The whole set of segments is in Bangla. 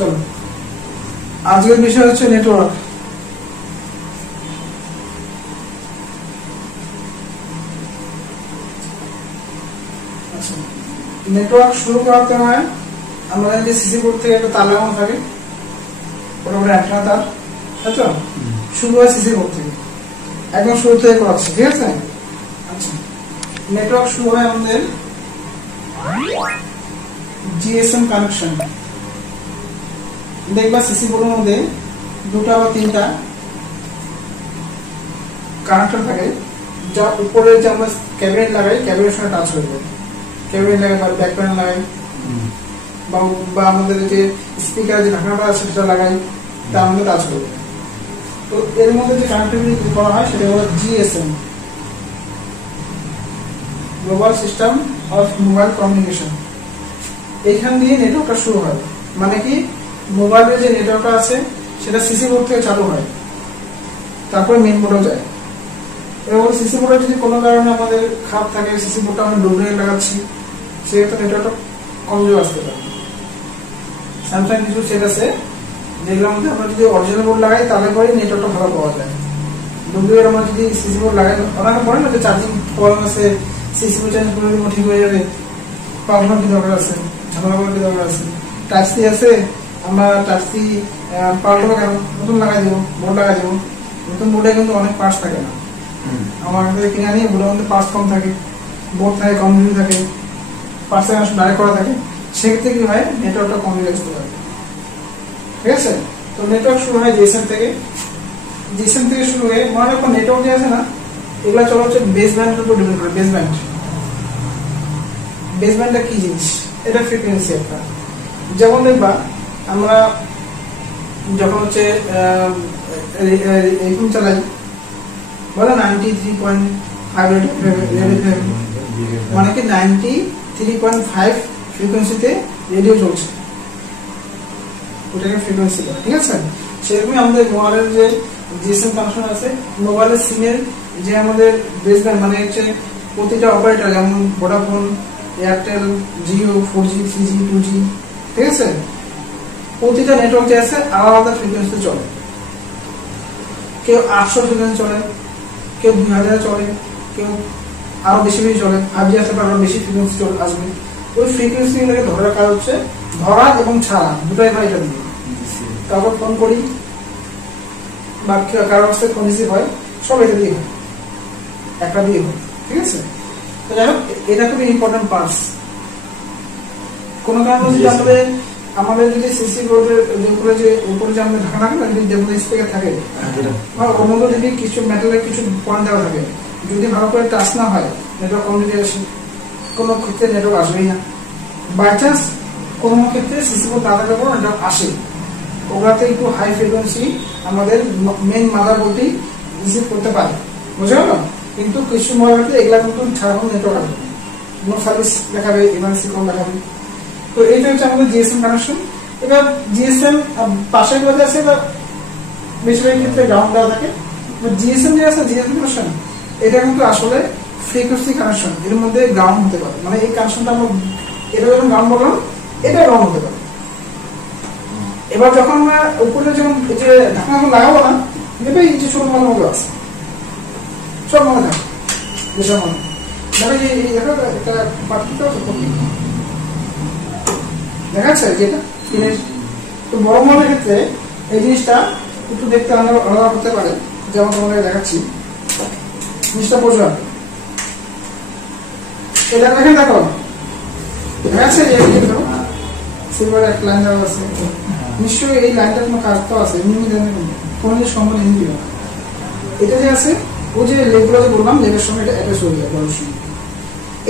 চলো আজকের বিষয় হচ্ছে নেটওয়ার্ক। আচ্ছা, নেটওয়ার্ক শুরু করতে হয় আমরা যে সিসি বোর্ড থেকে একটা তার লাগানো থাকে, ওটা আমরা একটা তার, তাই তো? শুরু হয় সিসি বোর্ড থেকে, একদম শুরু থেকে করাচ্ছি, ঠিক আছে? আচ্ছা, নেটওয়ার্ক শুরু হয় আমাদের জিএসএম কানেকশন। দেখবা সিসি বোর্ডের মধ্যে দুটা বা তিনটা কানেক্টর থাকে, যা উপরে যে আমরা ক্যাবিনেট লাগাই, ক্যাবিনেটের সঙ্গে টাচ হয়ে যায়। ক্যাবিনেট লাগাই বা ব্যাক প্যানেল লাগাই, বা আমাদের যে স্পিকার যে ঢাকনাটা আছে সেটা লাগাই, তার মধ্যে টাচ হয়ে যায়। তো এর মধ্যে যে কানেক্টিভিটি করা হয় সেটা হলো GSM, global system of mobile communication. এইখান দিয়ে নেটওয়ার্কটা শুরু হয়। মানে কি, মোবাইলের যে নেটওয়ার্কটা আছে সেটা সিসি বোর্ড থেকে চালু হয়, তারপরে মেইন বোর্ডেও যায়। এবং সিসি বোর্ডে যদি কোনো কারণে আমাদের খারাপ থাকে, সিসি বোর্ডটা আমরা ডুপ্লিকেট লাগাচ্ছি, সেক্ষেত্রে নেটওয়ার্কটা কমজোর আসতে পারে। স্যামসাং কিছু সেট আছে যেগুলোর মধ্যে আমরা যদি অরিজিনাল বোর্ড লাগাই তাহলে পরে নেটওয়ার্কটা ভালো পাওয়া যায়। ডুপ্লিকেট আমরা যদি সিসি বোর্ড লাগাই, অনেকে বলে না যে চার্জিং প্রবলেম আছে, সিসি বোর্ড চেঞ্জ করে দিব ঠিক হয়ে যাবে, পাল্টানোর কি দরকার আছে, ঝামেলা করার কি দরকার আছে? টাচ সি আছে, আমরা টাচ সি পাল্টাবো কেন, নতুন লাগাই দেবো, বোর্ড লাগাই দেবো। নতুন বোর্ডে কিন্তু অনেক পার্টস থাকে না, আমার কাছে কিনে আনি বোর্ডের মধ্যে পার্টস কম থাকে, বোর্ড থাকে কম দিন থাকে, পার্টসে ডাইরেক্ট করা থাকে, সেক্ষেত্রে কি হয়, নেটওয়ার্কটা কমে আসতে পারে। ঠিক আছে? তো নেটওয়ার্ক শুরু হয় জিএসএম থেকে। জিএসএম থেকে শুরু হয়ে মনে রাখো নেটওয়ার্ক যে আছে না, এগুলো চলো হচ্ছে বেস ব্যান্ডের উপর ডিপেন্ড করে। বেস ব্যান্ড, বেস ব্যান্ডটা কি জিনিস? এটা ফ্রিকোয়েন্সি একটা। যেমন দেখবা আমরা যখন হচ্ছে এরকম চালাই, বলে 93.5 মানে কি 93.5 ফ্রিকোয়েন্সিতে রেডিও চলছে, ওটাকে ফ্রিকোয়েন্সি বলে। ঠিক আছে? সেরকমই আমাদের মোবাইলের যে জিএসএম কানেকশন আছে, মোবাইলের সিমের যে আমাদের বেস ব্যান্ড মানে হচ্ছে প্রতিটা অপারেটর, যেমন Vodafone, Airtel, Jio, 4G, 3G, 2G, ঠিক আছে, প্রতিটা নেটওয়ার্ক যে আছে আলাদা আলাদা ফ্রিকোয়েন্সিতে চলে। কেউ 800 ফ্রিকোয়েন্সি চলে, কেউ 2000 চলে, কেউ আরো বেশি বেশি চলে, 5G আসতে পারে, আরো বেশি ফ্রিকোয়েন্সি চলে আসবে। ওই ফ্রিকোয়েন্সিগুলোকে ধরে রাখার হচ্ছে ধরা এবং ছাড়া দুটাই হয় এটা দিয়ে। তারপর ফোন করি বা কারো কাছে ফোন রিসিভ হয়, সব এটা দিয়ে হয়, একটা দিয়ে হয়। ঠিক আছে? তো যাই হোক, এটা খুবই ইম্পর্টেন্ট পার্টস। কোনো কারণে যদি আমাদের যদি সিসি বোর্ডের উপরে যে আমাদের ঢাকা থাকে না, যদি যেমন স্পিকার থাকে, ওর মধ্যে যদি কিছু মেটালের কিছু পয়েন্ট দেওয়া থাকে, যদি ভালো করে টাচ না হয়, নেটওয়ার্ক কম যদি আসে, কোনো ক্ষেত্রে নেটওয়ার্ক আসবেই না। বাই চান্স কোনো ক্ষেত্রে সিসি বোর্ড না থাকার পর নেটওয়ার্ক আসে, ওগুলাতে একটু হাই ফ্রিকোয়েন্সি আমাদের মেইন মাদার বোর্ডটি রিসিভ করতে পারে, বুঝে গেল? কিন্তু কিছু মোবাইলতে এগুলা কিন্তু ছাড়া কোনো নেটওয়ার্ক আসবে, নো সার্ভিস দেখাবে, এমার্জেন্সি কল দেখাবে। তো এইটা হচ্ছে আমাদের জিএসএম কানেকশন। এবার জিএসএম পাশের গুলোতে আছে, এবার বেশিরভাগ ক্ষেত্রে গ্রাউন্ড দেওয়া থাকে। জিএসএম যে আছে, জিএসএম কানেকশন, এটা কিন্তু আসলে ফ্রিকোয়েন্সি কানেকশন, এর মধ্যে গ্রাউন্ড হতে পারে। মানে এই কানেকশনটা আমরা এটা যখন গ্রাউন্ড বললাম, এটা গ্রাউন্ড হতে পারে। এবার যখন আমরা উপরে যখন যে ঢাকনা লাগাবো না, দেখবে এই যে ছোট মালের মধ্যে আছে, সব মনে থাকে, যেসব মনে ধরো যে একটা পার্থক্য দেখাচ্ছে যেটা কিনে। তো বড় মালের ক্ষেত্রে এই জিনিসটা একটু দেখতে আলাদা হতে পারে, যেমন তোমাদের দেখাচ্ছি জিনিসটা বোঝা। এটা দেখেন, দেখো দেখাচ্ছে যে সিলভার এক লাইন দেওয়া আছে, নিশ্চয়ই এই লাইনটার কোনো কাজ তো আছে, কোনো জিনিস সম্বন্ধে হিন্দি না। এটা যে আছে, ও যে লেগগুলো যে বললাম, লেগের সঙ্গে এটা অ্যাটাচ হয়ে যায় বড় সঙ্গে।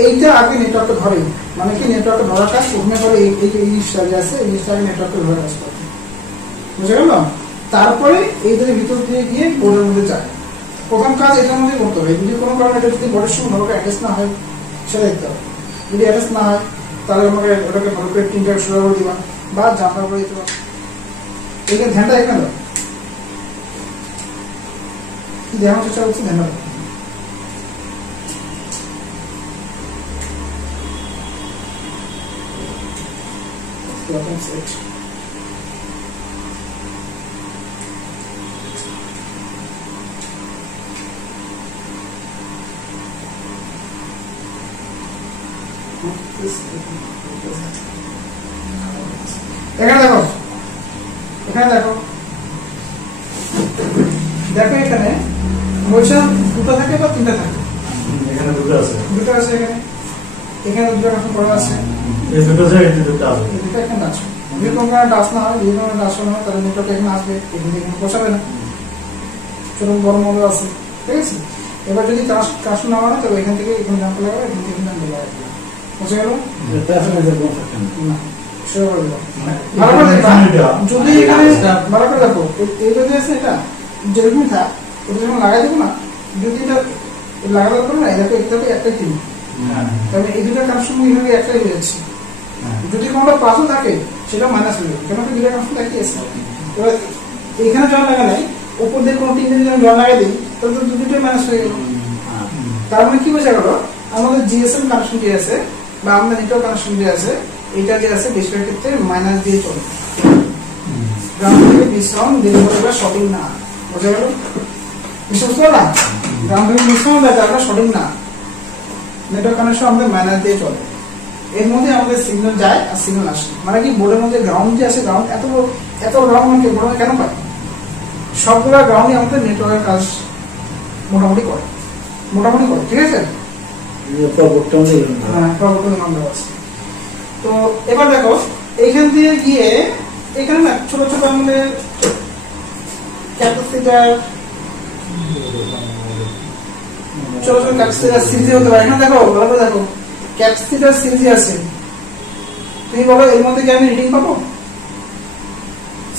এইটা আগে নেটওয়ার্কটা ধরে, মানে কি নেটওয়ার্কটা ধরার কাজ প্রথমে করে এই জিনিসটা যে আছে, এই জিনিসটা আগে নেটওয়ার্কটা ধরে কাজ করে, বুঝে গেল? তারপরে এইটার ভিতর দিয়ে গিয়ে বোর্ডের মধ্যে যায়। প্রথম কাজ এটার মধ্যে করতে হবে। যদি কোনো কারণে এটা যদি বোর্ডের সঙ্গে ভালো করে অ্যাটাচ না হয়, সেটা দেখতে হবে। যদি অ্যাটাচ না হয়, তাহলে আমাকে ওটাকে ভালো করে প্রিন্টার সোজা করে দিবা বা জাম্পার করে দিতে পারো। এইখানে ধ্যানটা এখানে দাও, কি দেখানোর চেষ্টা করছি, ধ্যানটা দাও। এখানে দেখো, এখানে দেখো, দেখো এখানে বলছে দুটো থাকে বা তিনটা থাকে। এখানে দুটো আছে, দুটো আছে এখানে, এখানে দুটো কানেকশন করা আছে, এই দুটো আছে, এই দুটো আছে, এই দুটো এখানে আছে। যদি কোনো টাচ না হয়, যদি কোনো টাচ না হয়, তাহলে নেটওয়ার্ক এখানে আসবে, এখানে এখানে বসাবে না। সেরকম বড় মডেল আছে, ঠিক আছে। এবার যদি কানেকশন না হয়, তবে এখান থেকে এখানে জাম্প লাগাবে, এখান থেকে এখানে লাগাবে, বুঝে গেল? এটা আসলে কোনো থাকে না। ভালো করে দেখবা, যদি এখানে ভালো করে দেখো, এই যদি আছে এটা যেরকমই থাক, এটা যখন লাগাই দেবো না, যদি এটা লাগানোর পরে না এটাকে একটাই কিনি, তবে এই দুটো কানেকশন এইভাবে একটাই হয়ে যাচ্ছে। যদি কোনোটা প্লাসও থাকে সেটা মাইনাস হয়ে যাবে, কেন কি দুটো কানেকশন দেখিয়েছে। এবার এখানে জয়েন লাগা নাই, উপর দিয়ে কোনো তিনটে যদি আমি জয়েন লাগাই দিই, তাহলে তো দুটোই মাইনাস হয়ে গেল। তার মানে কি বোঝা গেল, আমাদের জিএসএম কানেকশন যে আছে বা আমাদের নেটওয়ার্ক কানেকশন যে আছে, এটা যে আছে বেশিরভাগ ক্ষেত্রে মাইনাস দিয়ে চলে, গ্রাউন্ড থেকে মিশ্রণ দিয়ে বলে সঠিক না, বোঝা গেল? বুঝতে পারলাম? গ্রাউন্ড থেকে মিশ্রণ দেয় তারপরে সঠিক না, নেটওয়ার্ক কানেকশন আমাদের মাইনাস দিয়ে চলে। এর মধ্যে আমাদের সিগন্যাল যায় আর সিগন্যাল আসে, মানে কি বোর্ডের মধ্যে গ্রাউন্ড যে আছে, গ্রাউন্ড এত গ্রাউন্ড আমরা কেন পাই? সবগুলো গ্রাউন্ডই আমাদের নেটওয়ার্কের কাজ মোটামুটি করে, ঠিক আছে। তো এবার দেখো, এইখান দিয়ে গিয়ে এখানে না ছোট ছোট আমাদের ক্যাপাসিটর, ছোট ছোট ক্যাপাসিটর সিরিজ হতে পারে। এখানে দেখো, ভালো করে দেখো, ক্যাপাসিটর সিরিজ আছে। তুমি বলো এর মধ্যে কি আমি রিডিং পাবো?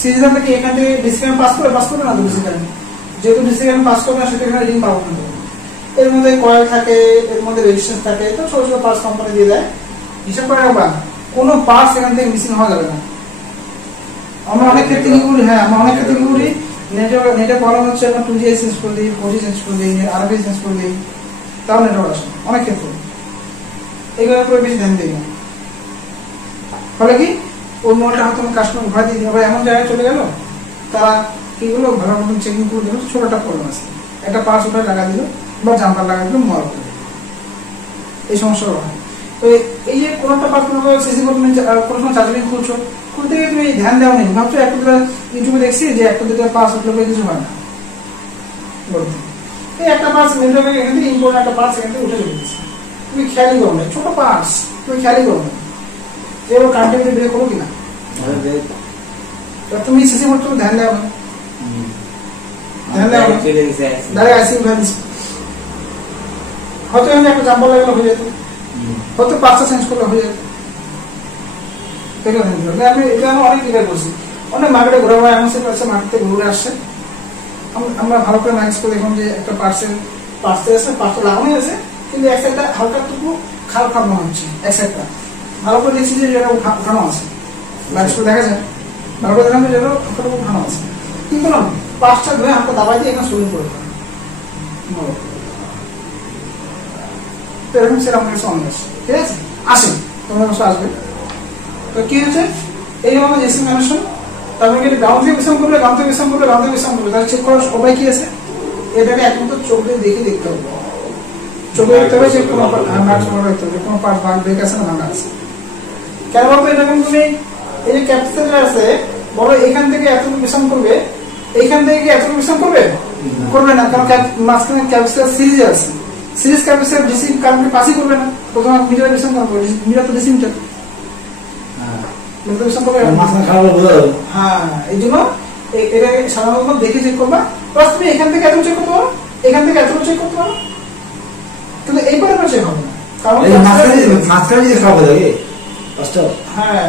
সিরিজ থেকে এখান থেকে ডিসি কারেন্ট পাস করবে না, ডিসি কারেন্ট যেহেতু ডিসি কারেন্ট পাস করবে না, সেটা এখানে রিডিং পাবো না। এর মধ্যে কয়েল থাকে, এর মধ্যে রেজিস্ট্যান্স থাকে, তো ছোট ছোট পার্টস কোম্পানি দিয়ে দেয়। হিসাব করে রাখবা, কোনো পার্টস এখান থেকে মিসিং হওয়া যাবে না। আমরা অনেক ক্ষেত্রে কি করি, নেটে প্রবলেম হচ্ছে, আমরা 2G চেঞ্জ করে দিই, 4G চেঞ্জ করে দিই, RF চেঞ্জ করে দিই, তাও নেটওয়ার্ক আসে অনেক ক্ষেত্রে। এগুলোর উপরে বেশি ধ্যান দিই না, ফলে কি ওই মডেলটা হয়তো কাস্টমার ভয় দিয়ে দিই, এমন জায়গায় চলে গেল, তারা কি হলো, ভালো মতন চেকিং করে দিল, ছোট একটা প্রবলেম আছে, একটা পার্টস ওটা লাগা দিল বা জাম্পার লাগা দিল, মল করে এই সমস্যাটা হয়। তো এই যে কোনো একটা পার্টস সিসি কোনো সময় চার্জারিং খুলতে গিয়ে তুমি ধ্যান দেওয়া নেই, ভাবছো একটা দুটো ইউটিউবে দেখছি যে একটা দুটো পার্টস উঠলে কিছু হয় না, এই একটা পার্টস নেটওয়ার্কের এখান থেকে ইম্পোর্ট একটা পার্টস এখান থেকে উঠে চলে গেছে, তুমি খেয়ালই করো না, ছোট পার্টস তুমি খেয়ালই করো না, যে ওর কারেন্টের ভিতরে বের করো কিনা, তুমি সিসি বোর্ড তুমি ধ্যান দেওয়া না, দাঁড়িয়ে আইসি উঠে দিচ্ছি, হয়তো এখানে একটা জাম্পার লাগানো হয়ে যেত, হয়তো পার্টসটা চেঞ্জ করলে হয়ে যেত। আমি এটা অনেক জায়গায় বলছি, অনেক মার্কেটে ঘোরা হয়, এমন সেটা আছে মার্কেট থেকে ঘুরে আসছে, আমরা ভালো করে ম্যানেজ করে দেখুন যে একটা পার্টসটা লাগানো আছে, কিন্তু এক সাইডটা হালকা টুকু খারাপ মনে হচ্ছে, এক সাইডটা ভালো করে দেখছি যে যেটা উঠানো আছে, ম্যানেজ করে দেখা যায়, ভালো করে দেখলাম যে যেটা হালকা উঠানো আছে, কি করলাম পার্টসটা ধরে হালকা দাবাই দিয়ে এখানে শুরু করে দিলাম, এরকম সেরকম কাছে অনেক আসছে, ঠিক আছে। আসেন তোমার কাছে আসবে, তো কি হচ্ছে এই আমাদের এসি কানেকশন, তারপরে কি গ্রাউন্ড থেকে বিশ্রাম করবে, গ্রাউন্ড থেকে বিশ্রাম করবে, তাহলে চেক করার সবাই কি আছে, এটাকে একমাত্র চোখ দিয়ে দেখতে হবে, চোখে দেখতে হবে যে কোনো পার্ট ভাগ ব্রেক আছে না ভাঙা আছে। কেন বলতো এরকম, তুমি এই যে ক্যাপাসিটর আছে বলো এখান থেকে এতটুকু বিশ্রাম করবে, এইখান থেকে কি এতটুকু বিশ্রাম করবে না, কারণ মাঝখানে ক্যাপাসিটর সিরিজ আছে, সিরিজ ক্যাপাসিটর ডিসি কারেন্ট পাসই করবে না, প্রথমে মিটার বিশ্রাম করবে, মিটার তো ডিসি মিটার, হ্যাঁ এই জন্য এটাকে সাধারণত দেখে চেক করবা, প্লাস তুমি এখান থেকে এত চেক করতে পারো, এখান থেকে এত চেক করতে পারো, কিন্তু এইবারে চেক হবে না, কারণ মাঝখানে যদি খারাপ হয়ে যাবে পাঁচটা, হ্যাঁ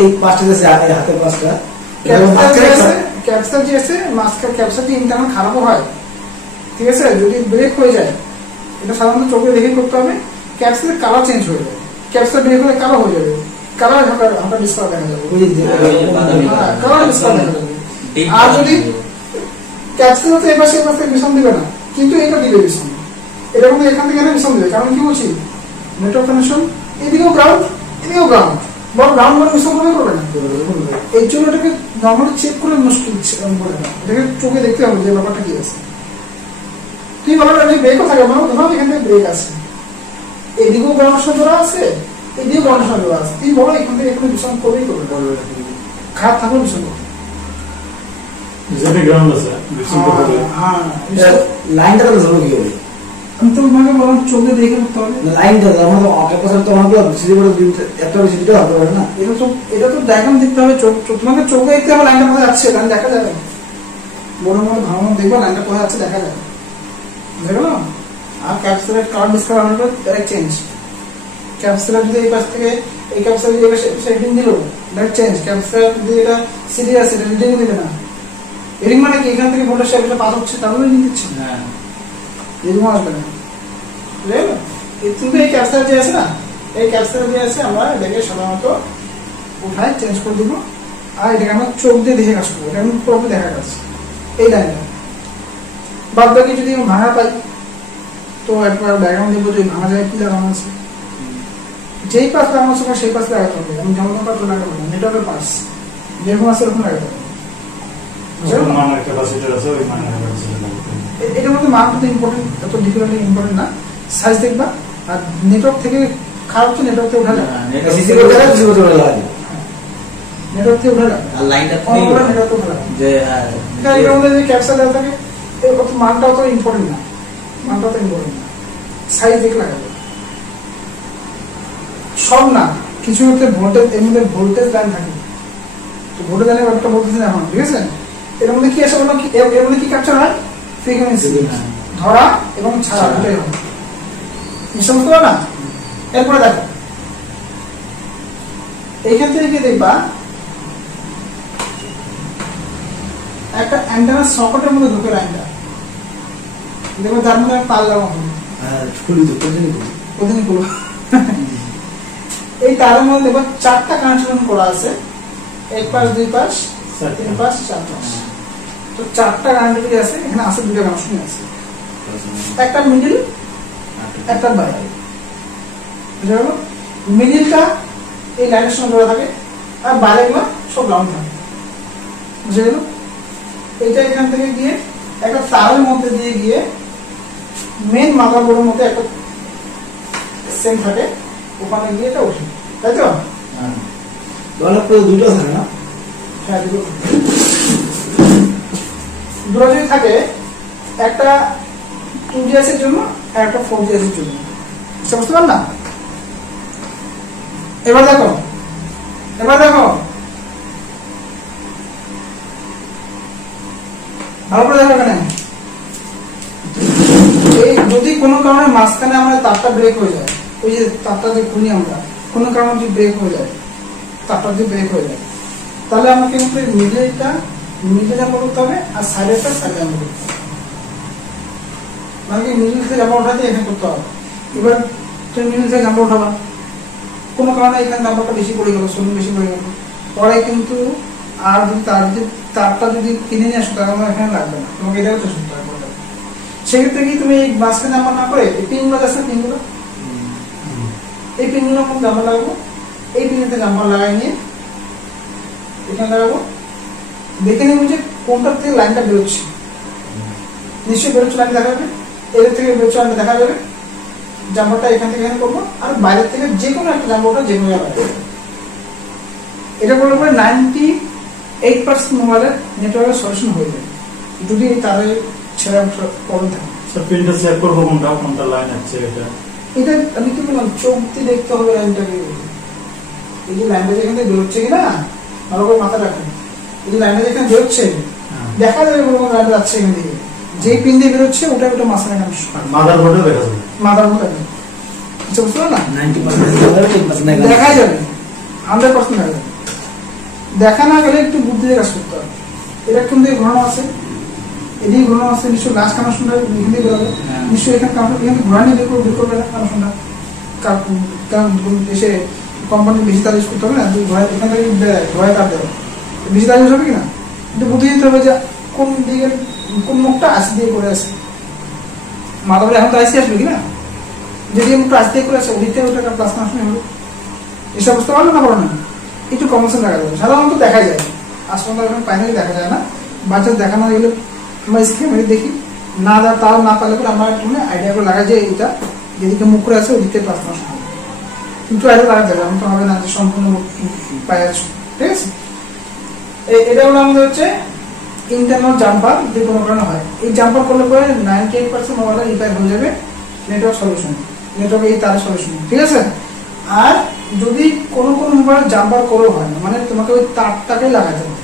এই পাঁচটা আছে হাতের পাঁচটা ক্যাপসার যে আছে মাঝখানে ক্যাপসার যে ইন্টারনাল খারাপও হয়, ঠিক আছে, যদি ব্রেক হয়ে যায় এটা সাধারণত চোখে দেখে করতে হবে, ক্যাপসারের কালার চেঞ্জ হয়ে যাবে, ক্যাপসার ব্রেক হলে কালো হয়ে যাবে, কালার হালকা ডিসকালার দেখা যাবে, কালার ডিসকালার দেখা যাবে। আর যদি ক্যাপসার হতে এবার সে পাশ থেকে বিষম দিবে না, কিন্তু এটা দিবে বিষম, এটা কিন্তু এখান থেকে বিষম দিবে, কারণ কি বলছি নেটওয়ার্ক কানেকশন, এদিকেও গ্রাউন্ড এদিকেও গ্রাউন্ড, বড় গ্রাউন্ড মানে বিষম করবে না, এই জন্য এটাকে নর্মালি চেক করে মুশকিল, এটাকে চোখে দেখতে হবে যে ব্যাপারটা কি আছে। তুই বলো ব্রেকও থাকে, ধরো এখান থেকে ব্রেক আছে, এদিকেও গণনা দেওয়া আছে, এদিকেও গণনা দেওয়া আছে। তুমি বলো এখান থেকে এখানে বিষণ করবেই করবে, খারাপ থাকলে বিষণ করবে। যেটা গ্রাউন্ড আছে হ্যাঁ লাইনটা তো ধরবো কি হবে? আমি তো তোমাকে বললাম চোখে দেখে করতে হবে। লাইনটা আমাদের ক্যাপাসিটি তো আমাকে সিজি বড় একটা বেশি দিতে হবে না। এটা তো ডায়াগ্রাম দেখতে হবে, তোমাকে চোখে দেখতে হবে লাইনটা কোথায় যাচ্ছে, লাইন দেখা যাবে বড় মতো ভালো মতো দেখবো লাইনটা কোথায় যাচ্ছে দেখা যাবে, বুঝে গেল? আর ক্যাপসুলেট কার্ড ডিসকাউন্ট হওয়ার পর ডাইরেক্ট চেঞ্জ। ক্যাপসুলার যদি এই পাশ থেকে এই ক্যাপসুলার যদি সেটিং দিল ডাইরেক্ট চেঞ্জ। ক্যাপসুলার যদি এটা সিরিজ আছে এটা রিডিং দিবে না। রিডিং মানে কি এখান থেকে ভোল্টেজ সেটা পাস হচ্ছে তাহলে রিডিং দিচ্ছে, হ্যাঁ রিডিং আসবে না, বুঝে গেল? কিন্তু এই ক্যাপসুলার যে আছে না, এই ক্যাপসুলার যে আছে আমরা এটাকে সাধারণত উঠায় চেঞ্জ করে দিব। আর এটাকে আমরা চোখ দিয়ে দেখে কাজ করবো, এটা আমি প্রপার দেখা যাচ্ছে এই লাইনটা। বাদ বাকি যদি ভাঙা পাই তো একবার ডায়াগ্রাম দেখবো যে ভাঙা যায় কি লাগানো আছে। যেই পাস লাগানো আছে সেই পাস লাগাতে হবে, আমি যেমন পাস লাগাবো না, নেটওয়ার্কের পাস যেরকম আছে ওরকম লাগাতে হবে। মানের ক্যাপাসিটি আছে ওই মানের ক্যাপাসিটি এটার মধ্যে মান তো ইম্পর্টেন্ট, এত ডিফিকাল্টলি ইম্পর্টেন্ট না। সাইজ দেখবা আর নেটওয়ার্ক থেকে খারাপ তো নেটওয়ার্ক থেকে উঠা যায়, সিজি বড় জায়গা সিজি বড় লাগে নেটওয়ার্ক থেকে উঠা যায় আর লাইনটা নেটওয়ার্ক উঠা যায় যে এটার মধ্যে যে ক্যাপচার দেওয়া থাকে মানটাও তো ইম্পর্টেন্ট না, মানটাও তো ইম্পর্টেন্ট না, সাইজ দেখে লাগাবে সব না। কিছু ক্ষেত্রে ভোল্টেজ এর মধ্যে ভোল্টেজ লাইন থাকে, তো ভোল্টেজ লাইনের ব্যাপারটা বলতেছি না এখন, ঠিক আছে? এর মধ্যে কি আছে বলো, এর মধ্যে কি ক্যাপচার হয়? ফ্রিকোয়েন্সি ধরা এবং ছাড়া দুটোই হয়, বুঝতে পারছো না? এরপরে দেখো এইখান থেকে কি দেখবা একটা অ্যান্টেনা সকেটের মধ্যে ঢুকে লাইনটা দেখো, তার মধ্যে তার লাগানো হবে খুলি তো প্রতিদিন করবো। এই তারের মধ্যে দেখো 4টা কানেকশন করা আছে, এক পাশ দুই পাশ তিন পাশ চার পাশ। তো 4টা কানেক্টিভিটি আছে, এখানে আছে 2টা কানেকশন আছে, একটা মিডল একটা বাইরে, বুঝা গেল? মিডলটা এই লাইনের সঙ্গে জোড়া থাকে আর বাইরেগুলো সব গ্রাউন্ড থাকে, বুঝা গেল? এটা এখান থেকে গিয়ে একটা তারের মধ্যে দিয়ে গিয়ে মেন মাদারবোর্ডের মধ্যে একটা সেল থাকে, ওখানে গিয়ে এটা ওঠে, তাই তো? তাহলে দুটো থাকে না? হ্যাঁ দুটো যদি থাকে, একটা 2GS এর জন্য আর একটা 4GS এর জন্য, বুঝতে পারলাম? এবার দেখো ভালো করে দেখো এখানে। এই যদি কোনো কারণে মাঝখানে আমাদের তারটা ব্রেক হয়ে যায়, ওই যে তারটা যে খুনি আমরা কোনো কারণে যদি ব্রেক হয়ে যায়, তারটা যদি ব্রেক হয়ে যায়, তাহলে আমাকে কিন্তু মিডলে জাম্প করতে হবে আর সাইডেরটা সাইডে জাম্প করতে হবে, মানে কি মিডল থেকে জাম্প উঠাতে এখানে করতে হবে। এবার তুমি মিডল থেকে জাম্প উঠাবা, কোনো কারণে এখানে জাম্পটা বেশি পড়ে গেল, শূন্য বেশি পড়ে গেল, পরে কিন্তু আর যদি তারটা যদি কিনে নিয়ে আসো তাহলে আমার এখানে লাগবে না, তোমাকে এটাও তো শুনতে হবে। সেক্ষেত্রে কি তুমি এই মাঝখানে জাম্পার না করে এই পিনগুলো আছে, পিনগুলো এই পিনগুলোর মধ্যে জাম্পার লাগাবো, এই পিনেতে জাম্পার লাগাই নিয়ে এখানে লাগাবো, দেখে নেব যে কোনটার থেকে লাইনটা বেরোচ্ছে, নিশ্চয়ই বেরোচ্ছে লাইন দেখা যাবে, এদের থেকে বেরোচ্ছে লাইনটা দেখা যাবে। জাম্পারটা এখান থেকে এখানে করবো আর বাইরের থেকে যে কোনো একটা জাম্পারটা যে কোনো জায়গায়, এটা করলে পরে 98% মোবাইলের নেটওয়ার্কের সলিউশন হয়ে যায় যদি এই তারে ছেড়া প্রবলেম থাকে। স্যার পিনটা চেক করবো কোনটা লাইন আছে এটা আমি কি বললাম, চোখ দিয়ে দেখতে হবে লাইনটাকে, এই যে লাইনটা যেখান থেকে বেরোচ্ছে কিনা ভালো করে মাথা রাখুন, এই যে লাইনটা যেখানে বেরোচ্ছে দেখা যাবে কোনো লাইন যাচ্ছে এখান থেকে, যে পিন দিয়ে বেরোচ্ছে ওটা মাঝখানে কানেকশন, মাদারবোর্ডে দেখা যাবে, মাদারবোর্ড আছে, বুঝতে পারছো না? 90% দেখা যাবে, 100% দেখা যাবে। দেখা না গেলে একটু বুদ্ধি দিয়ে কাজ করতে হবে। এটা কিন্তু ঘোরানো আছে, এদিকে ঘোরানো আছে, নিশ্চয়ই লাস্ট কানেকশনটা এখান দিয়ে বেরোবে, নিশ্চয়ই এখানে এখানে ঘোরানি বের করবে না কানেকশনটা, কারণ এসে কোম্পানি বেশি তার ইউজ করতে হবে না, এখান থেকে ঘোরায় তার দেবে, বেশি তার ইউজ হবে কিনা একটু বুদ্ধি দিতে হবে যে কোন দিকে কোন মুখটা আইসি দিয়ে করে আছে, মাদারবোর্ডে এখন তো আইসি আসবে কিনা, যদি মুখটা আইসি দিয়ে করে আছে ওদিকটা ওটা প্লাস কানেকশন হবে, এসব বুঝতে পারলো না পারো না, একটু কমন দেখা যাবে, সাধারণত দেখা যায়, আসলে এখন ফাইনালি দেখা যায় না, বাচ্চা দেখানো গেলে আমরা স্ক্রিনে দেখি না, তাও না পারলে আমরা একটু আইডিয়া করে লাগাই যে এটা যেদিকে মুখ করে আছে ওদিকে প্লাস মাইনাস হবে, কিন্তু এটা লাগা যাবে, এমন তো হবে না যে সম্পূর্ণ পায়ে আছো, ঠিক আছে। এটা হলো আমাদের হচ্ছে ইন্টারনাল জাম্পার, যে কোনো কারণে হয়। এই জাম্পার করলে পরে 98% মোবাইলের রিপেয়ার হয়ে যাবে নেটওয়ার্ক সলিউশন, নেটওয়ার্ক এই তার সলিউশন, ঠিক আছে। আর যদি কোনো মোবাইল জাম্পার করেও হয় না, মানে তোমাকে ওই তারটাকে লাগাতে হবে,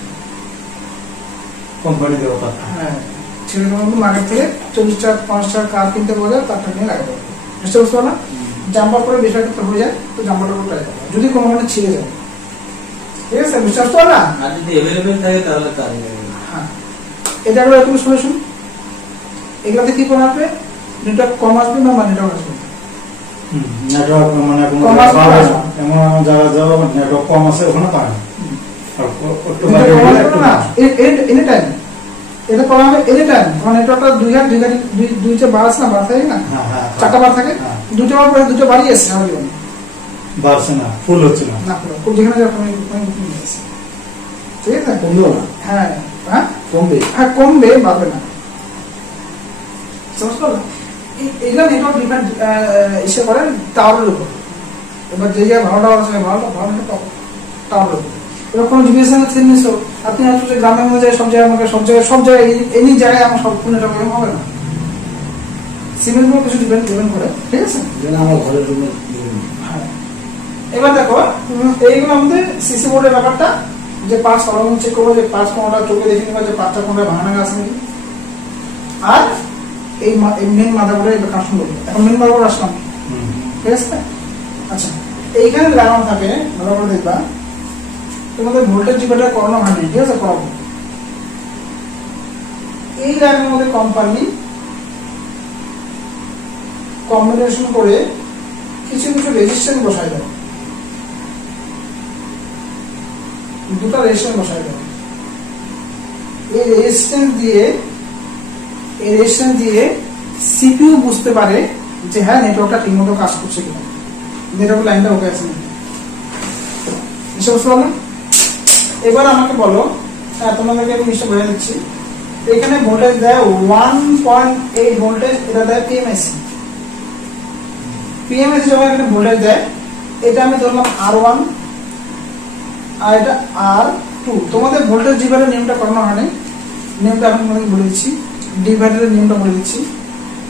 কোম্পানি দেওয়া তার। হ্যাঁ, ছেলে তোমাকে মার্কেট থেকে 40 টাকা 50 টাকা কার কিনতে পাওয়া যায়, তারটা নিয়ে লাগাতে হবে, বুঝতে পারছো না? জাম্পার করে বেশি একটা হয়ে যায় তো জাম্পারটা করে ট্রাই করো, যদি কোনো মানে ছিঁড়ে যায়, ঠিক আছে, বুঝতে পারছো না? আর যদি अवेलेबल থাকে তাহলে কাজে লাগবে। হ্যাঁ, এটা হলো একটা সলিউশন। এগুলাতে কি করা হবে? নেটওয়ার্ক কম আসবে না নেটওয়ার্ক আসবে, নেটওয়ার্ক মানে কোনো কম আসবে পাবে না। না, এমন জায়গা যাওয়া নেটওয়ার্ক কম আছে ওখানে পাবে না, আর একটু এটা বাইরে কম গেলে আসবে একটু না এনি টাইম, এটা করা হবে এনি টাইম। কারণ নেটওয়ার্কটা দুইটা বার আছে না, বার থাকে না, হ্যাঁ হ্যাঁ 4টা বার থাকে, হ্যাঁ। দুটো বার পরে দুটো বাড়ি আছে আমার জীবনে বাড়ছে না, ফুল হচ্ছে না। না পুরো খুব যেখানে যাবে ঠিক আছে, কমবেও না, হ্যাঁ হ্যাঁ কমবে। হ্যাঁ, কমবে বাড়বে না, বুঝতে পারলে? এগুলো নেটওয়ার্ক ডিপেন্ড ইসে করেন টাওয়ারের উপর। এবার যে জায়গায় ভালো টাওয়ার আছে ভালো টাওয়ারের উপর। এবার কোনো ডিভিশন জিনিস আপনি আসলে গ্রামের মধ্যে সব জায়গায় আমাকে সব জায়গায় এনি জায়গায় আমার সব নেটওয়ার্ক হবে না, সিমের উপর কিছু ডিপেন্ড করে, ঠিক আছে। যেন আমার ঘরের রুমে হ্যাঁ, এবার দেখো এইগুলো আমাদের সিসি বোর্ডের ব্যাপারটা, যে পাঁচ ফলন চেক করবো, যে পাঁচ কোনটা চোখে দেখে নিবা যে পাঁচটা কোনটা ভাঙা আছে নাকি। আর এই মেন মাদারবোর্ডের এটা কানেকশন করবো। এখন মেন মাদারবোর্ড আসলাম, ঠিক আছে। আচ্ছা, এইখানে লাগানো থাকে, ভালো করে দেখবা, তোমাদের ভোল্টেজ ডিভাইডার করানো হয়নি, ঠিক আছে, করাবো। এই লাইনের মধ্যে কোম্পানি কম্বিনেশন করে কিছু রেজিস্ট্যান্স বসায় দেয়, দুটো রেজিস্ট্যান্স বসায় দেয়। এই রেজিস্ট্যান্স দিয়ে সিপিইউ বুঝতে পারে যে হ্যাঁ নেটওয়ার্কটা ঠিকমতো কাজ করছে কিনা, নেটওয়ার্ক লাইনটা ওকে আছে নাকি, বুঝতে পারলাম। এবার আমাকে বলো, হ্যাঁ তোমাদেরকে আমি নিশ্চয় বলে দিচ্ছি, এখানে ভোল্টেজ দেয় 1.8 ভোল্টেজ, এটা দেয় পিএমএসি। যখন এখানে ভোল্টেজ দেয়, এটা আমি ধরলাম R1 আর এটা R2। তোমাদের ভোল্টেজ ডিভাইডারের নিয়মটা করানো হয়নি, নিয়মটা এখন তোমাদেরকে বলে দিচ্ছি, ডিভাইডারের নিয়মটা বলে দিচ্ছি,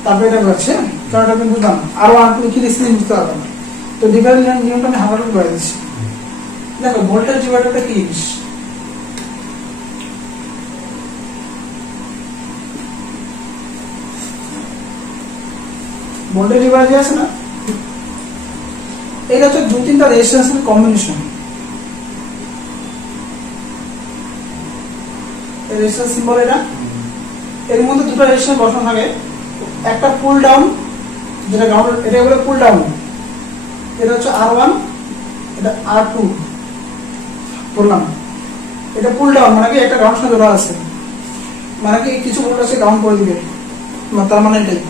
তারপরে এটা বলছে, কারণ এটা আমি বুঝলাম R1 R2 কি লিখছি বুঝতে পারবে না, তো ডিভাইডারের নিয়মটা আমি হালকা করে বলে দিচ্ছি। দেখো ভোল্টেজ ডিভাইডারটা কি জিনিস, ভোল্টেজ ডিভাইডার আছে না, এটা হচ্ছে 2-3টা রেজিস্ট্যান্সের কম্বিনেশন। রেজিস্ট্যান্স সিম্বল এটা, এর মধ্যে দুটো রেজিস্ট্যান্স বসানো থাকে, একটা পুল ডাউন, যেটা গ্রাউন্ড, এটা বলে পুল ডাউন, এটা হচ্ছে R1, এটা R2 বললাম। এটা পুল ডাউন মানে কি একটা গ্রাউন্ড সঙ্গে জোড়া আছে, মানে কি কিছু ভোল্টেজ ডাউন করে দিবে, তার মানে এটাই।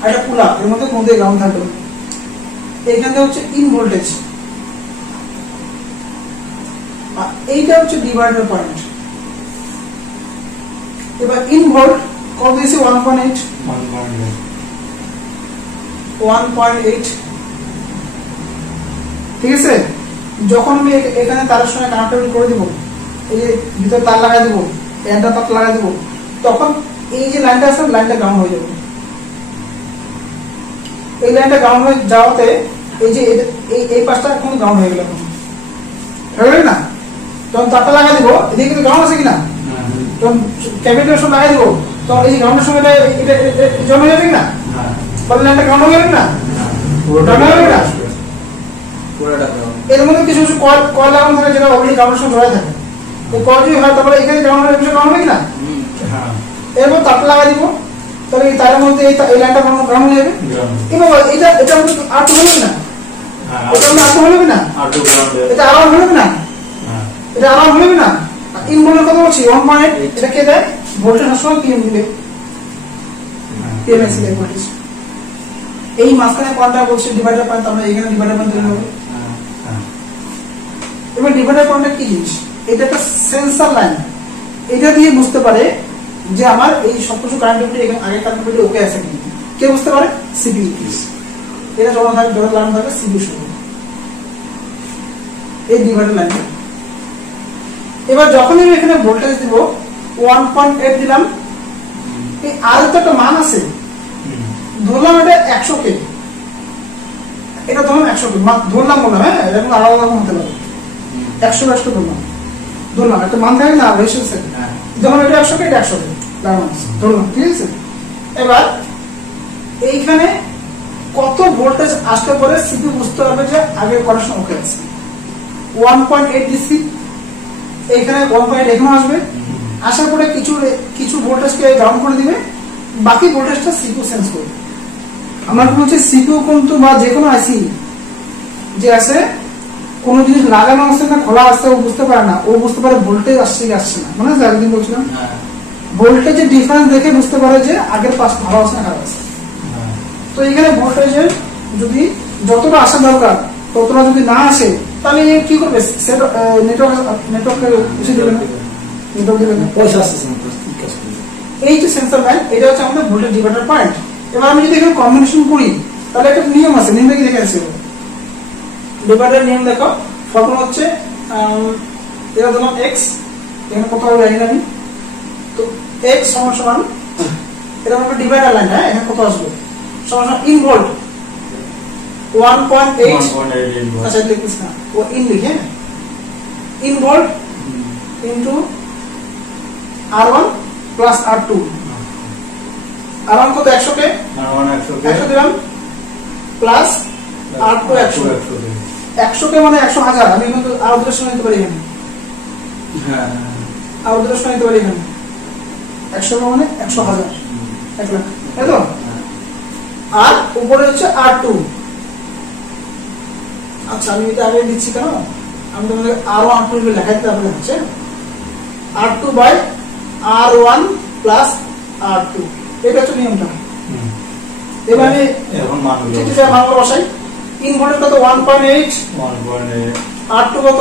আর এটা পুল আপ, এর মধ্যে কোন দিকে গ্রাউন্ড থাকবে, এইখানে হচ্ছে ইন ভোল্টেজ, আর এইটা হচ্ছে ডিভাইডার পয়েন্ট। এবার ইন ভোল্ট কত দিয়েছি 1.8, ঠিক আছে। যখন আমি এখানে তারের সঙ্গে কানেক্টেড করে দিব, এই যে ভিতরে তার লাগাই দিব, এন্টার তার লাগাই দিব, তখন এই যে লাইনটা আছে লাইনটা গ্রাউন্ড হয়ে যাবে। এই লাইনটা গ্রাউন্ড হয়ে যাওয়াতে এই যে এই পাশটা এখন গ্রাউন্ড হয়ে গেল, হয়ে গেল না, তখন তারটা লাগাই দিব, এদিকে কিন্তু গ্রাউন্ড আছে কিনা, তখন ক্যাপিটালের সঙ্গে লাগাই দিব, তখন এই যে গ্রাউন্ডের সঙ্গে এটা জমা যাবে কিনা, বলে লাইনটা গ্রাউন্ড হয়ে গেল না, এর মধ্যে কিছু কিছু কয়েল লাগানো থাকে যেটা অলরেডি গ্রাউন্ডের সঙ্গে জড়াই থাকে, এই কয়েল যদি হয় তারপরে এখানে গ্রাউন্ড হবে কিনা, এরপর তারটা লাগাই দিব, তাহলে এই তারের মধ্যে এই লাইনটা গ্রাউন্ড হয়ে যাবে। এবার এটা R2 হলো না, এটা R2 হলো না, এটা R1 হলো না, এটা R1 হলো না। ইন ভোল্টেজ কত বলছি 1.8, এটা কে দেয় ভোল্টেজ সবসময় পিএম দিবে, পিএমএসি দেয় ভোল্টেজ। এই মাঝখানে কোনটা বলছি ডিভাইডার পয়েন্ট, আমরা এখানে ডিভাইডার পয়েন্ট তৈরি হবে। এবার ডিভাইডার পয়েন্টটা কি জিনিস, এটা একটা সেন্সর লাইন, এটা দিয়ে বুঝতে পারে যে আমার এই সবকিছু কারেন্টগুলি এখানে আগে কারেন্টগুলি ওকে আছে কিনা, কে বুঝতে পারে, সিপিইউ। এটা যখন লাইন থাকে সিপি শুরু, এই ডিভাইডার লাইনটা। এবার যখনই আমি এখানে ভোল্টেজ দিব 1.8 দিলাম, এই আর তো একটা মান আছে, ধরলাম এটা 100 কে, এটা ধরুন 100 কে ধরলাম, বললাম হ্যাঁ, এরকম আলাদা আলাদা হতে পারে, 100 ধরলাম একটা মান থাকে না রেশিও, যখন এটা 100 কে এটা 100 কে ধরলাম, ঠিক আছে। এবার এইখানে কত ভোল্টেজ আসতে পারে সিপি বুঝতে হবে যে আগের কানেকশন ওকে আছে। 1.8 দিচ্ছি, এইখানে 1.8 এখানে আসবে, আসার পরে কিছু ভোল্টেজকে গ্রাউন্ড করে দিবে, বাকি ভোল্টেজটা সিপিইউ সেন্স করবে। আমরা বলছি সিপিইউ কিন্তু বা যে কোনো আইসি যে আছে, কোনো জিনিস লাগানো আছে না খোলা আছে ও বুঝতে পারে না, ও বুঝতে পারে ভোল্টেজ আসছে কি আসছে না, মানে একদিন বলছিলাম ভোল্টেজের ডিফারেন্স দেখে বুঝতে পারে যে আগের পাস ভালো আছে না খারাপ আছে। তো এখানে ভোল্টেজের যদি যতটা আসা দরকার ততটা যদি না আসে, তাহলে কি করবে, নেটওয়ার্কে দিবে না, নেটওয়ার্ক দিবে না, পয়সা আসছে না। এই যে সেন্সর লাইন, এটা হচ্ছে আমাদের ভোল্টেজ ডিভাইডার পয়েন্ট। এবার আমি যদি এখানে কম্বিনেশন করি, তাহলে একটা নিয়ম আছে, নিয়মটা কি দেখে আসছে ডিভাইডার নিয়ম, দেখো ফর্মুলা হচ্ছে এটা ধরলাম এক্স, এখানে কত হবে জানি না আমি, তো এক্স সমান সমান এটা আমাদের ডিভাইডার লাইন, হ্যাঁ এখানে কত আসবে সমান সমান ইন ভোল্ট 1.8, আচ্ছা লিখিস না ও ইন লিখে, in volt into R1 plus R2, R1 কত 100 কে, 100 দিলাম প্লাস R2 100 কে মানে 100,000, আমি কিন্তু আরো দূরের সময় নিতে পারি এখানে, হ্যাঁ আরো দূরের সময় নিতে পারি এখানে 100 মানে 100,000, 1 লাখ, তাই তো। আর উপরে হচ্ছে R2, আচ্ছা আমি এটা আগে দিচ্ছি কেন, আমি তোমাদের আরো R2 লেখা দিতে হবে, হচ্ছে R2 by R1 plus R2, এটা হচ্ছে নিয়মটা। এবার আমি এখন মান বসাই, ইন ভোল্টেজ কত 1.8, R2 কত,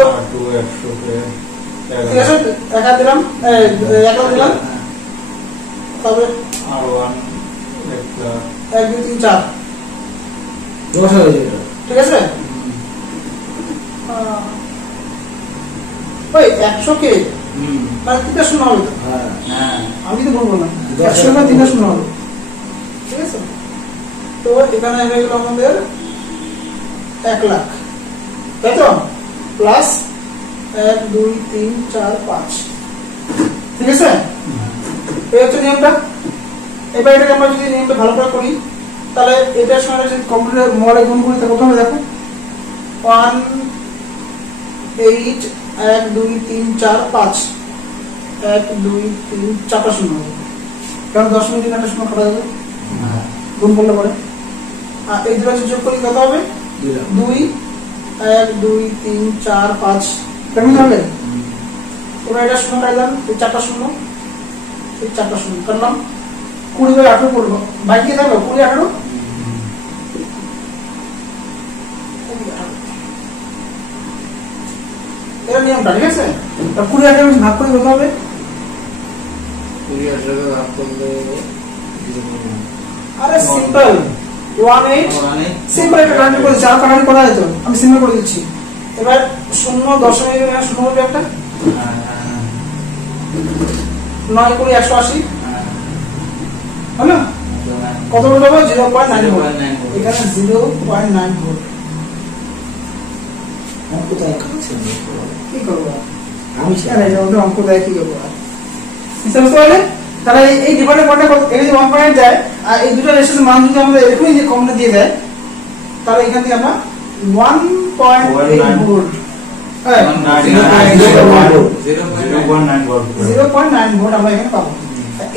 ঠিক আছে একা দিলাম, তবে R1 1 2 3 4 ঠিক আছে। ওই 100 কে মানে 3টা শূন্য হবে তো, আমি তো বলবো না 100 না 3টা শূন্য হবে, ঠিক আছে। তো এখানে হয়ে গেল আমাদের 1 লাখ, তাই তো, প্লাস 1 2 3 4 5, ঠিক আছে। এই হচ্ছে নিয়মটা। এবার এটাকে আমরা যদি নিয়মটা ভালো করে করি, তাহলে এটার সঙ্গে যদি কম্পিউটার মোবাইলে গুণ করি, তাহলে প্রথমে দেখো 1 8 1 2 3 4 5, 1 2 3 4টা শূন্য হবে, কারণ 10 মিনিট একটা শূন্য কাটা যাবে গুণ করলে পরে। আর এই দুটো যোগ করি কত হবে, 2 1 2 3 4 5, কেমন হবে, এবার এটা শূন্য কাটলাম, এই 4টা শূন্য, এই 4টা শূন্য কাটলাম, 20 বাই 18 করবো, বাকি থাকলো 20 18, এর নিয়মটা, ঠিক আছে। 20 18 ভাগ করে কত হবে, 20 18 ভাগ করলে আরে সিম্পল 18, সিম্পল একটা কাউন্ট করে যা কাউন্ট করা যেত, আমি সিম্পল করে দিচ্ছি। এবার 0 দশমিক এখানে 0 হবে একটা, 9 করে 180 হলো, কত ভোল্ট হবে 0.9 ভোল্ট, এখানে 0.9 ভোল্ট। অঙ্ক তো এক আছে, কি করবো আমি আমাদের অঙ্ক দেয় কি করবো, বুঝতে পারলে। তাহলে এই ডিভাইডার পয়েন্টে এই যে 1.8 যায়, আর এই দুটো রেশিওর মান যদি আমাদের এরকমই যে কমনে দিয়ে দেয়, তাহলে এখান থেকে আমরা 1.8 ভোল্ট, 0.9 ভোল্ট আমরা এখানে পাবো।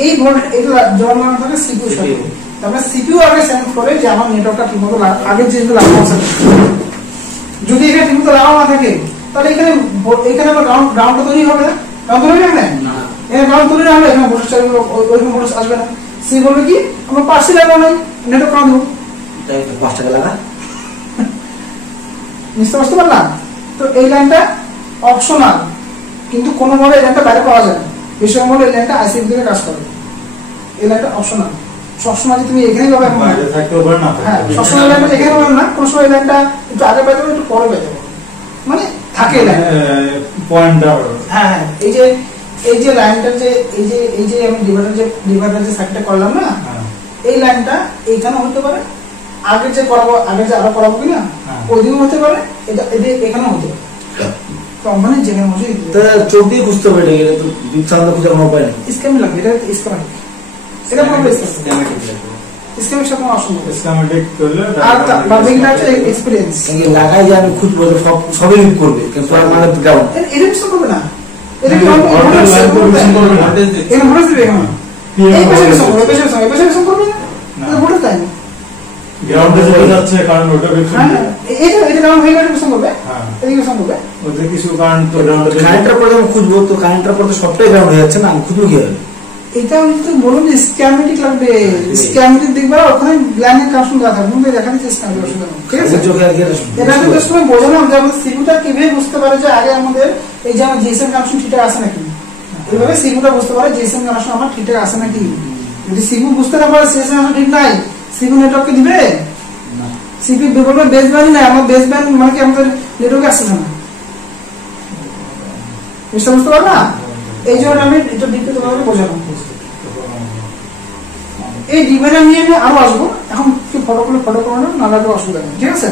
এই ভোল্ট এটা জমা লাগানো থাকে সিপিইউ সাথে, তারপরে সিপিইউ আগে সেন্স করে যে আমার নেটওয়ার্কটা ঠিকমতো আগে যেগুলো লাগানো আছে, যদি এখানে ঠিকমতো লাগানো না থাকে, তাহলে এখানে আমার গ্রাউন্ড তৈরি হবে না, গ্রাউন্ড তৈরি হবে না, এখানে গ্রাউন্ড তৈরি হবে, এখানে ভোল্টেজ ওইরকম ভোল্টেজ আসবে না। সি বলবে কি আমরা পাশে লাগানো নাই, নেটওয়ার্ক কাউন্ট দেবো, 5 টাকা লাগা, বুঝতে পারলাম। তো এই লাইনটা অপশনাল, কিন্তু কোনোভাবে এই লাইনটা বাইরে পাওয়া যায় না, বিষয় হলো এই লাইনটা আইসি থেকে কাজ করে, এই লাইনটা অপশনাল। সবসময় যে তুমি এখানেই পাবে এমন না। বাইরে থাকতেও পারে না হ্যাঁ, সবসময় লাইনটা এখানে পাবে না, কোনো সময় লাইনটা একটু আগে পাইতে হবে, একটু পরে পাইতে হবে, মানে থাকে লাইন। পয়েন্টার। হ্যাঁ হ্যাঁ, এই যে লাইনটার যে এই যে আমি ডিভাইডার যে সাইডটা করলাম না, এই লাইনটা এইখানে হতে পারে, আগে যে আরো করাবো কিনা ওইদিকে হতে পারে, এটা এখানেও হতে পারে, মানে যেখানে বসে চোখ দিয়ে বুঝতে হবে এটা, তো বিচ্ছন্দ খুঁজে কোনো উপায় নেই। স্ক্যামিং লাগবে, এটা স্ক্যামিং, এটা কোনো স্ক্যামিং সাথে কোনো অসম্ভব। স্কিমেটিক করলে আর বাকিটা হচ্ছে এক্সপেরিয়েন্স। লাগাই যে আমি খুঁজবো সবই লিভ করবে, কিন্তু আমার গ্রাউন্ড এটা কিছু করবে না, এটা কি ভোল্টেজ লাইন করবে না, এখানে ভোল্টেজ দিবে, এখানে এই পাশে কিছু করবে, এই পাশে কিছু করবে না, এটা ভোল্টেজ দেয় না। গ্রাউন্ডে চলে যাচ্ছে কারণ ওটা বিচ্ছুরণ। হ্যাঁ, এটা গ্রাউন্ড হয়ে গেলে কিছু করবে, হ্যাঁ, এদিকে কিছু করবে। ওদের কিছু কারণ তো গ্রাউন্ডে কারেন্টের পরে যখন খুঁজবো, তো কারেন্টের পরে তো সবটাই গ্রাউন্ড হয়ে যাচ্ছে না, আমি খুঁজবো কি হবে? এটা আমি তো বলুন যে স্ক্যামেটিক লাগবে, স্ক্যামেটিক দেখবা ওখানে লাইনের কানেকশন দেওয়া থাকবে, কিন্তু দেখা দিচ্ছে স্ক্যামেটিক অসুবিধা নেই, ঠিক আছে? চোখে আর কি এটা তো জাস্ট আমি বোঝালাম যে আমাদের সিগুটা কিভাবে বুঝতে পারে যে আগে আমাদের এই যে আমার জিএসএম কানেকশন ঠিকঠাক আছে নাকি, এইভাবে সিগুটা বুঝতে পারে জিএসএম কানেকশন আমার ঠিকঠাক আছে নাকি। যদি সিগু বুঝতে না পারে জিএসএম কানেকশন ঠিক নাই, সিগু নেটওয়ার্ককে দিবে সিপি বলবে বেস ব্যান্ড না, আমার বেস ব্যান্ড মানে কি আমাদের নেটওয়ার্কে আসছে না, বুঝতে পারবে না? এই জন্য আমি এটা ডিপে তোমাকে বোঝালাম। এই ডিভাইডার নিয়ে আমি আরো আসবো, এখন ফটো করে না লাগবে, অসুবিধা নেই, ঠিক আছে?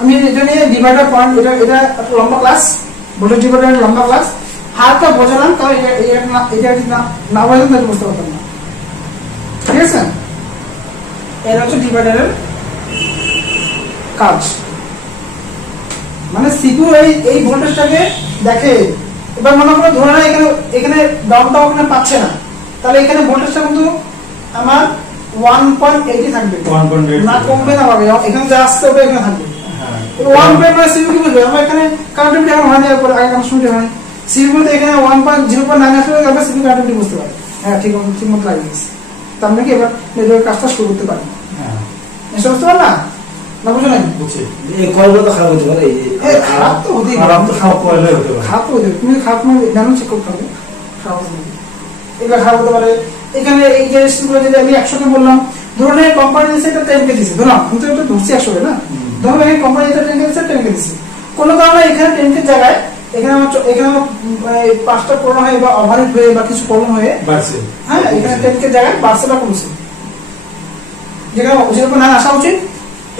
আমি এটা নিয়ে ডিভাইডার পয়েন্ট, এটা একটা লম্বা ক্লাস, ভোল্টেজ ডিভাইডার লম্বা ক্লাস, হাতটা বোঝালাম, কারণ এটা না বোঝালাম তাহলে বুঝতে পারতাম না, ঠিক আছে? এটা হচ্ছে ডিভাইডারের কাজ, মানে সিপিইউ এই ভোল্টেজটাকে দেখে। এবার মনে করো ধরে না এখানে ডাউনটা ওখানে পাচ্ছে না, তাহলে এখানে ভোল্টেজটা কিন্তু আমার 1.80 থাকবে, না কমবে না পাবে, এখানে যা আসছে ওটা এখানে থাকবে। 1.9 সিপিইউ কি বুঝবে? আমরা এখানে কানেক্টিভিটি এখন হয় না, এরপর আগে কানেকশনটি হয়, সিপিইউ তে এখানে 1.09 আসলে আমরা সিপিইউ কানেক্টিভিটি বুঝতে পারি। হ্যাঁ, ঠিক মতো লাগিয়ে গেছে, তার মানে কি এবার নেটওয়ার্ক কাজটা শুরু করতে পারি। হ্যাঁ, এসব বুঝতে পারলা না? বুঝো না? বুঝছি। এই কলগুলো তো খারাপ হতে পারে, খারাপ তো হতেই খারাপ তো সব পয়লাই হতে পারে। খারাপ তো হতে পারে, তুমি খারাপ মানে জ্ঞান চেক করতে হবে, খারাপ হতে পারে, এগুলো খারাপ হতে পারে। এখানে এই যে স্টুডেন্ট যদি আমি 100কে বললাম, ধরুন এই কোম্পানি দিচ্ছে এটা 10 কে দিচ্ছে, ধরুন আমি তো এটা ধরছি 100 না, ধরুন এই কোম্পানি এটা 10 কে দিচ্ছে, 10 কে দিচ্ছে, কোনো কারণে এখানে 10 কে জায়গায় এখানে আমার 5টা প্রবলেম হয়ে বা ওভারহিট হয়ে বা কিছু প্রবলেম হয়ে বাড়ছে। হ্যাঁ, এখানে 10 কে জায়গায় বাড়ছে বা কমছে, যেখানে যেরকম না আসা উচিত,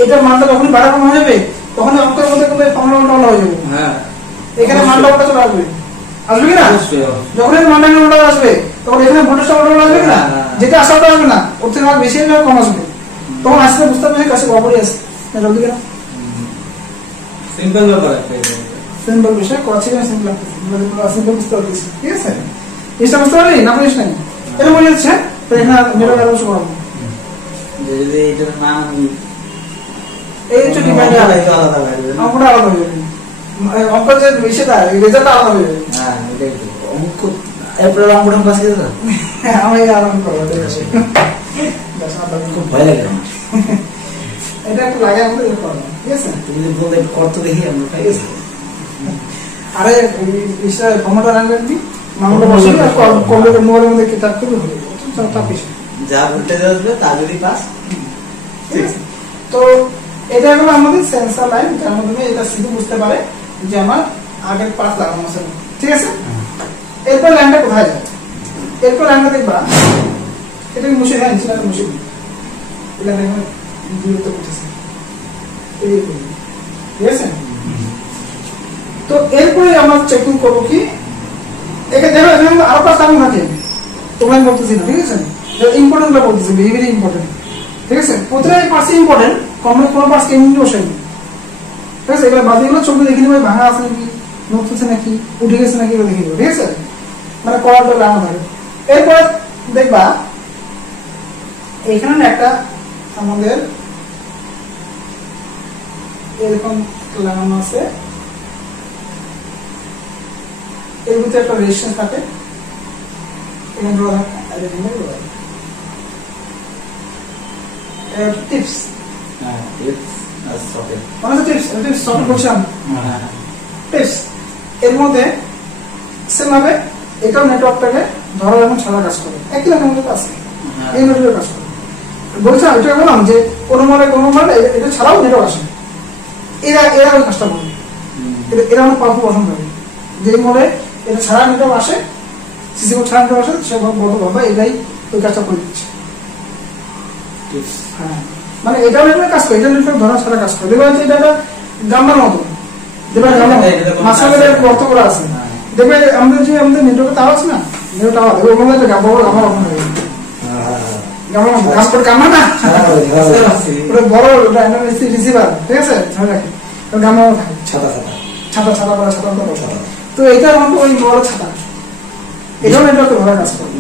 এটার মানটা যখনই বাড়া কম হয়ে যাবে তখন অঙ্কের মধ্যে কিন্তু ফর্মুলা উল্টা হয়ে যাবে। হ্যাঁ, এখানে মানটা উল্টা চলে আসবে, আসবে কিনা? যখন এই মানটা উল্টা আসবে তখন এখানে ভোল্টেজটা উল্টা আসবে কিনা? যেটা আসা ওটা আসবে না, ওর থেকে আর বেশি না কম আসবে, তখন আসলে বুঝতে পারবে কাছে বরাবরই আছে না, জলদি কেনা সিম্পল ব্যাপার একটা। সিম্পল বিষয় করাচ্ছি না, সিম্পল সিম্পল বুঝতে পারছিস, ঠিক আছে? জিনিসটা বুঝতে পারলি না? বুঝিস নাই এটা মনে হচ্ছে, তো এখানে মেরো আরো কিছু করাবো, যদি এটা না এই হচ্ছে ডিমান্ড আলাদা হয়ে যাবে, অঙ্কটা আলাদা হয়ে যাবে, অঙ্কের যে বিষয়টা রেজাল্ট আলাদা হয়ে যাবে। হ্যাঁ এটাই তো অঙ্ক, এরপরে অঙ্কটা পাস করে দাও, আমি আরাম করবো, ঠিক আছে? খুব ভয় লাগে আমার। এটা একটু লাগে আমাদের করবো, ঠিক আছে? তুমি যদি বলতে কত দেখি আমরা পাই গেছি। আরে ক্ষমতা রাখবেন কি মামলা বসে কম্পিউটার মোবাইলের মধ্যে কিতাব করে হবে, চাপ বিষয়, যা ভোল্টেজ আসবে তা যদি পাস, ঠিক আছে? তো এটা হলো আমাদের সেন্সর লাইন, যার মাধ্যমে এটা শুধু বুঝতে পারে যে আমার আগের পাস লাগানো আছে, ঠিক আছে? এরপর লাইনটা কোথায় যায়? এরপর লাইনটা দেখবা, এটা মুছে দেয়, নিচে মুছে দিই, এটা দেখবেন বিরক্ত করতেছে, ঠিক আছে? তো এরপরে আমরা চেকিং করবো কি, একে দেখো এখানে আরো পাঁচ লাইন থাকে, তোমরা আমি বলতেছি না, ঠিক আছে? ইম্পর্টেন্ট গুলো বলতেছি, ভেরি ভেরি ইম্পর্টেন্ট, ঠিক আছে? প্রতিটা পার্টস ইম্পর্টেন্ট, কমন কোনো পার্টস কেমনি বসেনি, ঠিক আছে? এগুলো বাকিগুলো চোখে দেখে নিবে, ভাঙা আছে নাকি, নড়তেছে নাকি, উঠে গেছে নাকি, এগুলো দেখে নিবে, ঠিক আছে? মানে করাটা লাগানো থাকে। এরপর দেখবা এখানে একটা আমাদের এরকম লাগানো আছে, এর ভিতরে একটা রেজিস্ট্যান্স থাকে, টিপস, এর মধ্যে সেম ভাবে এটাও নেটওয়ার্কটাকে ধরো এবং ছাড়া কাজ করে, একই রকম আছে, এই নেটওয়ার্কে কাজ করে। বলছিলাম এটা বললাম যে কোনো মানে এটা ছাড়াও নেটওয়ার্ক আসে, এরা ওই কাজটা করবে, এরা অনেক পাওয়ারফুল পছন্দ করে, যে মোড়ে এটা ছাড়া নেটওয়ার্ক আসে, সিসি কোড ছাড়া নেটওয়ার্ক আসে, সে বড় বাবা এটাই ওই কাজটা করে দিচ্ছে। হ্যাঁ, মানে এটাও নেটওয়ার্ক কাজ করে, এটা নেটওয়ার্ক ধরা ছাড়া কাজ করে। দেখবে হচ্ছে এটা একটা গাম্বার মতো, দেখবে মাঝখানে গর্ত করা আছে, দেখবে আমাদের যে আমাদের নেটওয়ার্ক টাওয়ার আছে না, নেটওয়ার্ক টাওয়ার দেখবে ওখানে একটা গাম্বার ওখানে গাম্মা না ওটা বড় রিসিভার, ঠিক আছে, গাম্মা থাকে ছাতা তো এটা আমাকে ওই বড় ছাতা, এটাও নেটওয়ার্ক ধরা কাজ করে।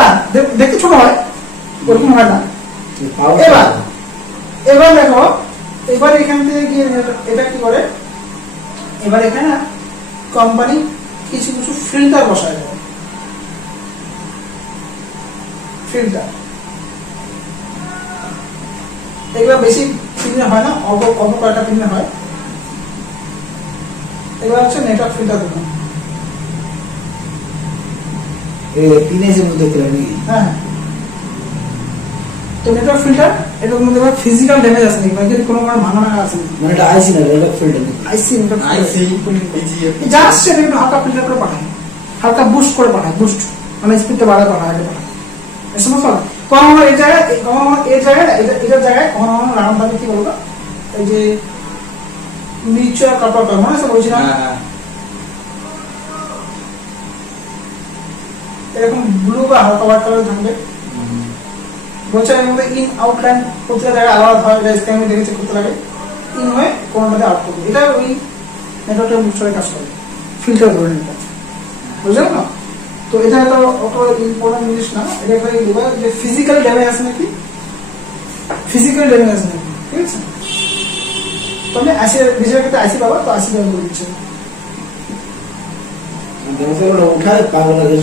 না দেখতে ছোট হয়, ওরকম হয় না। এবার দেখো, এবার এখান থেকে গিয়ে এটা কি করে, এবার এখানে কোম্পানি কিছু ফিল্টার বসায় দেয়, ফিল্টার এগুলো বেশি পিনে হয় না, অল্প কয়টা পিনে হয়। এগুলো হচ্ছে নেটওয়ার্ক ফিল্টার দেবো। হ্যাঁ, তো নেটওয়ার্ক ফিল্টার এটার মধ্যে ফিজিক্যাল ড্যামেজ আছে নাকি, মানে কোনো ভাঙা আছে মানে এটা আইসি না, নেটওয়ার্ক ফিল্টার আইসি যা আসছে এটা একটু হালকা ফিল্টার করে পাঠায়, হালকা বুস্ট করে পাঠায়, বুস্ট মানে স্পিডটা বাড়ায় পাঠায়, আগে পাঠায় এই সমস্ত। কখনো এই জায়গায় এটার জায়গায় কখনো রাউন্ড ভাবে কি বলবো, এই যে মিউচুয়াল কাপড় মনে আছে বলছিলাম, এরকম ব্লু বা হালকা হোয়াইট কালার থাকবে, বলছে এর মধ্যে ইন আউটলাইন প্রতিটা জায়গায় আলাদা হয়, এটা স্ক্যানে দেখেছে করতে লাগে, ইন হয়ে কোনটাতে আউট করবে, এটা ওই নেটওয়ার্কের বুস্টারে কাজ করে, ফিল্টার ধরে নিতে, বুঝলেন না? তো এটা তো অত ইম্পর্টেন্ট জিনিস না, এটা খালি যে ফিজিক্যাল ড্যামেজ আছে নাকি, ফিজিক্যাল ড্যামেজ আছে নাকি, ঠিক আছে। তবে আইসি বিশেষ ক্ষেত্রে আইসি পাবা, তো আইসি ব্যবহার করে দিচ্ছে উঠায় পাগল লাগে,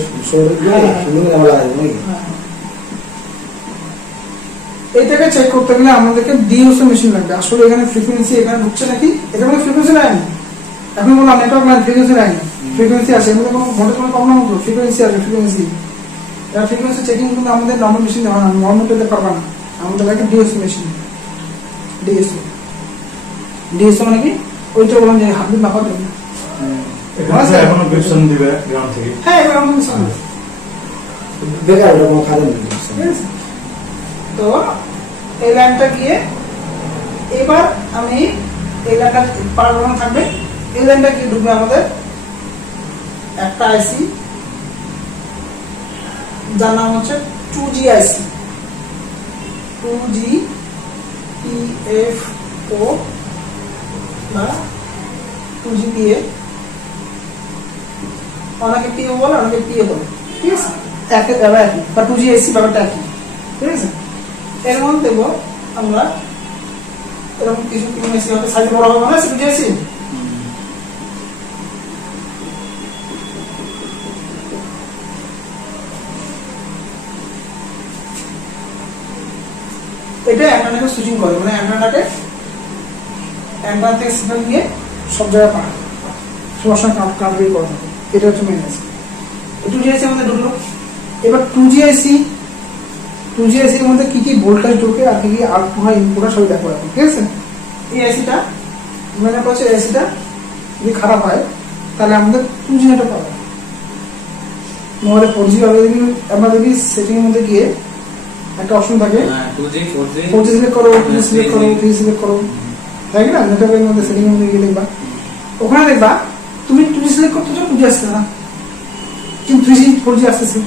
এইটাকে চেক করতে গেলে আমাদেরকে ডিওসি মেশিন লাগবে। আসলে এখানে ফ্রিকোয়েন্সি এখানে ঢুকছে নাকি, এটা কোনো ফ্রিকোয়েন্সি লাইন, এখন বললাম network line frequency line, frequency আসে, এর মধ্যে কোনো ভোল্টেজ কোনো প্রবলেম হতো, ফ্রিকোয়েন্সি আসবে, ফ্রিকোয়েন্সি এটা ফ্রিকোয়েন্সি চেকিং কিন্তু আমাদের নর্মাল মেশিন দেওয়া না, নর্মাল পেতে পারবা না, আমাদের লাগে ডিওসি মেশিন। ডিএসও মানে কি, ওইটা বললাম যে হাত দিয়ে মাপার জন্য। এখনো বিপশন দিবে গ্রাম থেকে, হ্যাঁ এবার আমাদের বিপশন বেকার ওটা কোনো খারাপ নেই। তো এই লাইনটা গিয়ে এবার আমি এই লাইনটা পারাগ্রাম থাকবে, এই লাইনটা গিয়ে ঢুকবে আমাদের একটা আইসি যার নাম হচ্ছে 2G আইসি, 2G PFO বা 2G PA, অনেকে PO বলে, অনেকে PA বলে, ঠিক আছে, একই বা 2G আইসি ব্যাপারটা একই, ঠিক আছে। এর মধ্যে দেবো আমরা এরকম কিছু মেসি হবে, সাইজ বড় হবে না, সেটা দিয়েছি। এটা অ্যান্টেনাকে সুইচিং করে, মানে অ্যান্টেনা থেকে সিগন্যাল নিয়ে সব জায়গায় পাঠায়, সবার সঙ্গে কানেক্ট করা থাকে, এটা হচ্ছে মেইন আইসি। 2G আইসি আমাদের ঢুকলো। এবার 2G আইসি এর মধ্যে কি কি ভোল্টেজ ঢোকে আর কি কি আউটপুট হয়, ইনপুট হয়, সবই দেখো এখন, ঠিক আছে। এই আইসিটা মানে হচ্ছে এই আইসিটা যদি খারাপ হয় তাহলে আমাদের 2G নেটওয়ার্ক পাবে, মোবাইলে 4G হবে। আমরা যদি সেটিং এর মধ্যে গিয়ে একটা অপশন থাকে 4G সিলেক্ট করো, 2G সিলেক্ট করো, 3G সিলেক্ট করো, তাই না? নেটওয়ার্কের মধ্যে সেটিং এর মধ্যে গিয়ে দেখবা, ওখানে দেখবা তুমি 2G সিলেক্ট করতে চাও, 2G আসছে না, কিন্তু 3G 4G আসতেছে,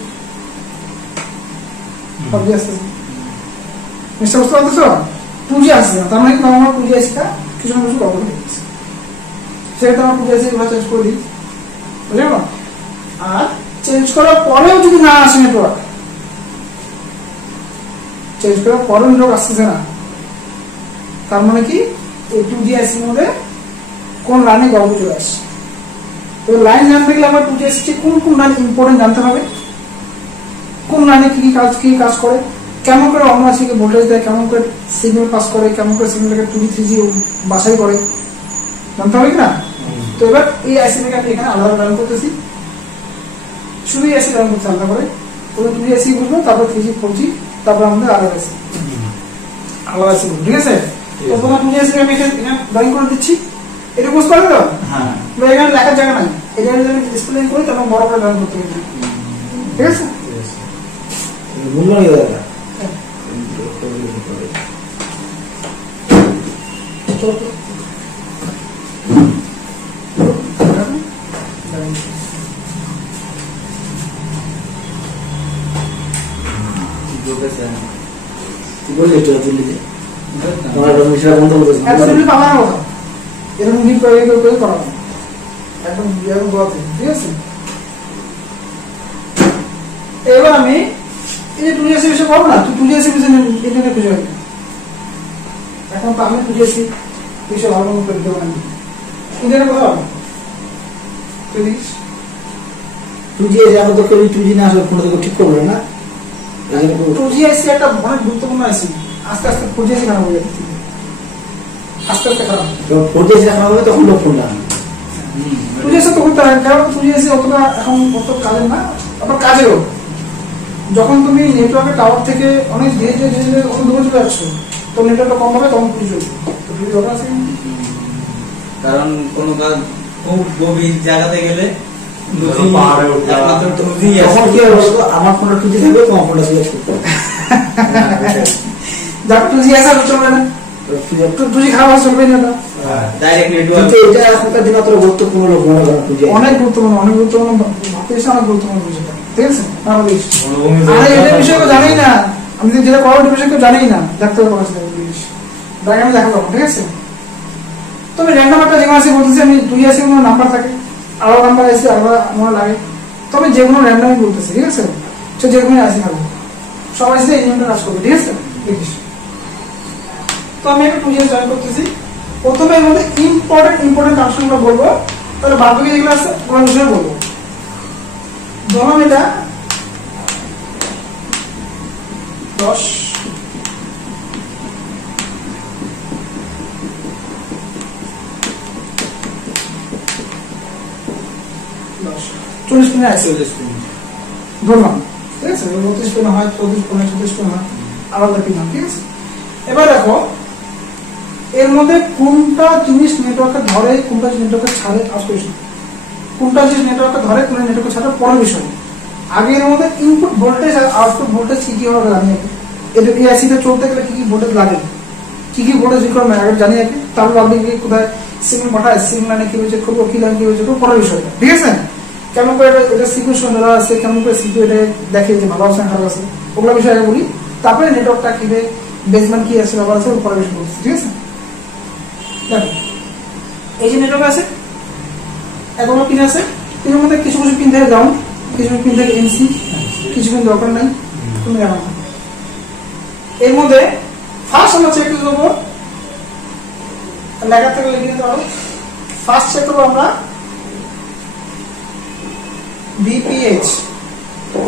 4G আসতেছে, বুঝতে পারছো? 2G আসছে না, তার মানে আমার 2G আইসিটা কিছু না কিছু গড়বড় হয়ে গেছে, সেটা আমার 2G আইসি চেঞ্জ করে দিই, বুঝলে না? আর চেঞ্জ করার পরেও যদি না আসে নেটওয়ার্ক, চেঞ্জ করার পরেও নেটওয়ার্ক আসতেছে না, তার মানে কি এই 2G আইসির মধ্যে কোন লাইনে গড়বড় চলে আসছে। তো লাইন জানতে গেলে আমার 2G আইসি কোন কোন লাইন ইম্পর্টেন্ট জানতে হবে, কোন লাইনে কি কাজ করে, কেমন করে অন্য আইসিকে ভোল্টেজ দেয়, কেমন করে সিগন্যাল পাস করে, কেমন করে সিগন্যালটাকে 2G 3G বাছাই করে, জানতে হবে কি না? তো এবার এই আইসিটাকে আমি এখানে আলাদা রান করতেছি, শুধু এই আইসি রান করতে আলাদা করে, তুমি 2G বুঝবো, তারপর 3G 4G, তারপর আমাদের আলাদা আছে, ঠিক আছে? তো তোমার 2G আমি এখানে ড্রয়িং করে দিচ্ছি, এটা বুঝতে পারবে তো? হ্যাঁ এখানে লেখার জায়গা নাই, এটা যদি আমি ডিসপ্লে করি তাহলে বড় করে ড্রয়িং করতে হবে, ঠিক আছে? মূল্য নিয়ে দাদা কি বললি একটু দিল্লিতে তোমার বিষয় বন্ধ করতেছে অ্যাকচুয়ালি পাওয়ার কথা এরকম নিয়ে করে করা হবে একদম এরকম দোয়াতে, ঠিক আছে? এবার আমি এই যে 2G বিষয় করবো না, তুই 2G বিষয় ইন্টারনেটে খুঁজে পাবি, এখন তো আমি 2G বিষয় ভালো মতো করে দেবো না, ইন্টারনেট কোথাও হবে তুই দেখিস 2G এখন তো কেউ 2G না আসলে ফোন থেকে ঠিক করবে না, 2G একটা অনেক গুরুত্বপূর্ণ আইসি, আস্তে আস্তে 4G খারাপ হয়ে যাচ্ছে, আস্তে আস্তে খারাপ 4G খারাপ হবে তখন লোক ফোন লাগাবে 2G তো করতে হয়, কারণ 2G অতটা এখন অত কাজের না, আবার কাজেরও। যখন তুমি নেটওয়ার্কের টাওয়ার থেকে অনেক ধীরে ধীরে অত দূরে চলে যাচ্ছ, তো নেটওয়ার্কটা কম হবে, তখন 2G চলবে। তো 2G ওটা আছে, কারণ কোনো কাজ খুব গভীর জায়গাতে গেলে পাহাড়ে উঠে একমাত্র 2G তখন কি হবে বলতো, আমার ফোনটা 2G থাকবে, তোমার ফোনটা সিলেক্ট করতে হবে যার 2G আছে আর চলবে না, 2G খারাপ হলে চলবে না, ডাইরেক্ট কিন্তু নেটওয়ার্ক এটা এখনকার দিনে অত গুরুত্বপূর্ণ লোক মনে করেন 2G অনেক গুরুত্বপূর্ণ, অনেক গুরুত্বপূর্ণ, ভাবতে এসে অনেক গুরুত্বপূর্ণ বিষয়টা, ঠিক আছে? আমাদের আরে এটা বিষয় কেউ জানেই না, আমি যেটা পড়ার বিষয় কেউ জানেই না, ডাক্তার পড়াচ্ছি আমি দেখাবো, ঠিক আছে? তবে র্যান্ডম একটা যেমন আছে বলতেছি আমি 2G কোনো নাম্বার থাকে, আরো নাম্বার আছে, আরো আমার লাগে, তবে যে কোনো র্যান্ডমই বলতেছি, ঠিক আছে? সে যে কোনো আসি থাকবো, সবাই সাথে ইনভেন্টর কাজ করবে, ঠিক আছে? দেখিস, তো আমি একটা 2G জয়েন করতেছি। প্রথমে এর মধ্যে ইম্পর্টেন্ট অপশনগুলো বলবো, তাহলে বাকি যেগুলো আছে ওগুলো বিষয়ে বলবো। ধরুন এটা 10 40 মিনিট আছে ধরলাম, ঠিক আছে? 32 পিন হয়, 34 পিন হয়, 36 পিন হয়, আলাদা পিন হয়, ঠিক আছে? এবার দেখো এর মধ্যে কোনটা জিনিস নেটওয়ার্কে ধরে, কোনটা নেটওয়ার্কে ছাড়ে, কোনটা জিনিস নেটওয়ার্কে ধরে, কোন নেটওয়ার্কে ছাড়ে পরের বিষয়। আগে এর মধ্যে ইনপুট ভোল্টেজ আর আউটপুট ভোল্টেজ কি কি হবে জানি আগে, এটা এই আইসিটা চলতে গেলে কি কি ভোল্টেজ লাগে, কি কি ভোল্টেজ রিকোয়ারমেন্ট আগে জানি আগে, তারপর আপনি কোথায় সিগন্যাল পাঠায়, সিগন্যালে কি চেক করবো, কি লাইন কি চেক করবো, পরের বিষয়টা, ঠিক আছে? কেমন করে এটা সিকুয়েন্স ধরা আছে, কেমন করে সিকিউ এটা দেখে যে ভালো আছে খারাপ আছে, ওগুলো বিষয় আগে বলি, তারপরে নেটওয়ার্কটা কিভাবে বেসমেন্ট কি আছে ব্যাপার আছে পরের বিষয় বলছি, ঠিক আছে? দেখো এই যে নেটওয়ার্ক আছে, এতগুলো পিন আছে, পিনের মধ্যে কিছু কিছু পিন থেকে গ্রাউন্ড, কিছু পিন থেকে এনসি, কিছু পিন দরকার নাই, তুমি জানো। এর মধ্যে ফার্স্ট আমরা চেক করবো, লেখা থেকে লিখে নিতে হবে, ফার্স্ট চেক করবো আমরা VPH,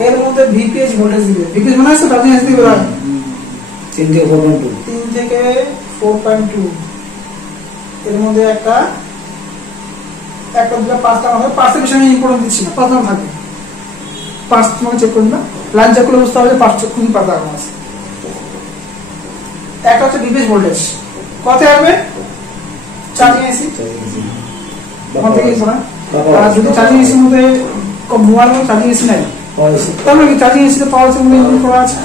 এর মধ্যে VPH ভোল্টেজ দিবে, VPH মানে আছে তার দিবে 3 থেকে 4.2, 3 থেকে 4.2, এর মধ্যে একটা দুটো পাঁচ টাকা হবে, পাঁচের বিষয়ে আমি ইম্পর্টেন্ট দিচ্ছি না, পাঁচ টাকা থাকবে, পাঁচ তোমাকে চেক করুন না, লাইন চেক করে বুঝতে হবে যে পাঁচ কোন পাঁচ টাকা আছে। একটা হচ্ছে VPH ভোল্টেজ কত আসবে, চার্জিং এসি কত থেকে শোনা, আর যদি চার্জিং এসির মধ্যে মোবাইল চার্জিং এসি নাই, তাহলে কি চার্জিং এসিতে পাওয়ার আছে মধ্যে ইনপুট করা আছে,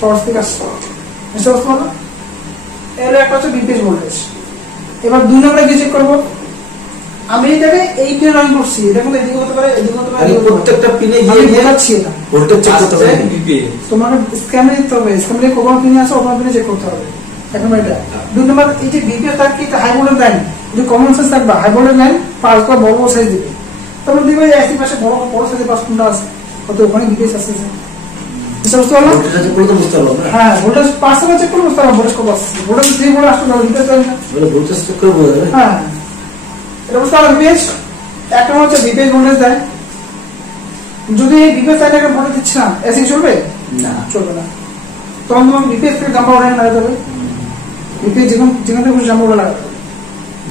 পাওয়ার থেকে আসছে বুঝতে পারছো? এর একটা হচ্ছে VPH ভোল্টেজ। এবার 2 নম্বরে কি চেক করবো, আমি এটাকে এই পিনে রান করছি, এটা কিন্তু এদিকে হতে পারে, এদিকে হতে পারে, প্রত্যেকটা পিনে আমি বোঝাচ্ছি এটা, ভোল্টেজ চেক করতে হবে, তোমাকে স্ক্যানে দিতে হবে, স্ক্যানে কোন পিনে আছে ওখানে পিনে চেক করতে হবে। এখন এটা 2 নম্বর, এই যে VPH তার কি হাই ভোল্টেজ লাইন, যদি কমন সেন্স থাকবে হাই ভোল্টেজ লাইন পাঁচ বা বড় সাইজ দিবে, তারপর দিবে একই পাশে বড় সাইজের পাঁচ কোনটা আছে, কত ওখানে VPH আছে, বুঝতে পারলাম? ভোল্টেজ চেক করতে বুঝতে পারলাম না, হ্যাঁ ভোল্টেজ 5 থেকে চেক করে বুঝতে পারলাম ভোল্টেজ কত আছে, ভোল্টেজ 3 ভোল্ট আসলে VPH জানি না, বলে ভোল্টেজ চেক করে বোঝা যাবে। হ্যাঁ এটা বুঝতে পারলাম। VPH একটা হচ্ছে VPH ভোল্টেজ দেয়, যদি এই VPH লাইনটাকে ভোল্টেজ দিচ্ছে না এসি চলবে না, চলবে না, তখন তোমার VPH থেকে জাম্পার ওঠায় লাগাতে হবে, VPH যেখান থেকে জাম্পার ওঠা লাগাতে হবে,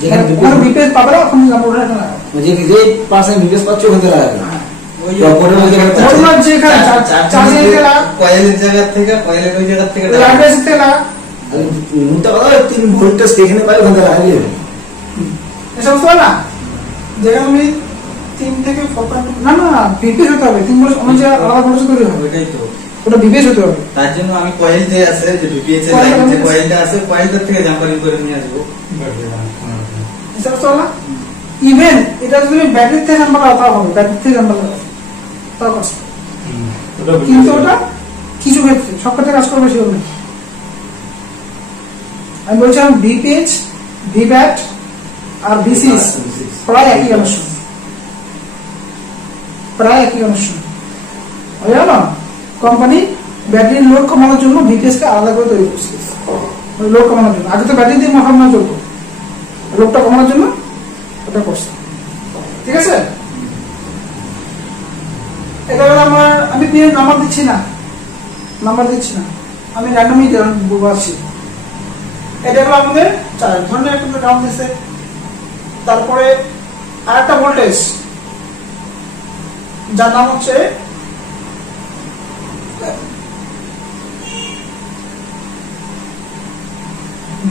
যেখানে VPH পাবে না ওখানে জাম্পার ওঠায় লাগাতে হবে, যে 5 VPH পাচ্ছ ওখানে লাগাবে, ওই যে তারপরে ওই জায়গায় মোটমাট যেখানে চার্জিং গেলা কয়েলের জায়গা থেকে কয়েলের ওই জায়গা থেকে লাইট থেকে লাগা মোটা কথা 3 ভোল্টেজ এখানে পাই ওখানে লাগিয়ে দেবে এসব তো না যেখানে আমি 3 থেকে 4.2 না না বিপিএস হতে হবে 3 ভোল্ট অনুযায়ী আলাদা ভোল্টেজ তৈরি হবে ওইটাই তো ওটা বিপিএস হতে হবে তার জন্য আমি কয়েল যে আছে যে বিপিএস এর লাইন যে কয়েলটা আছে কয়েলটা থেকে জাম্পারিং করে নিয়ে আসবো এসব তো না ইভেন এটা যদি ব্যাটারি থেকে নাম্বার আলাদা হবে ব্যাটারি থেকে নাম্বার আলাদা তাও কষ্ট কিন্তু ওটা কিছু ক্ষেত্রে সব ক্ষেত্রে কাজ করবে সেগুলো আমি বলছিলাম বিপিএইচ ভিব্যাট আর বিসিএস প্রায় একই কানেকশন বুঝে গেল কোম্পানি ব্যাটারির লোড কমানোর জন্য বিপিএস কে আলাদা করে তৈরি করছে লোড কমানোর জন্য আগে তো ব্যাটারি দিয়ে মাখানো চলতো লোডটা কমানোর জন্য ওটা করছে ঠিক আছে এটা হলো আমি নাম্বার দিচ্ছি না আমি র্যান্ডমলি বলছি এটা হলো আমাদের 4 ধরনের একটা গ্রাউন্ড দিচ্ছে তারপরে আরেকটা ভোল্টেজ যার নাম হচ্ছে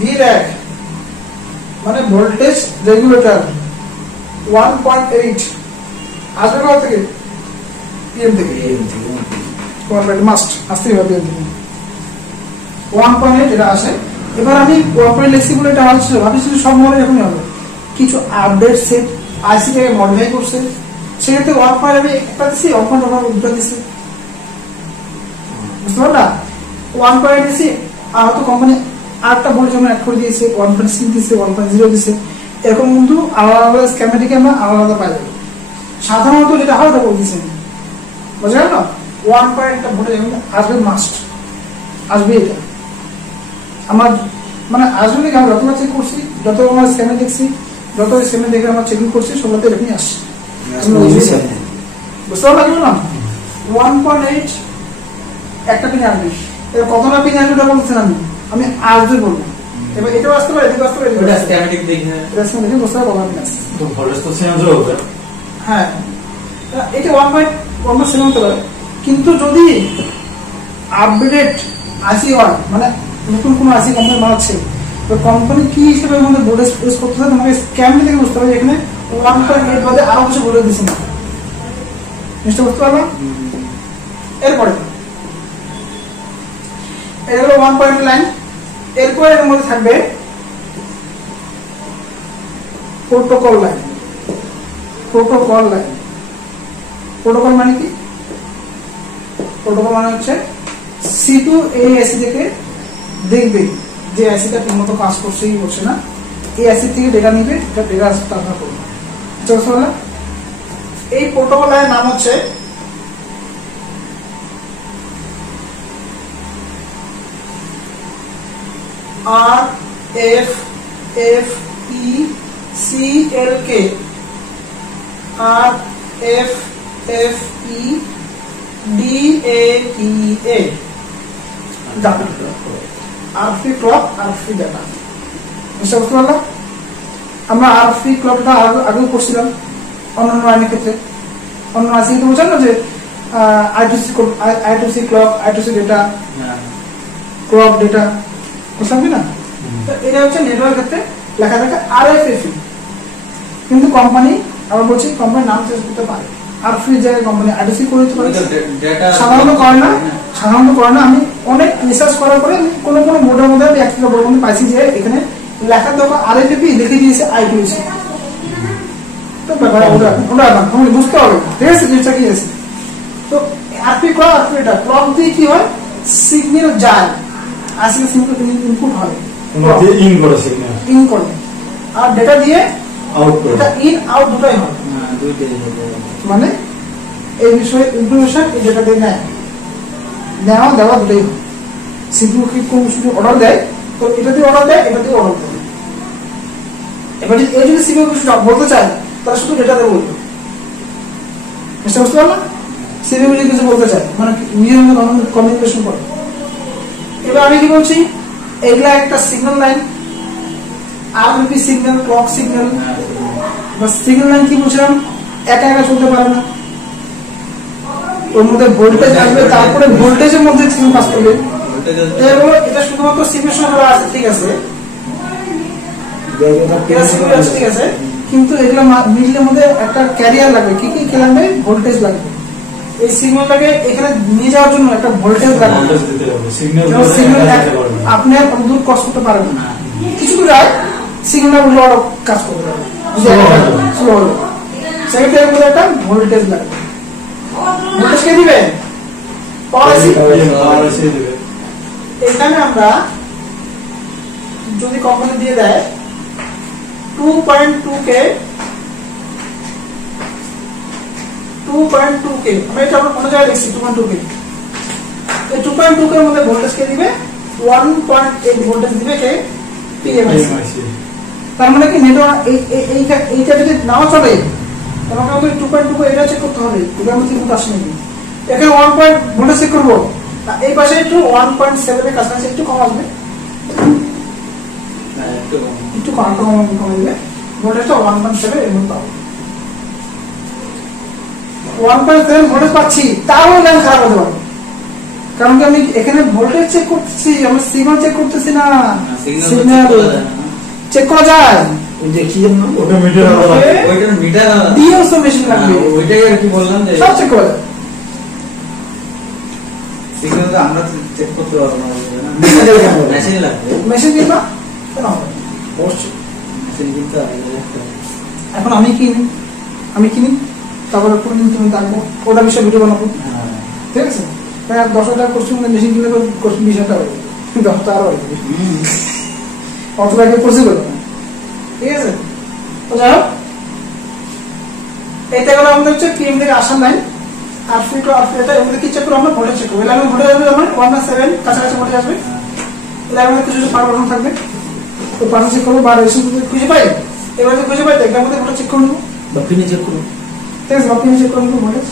VRAC মানে ভোল্টেজ রেগুলেটর 1.8 আসবে কোথা থেকে পিএম থেকে মাস্ট আসতেই হবে পিএম থেকে 1.8 এটা আসে এবার আমি কোঅপারেট লিখছি বলে এটা আসছে ভাবছি সব মনে এখনই হবে কিছু আপডেট সেট আইসি থেকে মডিফাই করছে সেক্ষেত্রে 1.8 আমি একটা দিচ্ছি 1.1 দুটো দিচ্ছি বুঝতে পারলা 1.8 দিচ্ছি আর হয়তো কোম্পানি আরেকটা ভোল্টেজ আমরা অ্যাড করে দিয়েছে 1.6 দিচ্ছে 1.0 দিচ্ছে এরকম কিন্তু আলাদা আলাদা স্ক্যামেটিকে আমরা আলাদা পাই যাবো সাধারণত যেটা হয় ওটা বলতেছি বুঝা গেল 1.8 একটা ভোল্টেজ আসবে মাস্ট আসবে এটা আমার মানে আসলে কি আমরা যতবার চেক করছি যত আমরা স্ক্যামে দেখছি যত স্ক্যামে দেখে আমরা চেকিং করছি সবতে এরকমই আসছে বুঝতে পারলাম না 1.8 একটা পিন আসবে এবার কতটা পিন আসবে ওটা বলছেন আমি আসবে বলবো এবার এটাও আসতে পারে এদিকে আসতে পারে ওটা স্ক্যামেটিক দেখে বুঝতে পারবো তো ভোল্টেজ তো চেঞ্জ হবে হ্যাঁ এটা 1.7 হতে পারে কিন্তু যদি আপডেট আসি হয় মানে নতুন কোনো আসি কোম্পানি বানাচ্ছে তো কোম্পানি কি হিসেবে আমাদের বোর্ডে ইউজ করতে হয় তোমাকে স্ক্যাম থেকে বুঝতে হবে এখানে 1.8 বাদে আরো কিছু বলে দিচ্ছি না নিশ্চয় বুঝতে পারলাম এরপরে এটা হলো 1.8 লাইন এরপরে এর মধ্যে থাকবে প্রোটোকল লাইন প্রোটোকল মানে কি প্রোটোকল মানে হচ্ছে C2 এই আইসি থেকে দেখবে যে আইসিটা ঠিকমতো কাজ করছে কি করছে না এই আইসি থেকে ডেটা নিবে এটা ডেটা ট্রান্সফার করবে বুঝতে এই প্রোটোকল লাইনের নাম হচ্ছে RFFECLK RFFEDATA RFP clock RFP data বুঝতে পারলাম আমরা RFP ক্লকটা আগেও করছিলাম অন্যান্য আইনের ক্ষেত্রে অন্য আছে তো বুঝলেন না যে I2C clock I2C data clock data বুঝলাম না এটা হচ্ছে নেটওয়ার্ক ক্ষেত্রে লেখা থাকে RFFE কিন্তু কোম্পানি আবার বলছি কোম্পানির নাম চেঞ্জ করতে পারে আর ফ্রি জায়গায় কোম্পানি I2C করে দিতে পারে সাধারণত করে না আমি অনেক রিসার্চ করার পরে আমি কোনো মোডের মধ্যে আমি একটা বড় মধ্যে পাইছি যে এখানে লেখা দরকার RFFE লিখে দিয়েছে I2C তো ব্যাপার ওটা আমাকে বুঝতে হবে ঠিক আছে জিনিসটা কি আছে তো RFP ক্লক RFP এটা ক্লক দিয়ে কি হয় সিগন্যাল যায় আসলে সিগন্যাল ইনপুট হয় ইন করে আর ডেটা দিয়ে আউটপুট এটা ইন আউট দুটোই হয় মানে এই বিষয়ে ইনফরমেশন এই ডেটা দিয়ে নেওয়া দেওয়া দুটোই হয় সিপিইউ কি কোন কিছু অর্ডার দেয় তো এটা দিয়ে অর্ডার দেয় এটা দিয়ে অর্ডার দেয় এবার এই যদি সিপিইউ কিছু বলতে চায় তাহলে শুধু ডেটা দিয়ে বলবে বুঝতে পারলাম সিপিইউ যদি কিছু বলতে চায় মানে নিজের মধ্যে কমিউনিকেশন করে এবার আমি কি বলছি এগুলা একটা signal line RFP signal clock signal বা সিগন্যাল লাইন কি বলছিলাম একা একা চলতে পারে না ওর মধ্যে ভোল্টেজ আসবে, তারপরে ভোল্টেজের মধ্যে সিগন্যাল পাস করবে। এবার এটা শুধুমাত্র সিমের সঙ্গে আছে, ঠিক আছে, এটা সিমের আছে, ঠিক আছে, কিন্তু এগুলো মিডলের মধ্যে একটা ক্যারিয়ার লাগবে। কি কি লাগবে? ভোল্টেজ লাগবে। এই সিগন্যালটাকে এখানে নিয়ে যাওয়ার জন্য একটা ভোল্টেজ লাগবে। আপনি আর কত দূর ক্রস করতে পারবেন না, কিছু দূর যায় সিগন্যাল উল্টো আরো কাজ করতে পারবে, স্লো হলো। সেক্ষেত্রে এর মধ্যে একটা ভোল্টেজ লাগবে। ভোল্টেজ কে দিবে? পাওয়ার আইসি দিবে। এখানে আমরা যদি কোম্পানি দিয়ে দেয় 2.2K, আমরা এটা আমরা কোনো জায়গায় লিখছি 2.2K। এই 2.2K এর মধ্যে ভোল্টেজ কে দিবে? 1.8 ভোল্টেজ দিবে কে? পিএমআইসি। তার মানে কি নেটওয়ার্ক এইটা যদি নাও চলে, আমাকে আমাদের 2.2K এটা চেক করতে হবে, এটা আমাদের কিন্তু আসে নাকি। এখানে 1 পয়েন্ট ভোল্টেজ চেক করবো, এই পাশে একটু 1.7 এর কাছাকাছি একটু কম আসবে, একটু কমে দিবে, ভোল্টেজটা 1.7 এর মধ্যে পাবো। 1.7 ভোল্টেজ পাচ্ছি, তাও লাইন খারাপ হতে পারে, কারণ কি আমি এখানে ভোল্টেজ চেক করতেছি, আমি সিগন্যাল চেক করতেছি না। সিগন্যাল চেক করা যায়, দেখি না ওটা মিটার আলাদা, ওইটা মিটার আলাদা, ডিএসও মেশিন লাগবে, ওইটাই আর কি বললাম যে সব চেক করা যায়। সিগন্যাল তো আমরা চেক করতে পারবো না, মেশিন লাগবে, মেশিন কিনবা কেন হবে? অবশ্যই মেশিন কিনতে হবে। এখন আমি কিনি, তারপরে কোনদিন তুমি থাকবো, ওটা বিষয়ে ভিডিও বানাবো, ঠিক আছে? 10,000 টাকা করছি, মেশিন কিনলে 20,000 টাকা হবে, 10,000 আরো হবে, অত টাকা পসিবল না, ঠিক আছে? তো যাই হোক, এইটা গেলো আমাদের হচ্ছে পিএম থেকে আসার লাইন। আর ফিট আর এটা এর মধ্যে কি চেক করবো? আমরা ভোল্টেজ চেক করবো। লাইনে ভোল্টেজ আসবে আমার 1.7 কাছাকাছি ভোল্টেজ আসবে। লাইনের মধ্যে কিছু পারফরমেন্স থাকবে, তো পারফরমেন্স চেক করবো, বা রেজিস্ট্যান্স যদি খুঁজে পাই, এবার যদি খুঁজে পাই তো এটার মধ্যে ভোল্টেজ চেক করে নেবো, বা পিনে চেক করুন, ঠিক আছে? বা পিনে চেক করে নেবো ভোল্টেজ।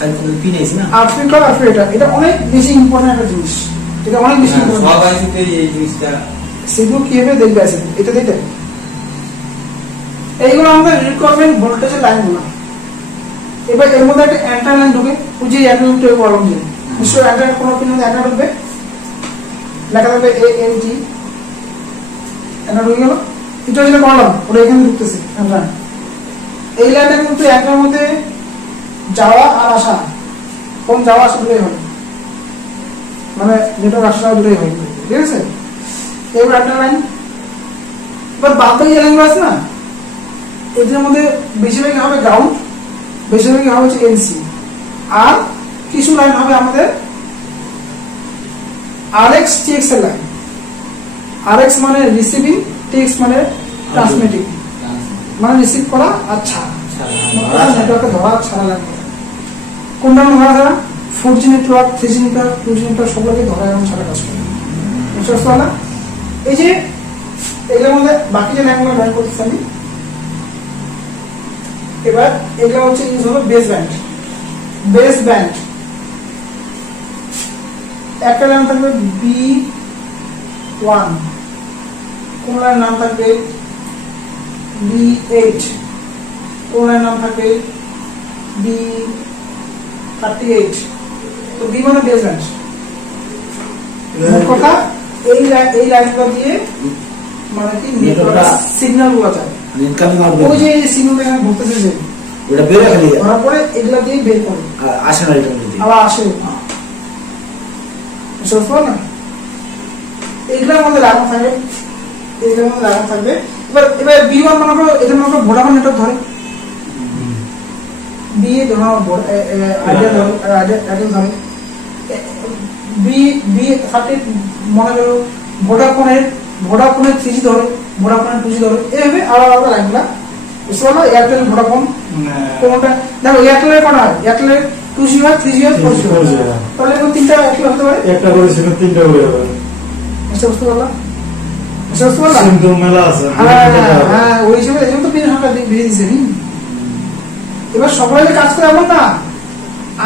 আর পিনে আছে না আর ফিট আর এটা অনেক বেশি ইম্পর্টেন্ট একটা জিনিস, এটা অনেক বেশি ইম্পর্টেন্ট। সব আইসিতে এই জিনিসটা সেগুলো কিভাবে দেখবে আছে এটা দেখে, এইগুলো আমাদের রিকোয়ারমেন্ট ভোল্টেজের লাইনগুলো। এবার এর মধ্যে একটা অ্যান্টার লাইন ঢুকে, ওই যে অ্যান্টার টু বললাম যে নিশ্চয়ই অ্যান্টার কোনো পিন মধ্যে অ্যান্টার ঢুকবে, লেখা থাকবে ANT, অ্যান্টার ঢুকে গেল। এটা যেটা বললাম ওটা এখানে ঢুকতেছে অ্যান্টার। এই লাইনটা কিন্তু অ্যান্টার মধ্যে যাওয়া আর আসা, কোন যাওয়া আসা দুটোই হয়, মানে নেটওয়ার্ক আসা দুটোই হয়, ঠিক আছে? এবার অ্যান্টার লাইন, এবার বাদ বাকি লাইনগুলো আছে না, এদের মধ্যে বেশিরভাগই হবে গ্রাউন্ড, বেশিরভাগই হবে হচ্ছে এনসি, আর কিছু লাইন হবে আমাদের RX TX এর লাইন। RX মানে রিসিভিং, TX মানে ট্রান্সমিটিং, মানে রিসিভ করা আর ছাড়া, নেটওয়ার্কে ধরা ছাড়া লাইন। কোনটা ধরা ছাড়া? 4G network, 3G network, 2G network সবগুলোকে ধরা এবং ছাড়া কাজ করে, বুঝতে পারছো না? এই যে এগুলোর মধ্যে বাকি যে লাইনগুলো ব্যবহার করতেছি আমি, এবার এগুলো হচ্ছে ইউজ হবে বেস ব্যান্ড। একটা লাইন থাকবে B1, কোন লাইন নাম থাকবে B8, কোন লাইন নাম থাকবে B38। তো B মানে বেস ব্যান্ড। কথা এই লাইনগুলো দিয়ে মানে কি নেটওয়ার্ক সিগন্যাল গুলো যায়, ইনকামিং আউট ওই যে সিগন্যাল এখানে ঘুরতেছে যে এটা বের খালি ধরা পড়ে, এগুলা দিয়ে বের করে আসে না, এটা মধ্যে আবার আসে, বুঝতে পারছো না? এগুলোর মধ্যে লাগানো থাকবে, এগুলোর মধ্যে লাগানো থাকবে। এবার B1 মনে করো, এটা মনে করো ভোডাফোন নেটওয়ার্ক ধরে, B ধরো আইডিয়া ধরে, B30 মনে করো ভোডাফোনের 3G ধরে, ভোডাফোনের 2G ধরে, এইভাবে আলাদা আলাদা লাইনগুলা, বুঝতে পারলো? এয়ারটেল, ভোডাফোন, কোনটা দেখো এয়ারটেলের কটা হয়, এয়ারটেলের 2G হয়, 3G হয়, 4G হয়, তাহলে এখন তিনটা এয়ারটেল হতে পারে, একটা করে ছিল তিনটা করে হবে, বুঝতে পারলাম? বুঝতে পারলাম? কিন্তু মেলা আছে, হ্যাঁ, ওই হিসেবে এই জন্য তো পিনের সংখ্যা বেরিয়ে দিচ্ছে। এবার সবাই কাজ করে এমন না,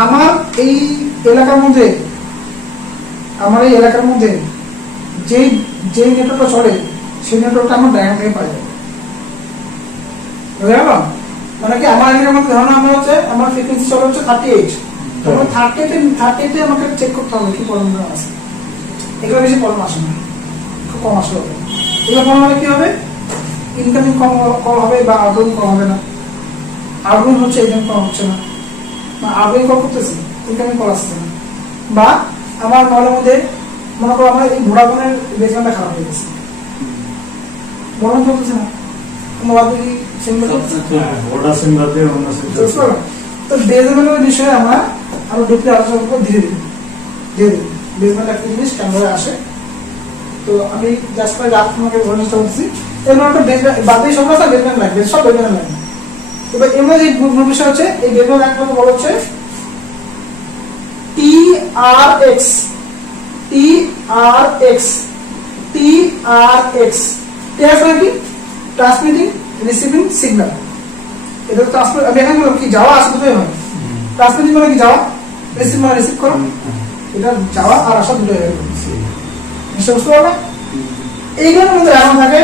আমার এই এলাকার মধ্যে যে নেটওয়ার্কটা চলে সেই নেটওয়ার্কটা আমার ডায়াগ্রাম থেকে পাওয়া যাবে, বুঝতে পারলাম? মানে কি আমার এলাকার মধ্যে ধরুন আমার ফ্রিকোয়েন্সি চলে হচ্ছে 38, তারপর 30 আমাকে চেক করতে হবে কি প্রবলেম আছে। এগুলো বেশি প্রবলেম আসে না, খুব কম আসলে হবে। এগুলো প্রবলেম হলে কি হবে, ইনকামিং কল হবে বা আউটগোয়িং কল হবে না। আউটগোয়িং হচ্ছে, ইনকামিং কল হচ্ছে না, বা আউটগোয়িং কল করতেছি ইনকামিং কল আসছে না। বা আমার মোবাইলের মধ্যে মনে করো আমার এই ভোডাফোনের বেসমেন্টটা খারাপ হয়ে গেছে, বরং চলতেছে না, মোবাইল যদি সিম ওটা সিম বাদ দিয়ে অন্য সিম চলছে। তো বেসমেন্টের বিষয়ে আমরা আরো ডিপলি আলোচনা করবো ধীরে ধীরে। বেসমেন্ট একটা জিনিস ক্যামেরা আসে, তো আমি জাস্ট করে রাত তোমাকে বলার চেষ্টা করছি। এর একটা বেসমেন্ট বাদ দিয়ে সব রাস্তা বেসমেন্ট লাগবে, সব বেসমেন্ট লাগবে। এবার এর মধ্যে মূল বিষয় হচ্ছে এই বেসমেন্ট একমাত্র বলা হচ্ছে TRX মানে কি, ট্রান্সমিটিং রিসিভিং সিগন্যাল। এটা ট্রান্সমিট, আমি এখানে বললাম কি যাওয়া আসা দুটোই হয়। ট্রান্সমিটিং মানে কি যাওয়া, রিসিভ মানে রিসিভ করো, এটা যাওয়া আর আসা দুটোই হয়। বুঝতে পারবে? এইগুলোর মধ্যে এমন থাকে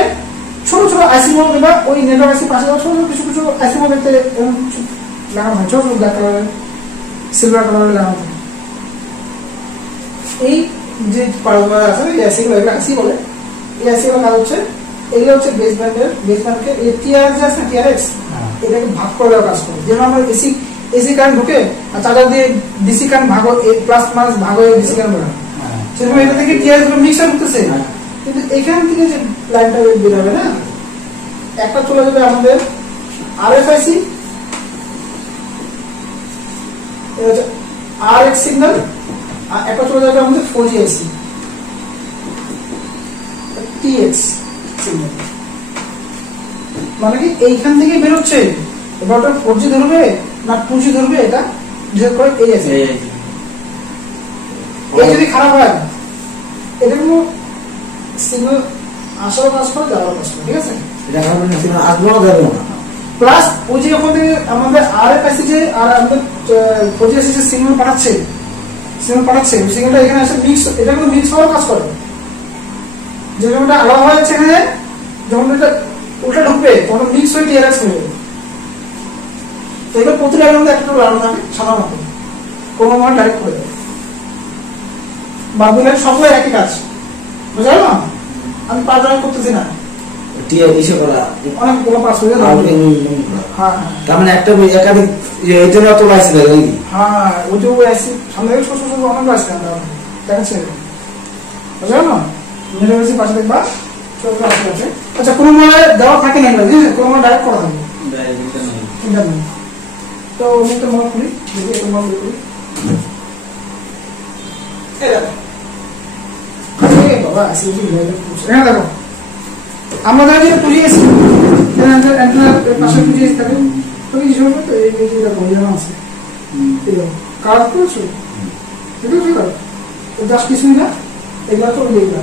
ছোট ছোট আইসি মোড, বা ওই নেটওয়ার্ক আইসি পাশে ছোট ছোট কিছু কিছু আইসি মোড দেখতে লাগানো হয়, ছোট ছোট ব্ল্যাক কালারের সিলভার কালারের লাগানো থাকে। এই যে পারগুলো আছে এই আইসিগুলো, এগুলো আইসি বলে। এই আইসিগুলো কাজ হচ্ছে, এগুলো হচ্ছে বেসব্যান্ডকে এই টিআরএক্স আছে না, টিআরএক্স এটাকে ভাগ করে দেওয়ার কাজ করে। যেমন আমরা এসি কারেন্ট ঢুকে আর চার্জার দিয়ে ডিসি কারেন্ট ভাগ প্লাস মাইনাস ভাগ হয়ে ডিসি কারেন্ট বেরোয়, সেরকম এটা থেকে টিআরএক্স গুলো মিক্সার করতেছে। কিন্তু এখান থেকে যে লাইনটা বের হবে না, একটা চলে যাবে আমাদের আরএফআইসি, এটা হচ্ছে আরএক্স সিগন্যাল, আর একটা চলে যাবে আমাদের 4G আইসি টিএক্স সিগন্যাল। মানে কি এইখান থেকে বেরোচ্ছে, এবার ওটা 4G ধরবে না 2G ধরবে, এটা ডিসাইড করে এই আইসি। এই যদি খারাপ হয় এটা কোনো সিগন্যাল আসারও কাজ করে, যাওয়ারও কাজ করে, ঠিক আছে? এটা কারণে সিগন্যাল আসবে না, যাবে না। প্লাস ওই যে ওখান থেকে আমাদের আরএফআইসি যে আর আমাদের 4G আইসি যে সিগন্যাল পাঠাচ্ছে সিগন্যালটা এখানে এসে মিক্স, এটা কিন্তু মিক্স হওয়ার কাজ করে। যেরকম এটা আলাদা হয়ে যাচ্ছে এখানে, যখন এটা উল্টা ঢুকবে তখন মিক্স হয়ে টিআরএক্স হয়ে যাবে। তো এবার প্রতিটা লাইনের মধ্যে একটা লাইন থাকে সাধারণত, কোনো মানে ডাইরেক্ট করে দেবে, বাকি লাইন সবগুলো একই কাজ, বুঝা গেল? আমি পাঁচ লাইন করতেছি না, টিআর ইস্যু করা অনেকগুলো পাস হয়ে যাবে। হ্যাঁ তার মানে একটা একাধিক এইটা তো লাইসি লাগে নাকি? হ্যাঁ, ওই যে ওই আইসি সামনে থেকে ছোট ছোট অনেক আসছে, আমরা দেখাচ্ছি, বুঝা গেল? নেটওয়ার্কের পাশে দেখবা ছোট ছোট আছে। আচ্ছা, কোনো মানে দেওয়া থাকে না, কোনো মানে ডাইরেক্ট করা থাকে ইন্টারনেট। তো আমি একটা মনে করি, দেখি একটা মনে করি, বাবা আসি দেখো, আমরা জানি যে পুজি এসি পাশে পুজি এসি থাকে, তো কিছু হবে তো এই যে বইজানো আছে, কাজ করছো ঠিক আছে? তো জাস্ট কিছুই না, এগুলো তো এইগুলো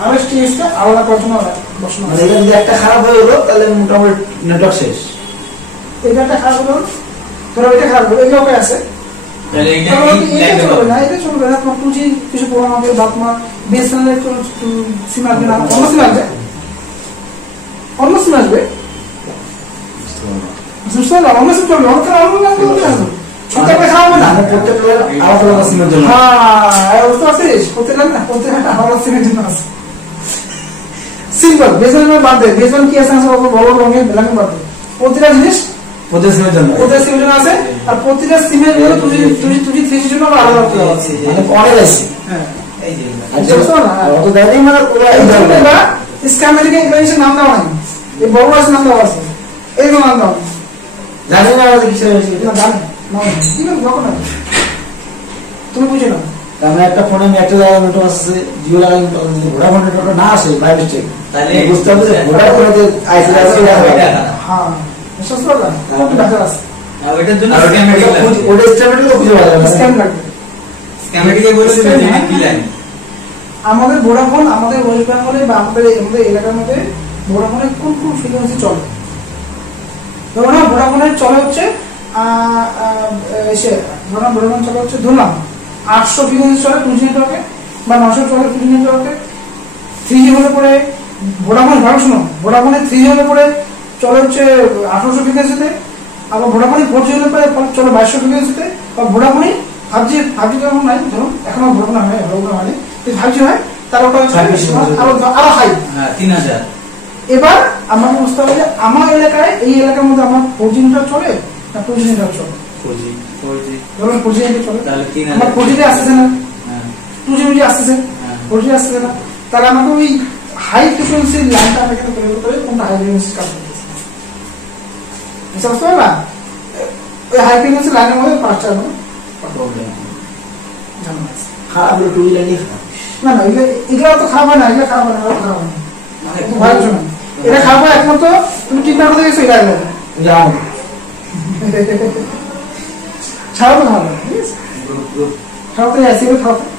আর স্টেজটা আলাদা পড়াশোনা বসানো। মানে এটা যদি একটা খারাপ হয়ে গেলো তাহলে মোটামুটি নেটওয়ার্ক শেষ। এটা একটা খারাপ হলো, ধরো এটা খারাপ হলো, এগুলো ওকে আছে, এটা চলবে না। তোমার পুঁজি কিছু প্রোগ্রাম হবে বা তোমার বিএসএনএল সিম আসবে না, অন্য সিম আসবে, অন্য সিম আসবে, বুঝতে পারলাম? অন্য সিম চলবে, অন্য খারাপ হবে না, প্রত্যেকটা আলাদা আলাদা সিমের জন্য। হ্যাঁ, বুঝতে পারছিস? প্রত্যেকটা না, প্রত্যেকটা আলাদা সিমের জন্য আছে। সিম্পল বেসমেন্ট বাদ দেয়, বেসমেন্ট কি আছে বড় রঙের বেলাঙ্গি বাদ দেয়, প্রতিটা জিনিস প্রত্যেক সিমের জন্য আছে। আর প্রতিটা সিমের জন্য তুই 3G জন্য আলাদা করতে হবে, মানে অনেক আছে। হ্যাঁ, এই যে অত দেয়নি মানে পুরো এই ধরনের স্ক্যামেটিকে ইংলিশে নাম দেওয়া নাই, এই বড় আছে নাম দেওয়া আছে, এইরকম নাম দেওয়া জানি না আমাদের কিসের হয়েছে না, জানি না কি না যখন তুমি বুঝে না। তার মানে একটা ফোনে আমি একটা জায়গায় নেটওয়ার্ক আসছে, জিও লাগাই যদি ভোডাফোন নেটওয়ার্ক না আসে বাই মিস্টেক, তাহলে বুঝতে হবে যে ভোডাফোনে আইসি আছে। হ্যাঁ, বিশ্বাস করলাম খুব ডাক্তার আছে, ওইটার জন্য ওটা স্ট্যান্ডার্ড খুঁজে পাওয়া যাবে, স্ক্যাম লাগবে। স্ক্যামেটিকে বলছে যে কি লাইন আমাদের ভোডাফোন, আমাদের ওয়েস্ট বেঙ্গলে বা আমাদের এলাকার মধ্যে ভোডাফোনের কোন কোন ফ্রিকোয়েন্সি চলে? ধরুন ভোডাফোনের চলে হচ্ছে ভোডাফোন চলে হচ্ছে ধরলাম 800 ফ্রিকোয়েন্সি চলে 2G নেটওয়ার্কে, বা 900 চলে 2G নেটওয়ার্কে। 3G হলে পরে ভোডাফোন ভালো শোনো, ভোডাফোনের 3G হলে পরে চলে হচ্ছে 1800 ফ্রিকোয়েন্সিতে, আবার ভোডাফোনে 4G হলে পরে চলে 2200 ফ্রিকোয়েন্সিতে, বা ভোডাফোনে 5G যখন নাই ধরুন এখনো বড় না হয় বড় না হয় যদি 5G হয় তাহলে ওটা হচ্ছে আরো হাই। হ্যাঁ 3000। এবার আমাকে বুঝতে হবে যে আমার এলাকায় এই এলাকার মধ্যে আমার 4G নেটওয়ার্ক চলে না 2G নেটওয়ার্ক চলে। 4G ধরুন 4G নেটওয়ার্ক চলে, তাহলে 3000 আমার 4G আসতেছে না, হ্যাঁ 2G আসতেছে, 4G আসতেছে না, তাহলে আমাকে ওই হাই ফ্রিকোয়েন্সি লাইনটা আমি এখানে তৈরি করতে হবে কোনটা হাই ফ্রিকোয়েন্সি কাজ করতেছে বুঝতে পারছো না? ওই হাই ফ্রিকোয়েন্সি লাইনের মধ্যে 5টা প্রবলেম। জানা আছে। খারাপ হলে টুজি লাইনই খারাপ। না না এগুলো তো খারাপ হয় না, এগুলো খারাপ হয় না, এগুলো খারাপ হয় না, মানে ভালো কিছু না। এটা খারাপ হয় একমাত্র তুমি ঠিক না করতে গেছো এটা আগে যাও ছাড়া তো খারাপ হয়, ঠিক আছে? গ্রুপ খারাপ তো আসি খারাপ হয়।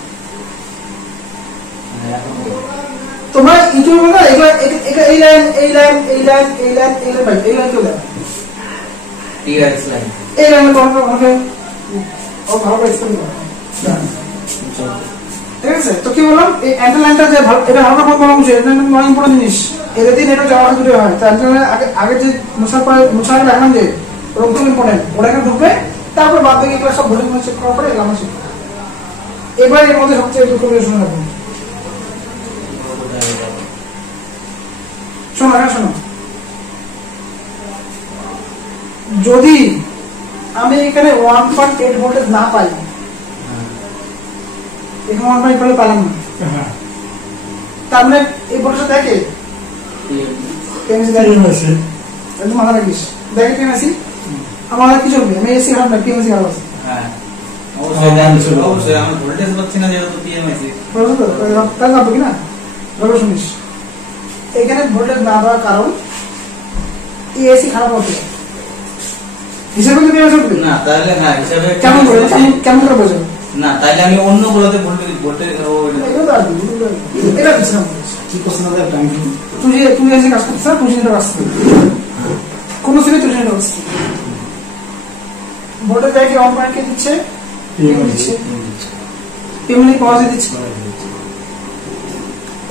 এখন তোমার ইউটিউবে না এগুলো এই লাইন এই লাইন এই লাইন এই লাইন এই লাইন এই লাইন চলে যায় টিআরএস লাইন এই লাইনে তোমাকে আমাকে ও ভালো করে এক্সপ্লেন করে, ঠিক আছে? তো কি বললাম এই অ্যান্টেনা লাইনটা যে এটা ভালো করে বলা উচিত, এটা নয় ইম্পর্টেন্ট জিনিস, এদের দিন এটা যাওয়া দূরে হয়। তো অ্যান্টেনা আগে যে মুসাফা রাখলাম যে ওরকম খুব ইম্পর্টেন্ট, ওটাকে ঢুকবে তারপর বাদ বাকি এগুলো সব ভোল্টেজ চেক করার পরে এগুলো আমার চেক করা। এবার এর মধ্যে সবচেয়ে দুঃখ করে শুনে রাখুন, শোনো হ্যাঁ শোনো, যদি আমি এখানে 1.8 ভোল্টেজ না পাই, এখানে 1.8 ভোল্টেজ পেলাম না, হ্যাঁ তার মানে এই ভোল্টেজটা দেখে একদম মাথা রাখিস, দেখে পিএমসি আমার কি চলবে, আমি এসি খারাপ না পিএমসি খারাপ আছে, হ্যাঁ অবশ্যই অবশ্যই আমি ভোল্টেজ পাচ্ছি না যেহেতু টিএমএসি তাই না কি না ভালো শুনিস, এখানে ভোল্টেজ না দেওয়ার কারণ এই এসি খারাপ হচ্ছে হিসাবে কি পিএমসি উঠবে না, তাহলে হ্যাঁ হিসাবে কেমন করে কেমন করে বোঝো না, তাহলে আমি অন্য গুলোতে ভোল্টেজ এটা দিচ্ছিলাম কি প্রশ্ন দেয় টাইম তুই এসে কাজ করছিস না, 2G নেটওয়ার্ক আসছে কোন সিমে 2G নেটওয়ার্ক আসছে ভোল্টেজ দেখে 1.8 কে দিচ্ছে দিচ্ছে পিএমএল পাওয়ার দিচ্ছে।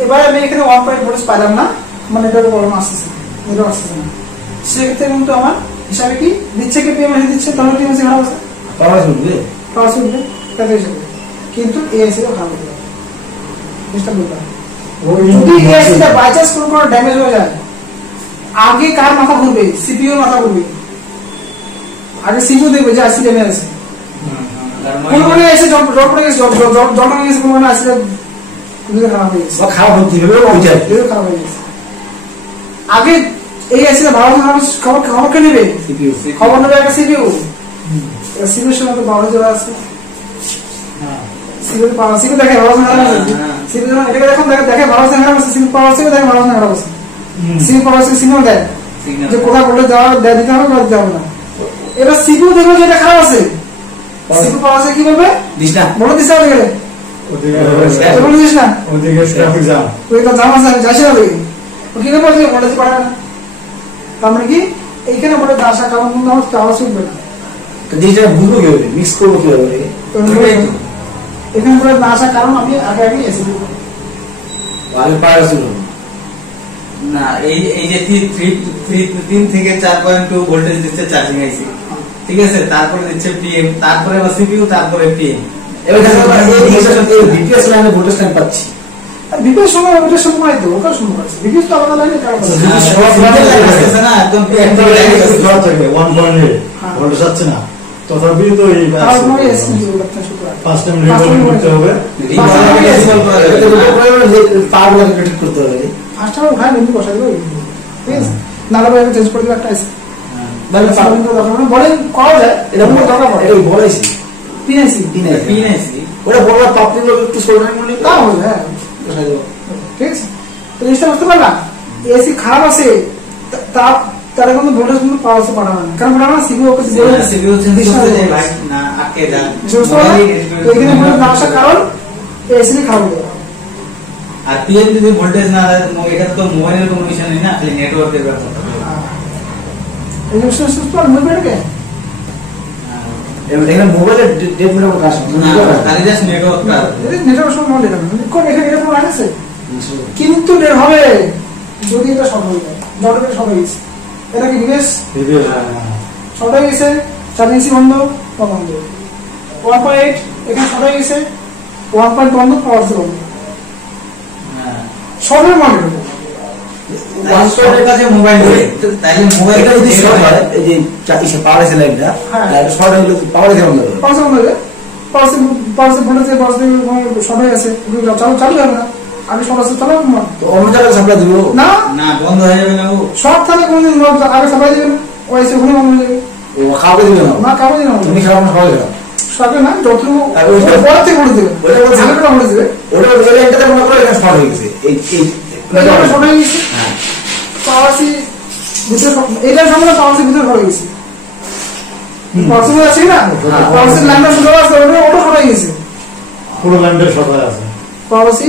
এবার আমি এখানে 1.8 ভোল্টেজ পাইলাম না, মানে এটা প্রবলেম আসছে নেটওয়ার্ক আসছে না, সেক্ষেত্রে কিন্তু আমার হিসাবে কি দিচ্ছে কি পিএমএল দিচ্ছে, তাহলে পিএমসি খারাপ আছে পাওয়া শুনবে পাওয়ার শুনবে তাতে হিসাবে, কিন্তু এএসি ও খারাপ হবে জিনিসটা বললাম। যদি এএসিটা বাই চান্স কোনো ড্যামেজ হয়ে যায় আগে কার মাথা ঘুরবে, সিপিইউ মাথা ঘুরবে, আগে সিপিইউ দেখবে যে আইসি ড্যামেজ আছে, কোন কোন এসে জল পড়ে গেছে জল পড়ে গেছে কোন কোন আইসি খারাপ হয়ে গেছে বা খারাপ হতে হবে ওই যায় খারাপ হয়ে গেছে, আগে এই আইসিটা ভালো খবর কে নেবে, সিপিইউ খবর নেবে একটা সিপিইউ, সিপিইউর সময় তো বড় জোড়া আছে, সিপিইউ পাওয়ার সিপিইউ দেখে ভালো খারাপ আছে, সিপিইউ এটাকে দেখুন দেখে ভালো খারাপ আছে, সিপিইউ পাওয়ার সিপিইউ দেখে ভালো খারাপ আছে, সিপিইউ পাওয়ার সিগন্যাল দেয় যে কোথায় বললে দেওয়া দিতে হবে বা দিতে হবে না। এবার সিপিইউ দেখবে যে এটা খারাপ আছে, সিপিইউ পাওয়ার কি বলবে দিস না বলে দিতে হবে গেলে বলে দিস না ওদিকে ট্রাফিক জ্যাম, ওই তো জাম আছে আমি যাইছি না দেখি ও কি বলছে বলে পারে না, তার মানে কি এইখানে বলে আসা কারণ কিন্তু আমার পাওয়ার শুনবে না, তো জিনিসটা বুঝবো কি হবে মিক্স করবো কি হবে এখানে বলে না আসার কারণ আমি আগে আগে এসে দিব আগে পাওয়া ছিল না, এই যে 3 থেকে 4.2 ভোল্টেজ দিচ্ছে চার্জিং আইসি, ঠিক আছে, তারপরে দিচ্ছে পিএম, তারপরে সিপিইউ, তারপরে পিএম। এবার বিপিএস লাইনে ভোল্টেজ টাইম পাচ্ছি বিপিএস সময় ওটার সময় তো ওটার সময় আছে বিপিএস তো আলাদা লাইনে কারণ আছে না একদম ভোল্টেজ যাচ্ছে না, তথাপি তো এই আর নয় এসি লাগতে শুরু করে ফার্স্ট টাইম রিভলভ করতে হবে, পাওয়ার ঠিক করতে হবে ফার্স্ট টাইম ভাই নিয়ে বসা দেব, ঠিক আছে নালা ভাই চেঞ্জ করে দিও একটা এসি মানে পাওয়ার তো দরকার মানে বলে করা যায় এটা কোনো দরকার পড়ে এটা বলেছি পিএসি পিএনআইসি ওটা বড় পাপড়ি লোক একটু সোল্ডারিং করলে তা হবে হ্যাঁ বসাই দেবো ঠিক আছে। তো জিনিসটা বুঝতে পারলাম এসি খারাপ আছে তারা কিন্তু ভোল্টেজ কিন্তু পাওয়ার সে পাঠাবে না, কারণ পাঠাবে না সিপিইউ ওকে সিপিইউ চেঞ্জ করতে যায় ভাই না আটকে যায়, এখানে বলে না আসার কারণ এসি খারাপ হবে। আর পিএম যদি ভোল্টেজ না দেয় এটা তো মোবাইলের কমিউনিকেশন নেই না, খালি নেটওয়ার্কের ব্যাপার। এই জিনিসটা সুস্থ আর মনে পড়ে এখানে মোবাইলের ডেট মিটার কাজ না, খালি জাস্ট নেটওয়ার্কটা নেটওয়ার্ক সময় মনে রাখবেন কোন এখানে এটা কোনো আছে কিন্তু বের হবে যদি এটা সব হয়ে যায় যতটা সব হয়ে গেছে এটা কি বিবেশ সব হয়ে গেছে চার্জিং বন্ধ বন্ধ 1.8 এখানে শর্ট হয়ে গেছে, 1.1 পাওয়ার ছিল হ্যাঁ সবের মডেল সবার কাছে মোবাইল নেই, তাইলে মোবাইল এটা যদি শর্ট হয় এই যে পাওয়ার এসে লাইনটা হ্যাঁ। লাইনটা শর্ট হয়ে গেলে পাওয়ার কেমন যাবে? পাওয়ার হবে পাওয়ার ভোল্টেজ শর্ট হয়ে গেছে, চালু চালু হবে না, আমি শর্ট আছে চালাবো না তো অন্য জায়গায় সাপ্লাই দিব না, না বন্ধ হয়ে যাবে না ও। শর্ট থাকলে কোনদিন আগে সাপ্লাই দিবেন, ওই এসে ওখানে বন্ধ হয়ে যাবে ও খাওয়াবে দিবে না না, কাগজ না তুমি খাওয়া না খাওয়াবে না সবে না, যতটুকু আর ওই- পরে থেকে বলে দেবে, ওইটা বলছি। আগেটা বলে দেবে ওটা ওই লাইনটাতে মনে করো এখানে শর্ট হয়ে গেছে এই শর্ট হয়ে গেছে, হ্যাঁ পাওয়ারসি ভিতরে এটা সামনে পাওয়ারসি ভিতরে পড়ে গেছে, পাওয়ারসি আছে না, পাওয়ারসি লাইনটা শুরু আছে ওটা পড়ে গেছে, পুরো লাইনটাই শর্ট হয়ে আছে। পাওয়ারসি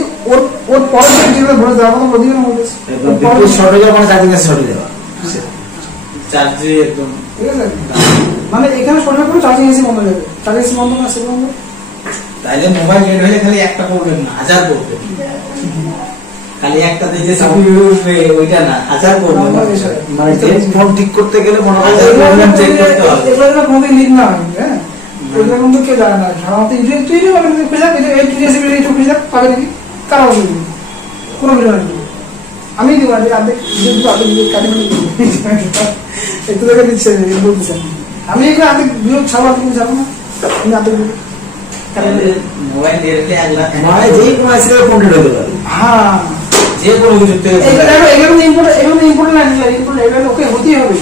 ওর পরে যেটা ভরে যাওয়ার কথা বলে দিবেন আমাদের, একদম বিদ্যুৎ শর্ট হয়ে যাওয়া মানে চার্জিং এসে শর্ট হয়ে যাওয়া চার্জে একদম ঠিক আছে, মানে এখানে শর্ট হয়ে পড়ে চার্জিং এসে বন্ধ হয়ে যাবে, চার্জিং এসে বন্ধ না সে বন্ধ, তাইলে মোবাইল রেড হলে খালি একটা প্রবলেম না, হাজার প্রবলেম। খালি একটা দিকে সিপিইউ উঠবে ওইটা না, হাজার প্রবলেম। মানে যে ফোন ঠিক করতে গেলে মনে হয় আচ্ছা, প্রবলেম চেক করতে হবে। এগুলো কোনোদিন লিক না হয়, হ্যাঁ এগুলো কিন্তু কেউ জানে না, সাধারণত তুই পাবেন খুঁজে এই টিডিএসি একটু খুঁজে পাবে নাকি, কারো অসুবিধা নেই, কোনো ভিডিও নেই, আমি দিব আর্ধেক একটু দেখে দিচ্ছে বলতেছেন, আমি এগুলো আর্ধেক ভিডিও ছাড়া তুমি যাবো না, আমি আর্ধেক ভিডিও মোবাইল রেড হলে 1 লাখ মানে যে কোনো আইসিতে ফোন রেড হতে পারে হ্যাঁ যে কোনো কিছু থেকে এগুলো ইম্পর্টেন্ট এগুলো ওকে হতেই হবে,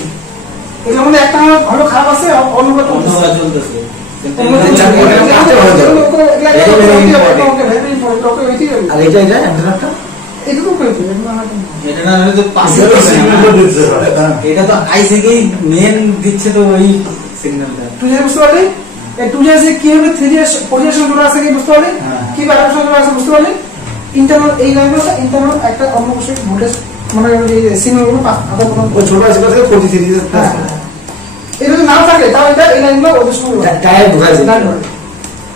এগুলোর মধ্যে একটা ভালো খারাপ আছে, অন্যটা অন্যরা চলতেছে। কিন্তু আর এটা এটা অ্যান্টেনাটা এটা না হলে তো পাশে করবে না। এটা তো আই থেকেই মেন দিচ্ছে তো ওই সিগন্যালটা। বুঝতে পারলি কিভাবে 3G পজিশন জোড়া আছে কি বুঝতে পারলি, কি অ্যাডাপশন জোড়া আছে বুঝতে পারলি, ইন্টারনাল এই লাইনগুলো ইন্টারনাল একটা অন্য কিছু ভোল্টেজ মানে সিগন্যালগুলো ও ছোট আইসি থেকে 40 সিরিজ এটা যদি না থাকে তাহলে এটা এই লাইনগুলো ওদের সঙ্গে টায়ার ঢোকায়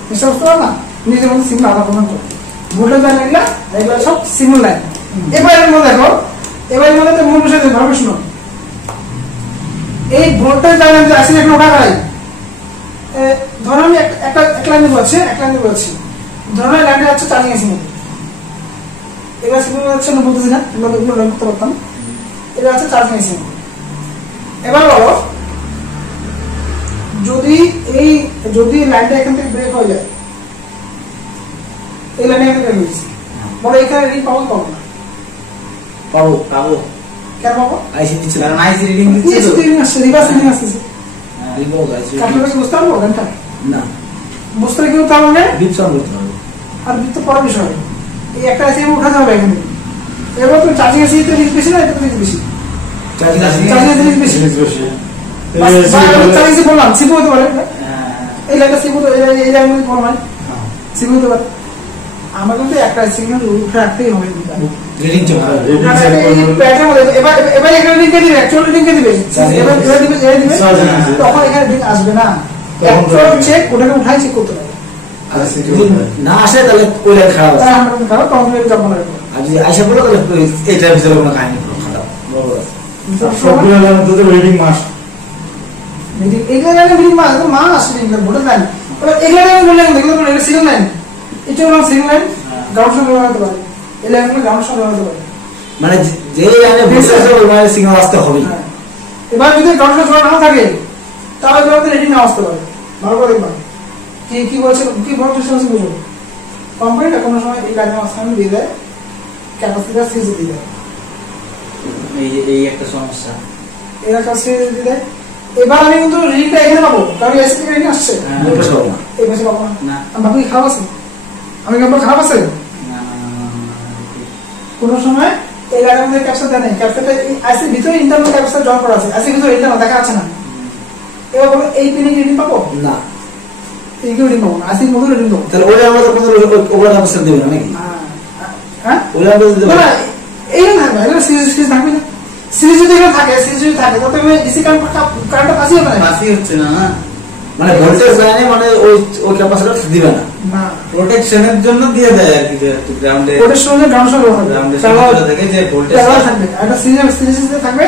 বুঝতে পারছো না, নিজের মধ্যে সিগন্যাল আলাদা প্রদান করে ভোল্টেজ লাইন এগুলো সব সিগন্যাল লাইন। এবার এর মধ্যে দেখো, এবার এর মধ্যে মূল বিষয় ভাবে শুনো, এই ভোল্টেজ লাইন যে আছে এখানে ওঠা গাড়ি, ধরো আমি একটা লাইনে বলছি, ধরো লাইনে যাচ্ছে চার্জিং এসি মধ্যে, এবার সিগন্যাল যাচ্ছে না বলতেছি না, এগুলো লাইন করতে পারতাম, এটা আছে চার্জিং এসি মধ্যে। এবার বলো যদি লাইনটা এখান থেকে ব্রেক হয়ে যায়, এই লাইনে এখানে ব্রেক হয়েছে, বলো এখানে রিডিং পাবো পাবো না, পাবো কেন পাবো, আইসি দিচ্ছে কারণ আইসি রিডিং দিচ্ছে তো। রিভার্স রিডিং আসতেছে, রিপোর্ট আইসি কাটলে কি বুঝতে পারবো লাইনটা, না বুঝতে কি করতে হবে বিপ সাউন্ড করতে হবে আর বিপ তো পরের বিষয়, এই একটা এসে উঠাতে হবে এখানে, এবার তো চার্জিং এসি তো রিস্ক বেশি না, এটা তো রিস্ক বেশি, চার্জিং চার্জিং এসি রিস্ক বেশি, জিনিস বেশি। চার্জিং এসি বললাম সিপো হতে পারে, হ্যাঁ, এই লাইনটা সিপো এই লাইন মধ্যে বলা হয় সিপো হতে পারে, আমার কিন্তু একটা সিগন্যাল উঠে রাখতেই হবে, রিডিং চেক হবে এবার এখানে লিঙ্কে দিবে, অ্যাকচুয়াল লিঙ্কে দিবে, এবার দিবে তখন এখানে লিঙ্ক আসবে না, অ্যাকচুয়াল চেক ওটাকে উঠাই চেক করতে হবে, যদি না আসে তাহলে ওই লাইন খারাপ আছে তারা আমরা খারাপ তখন যাবো না, আর যদি আইসা বলো তাহলে এইটার ভিতরে কোনো কাহিনী খারাপ বড় আছে সবগুলো লাইনের মধ্যে রিডিং মাস। এগুলো মিনিট মাস ভোটে লাইন, এবার এগুলো বললেন এগুলো এটা সিগন্যাল লাইন, এটা হলো সিগন্যাল লাইন, গ্রাউন্ড সঙ্গে ব্যবহার হতে পারে, এই লাইনগুলো গ্রাউন্ড সঙ্গে ব্যবহার হতে পারে, মানে যে লাইনে ভোল্টেজ আছে ওই লাইনে সিগন্যাল আসতে হবে এবার যদি গ্রাউন্ড সঙ্গে না থাকে তাহলে তোমাদের রেডিং না আসতে পারে, ভালো করে দেখবা কি বলছে কি ভোল্টেজ আছে বুঝো, কোম্পানিটা কোনো সময় এই লাইনের মাঝখানে দিয়ে দেয়, ক্যাপাসিটার সিরিজ দিয়ে দেয়, এই একটা সমস্যা। এরা কাছে দিয়ে দেয়, এবার আমি কিন্তু রিডিংটা এখানে পাবো, কারণ এসি থেকে রিডিং আসছে, ওই পাশে হবে না এই পাশে পাবো না। না, আমি ভাবি খারাপ আছে, আমি কেমন খারাপ আছে, না, কোনো সময় এই লাইনের মধ্যে ক্যাপচার দেয় নাই, ক্যাপচারটা আইসির ভিতরে ইন্টারনাল ক্যাপচার জয়েন করা আছে, আইসির ভিতরে ইন্টারনাল দেখা যাচ্ছে না, এবার বলো এই পিনে রিডিং পাবো না এই রিডিং পাবো না, আইসির মধ্যে রিডিং পাবো, তাহলে ওই আমাদের কোনো ওভার অবস্থা দেবে না নাকি হ্যাঁ ওই আমাদের দেবে না এইখানে থাকবে, এখানে সিরিজ থাকবে না, সিরিজ যদি এখানে থাকে, সিরিজ যদি থাকে তবে ডিসি কারেন্টটা পাসই হবে না, পাসই হচ্ছে না। মানে ভোল্টেজ লাইনে মানে ওই ওই ক্যাপাসিটর দিবে না না প্রোটেকশনের জন্য দিয়ে দেয় আর কি, গ্রাউন্ডে ওটার সঙ্গে গ্রাউন্ড সঙ্গে হবে, গ্রাউন্ডে তাহলে থেকে যে ভোল্টেজ থাকবে একটা সিরিজ থাকবে,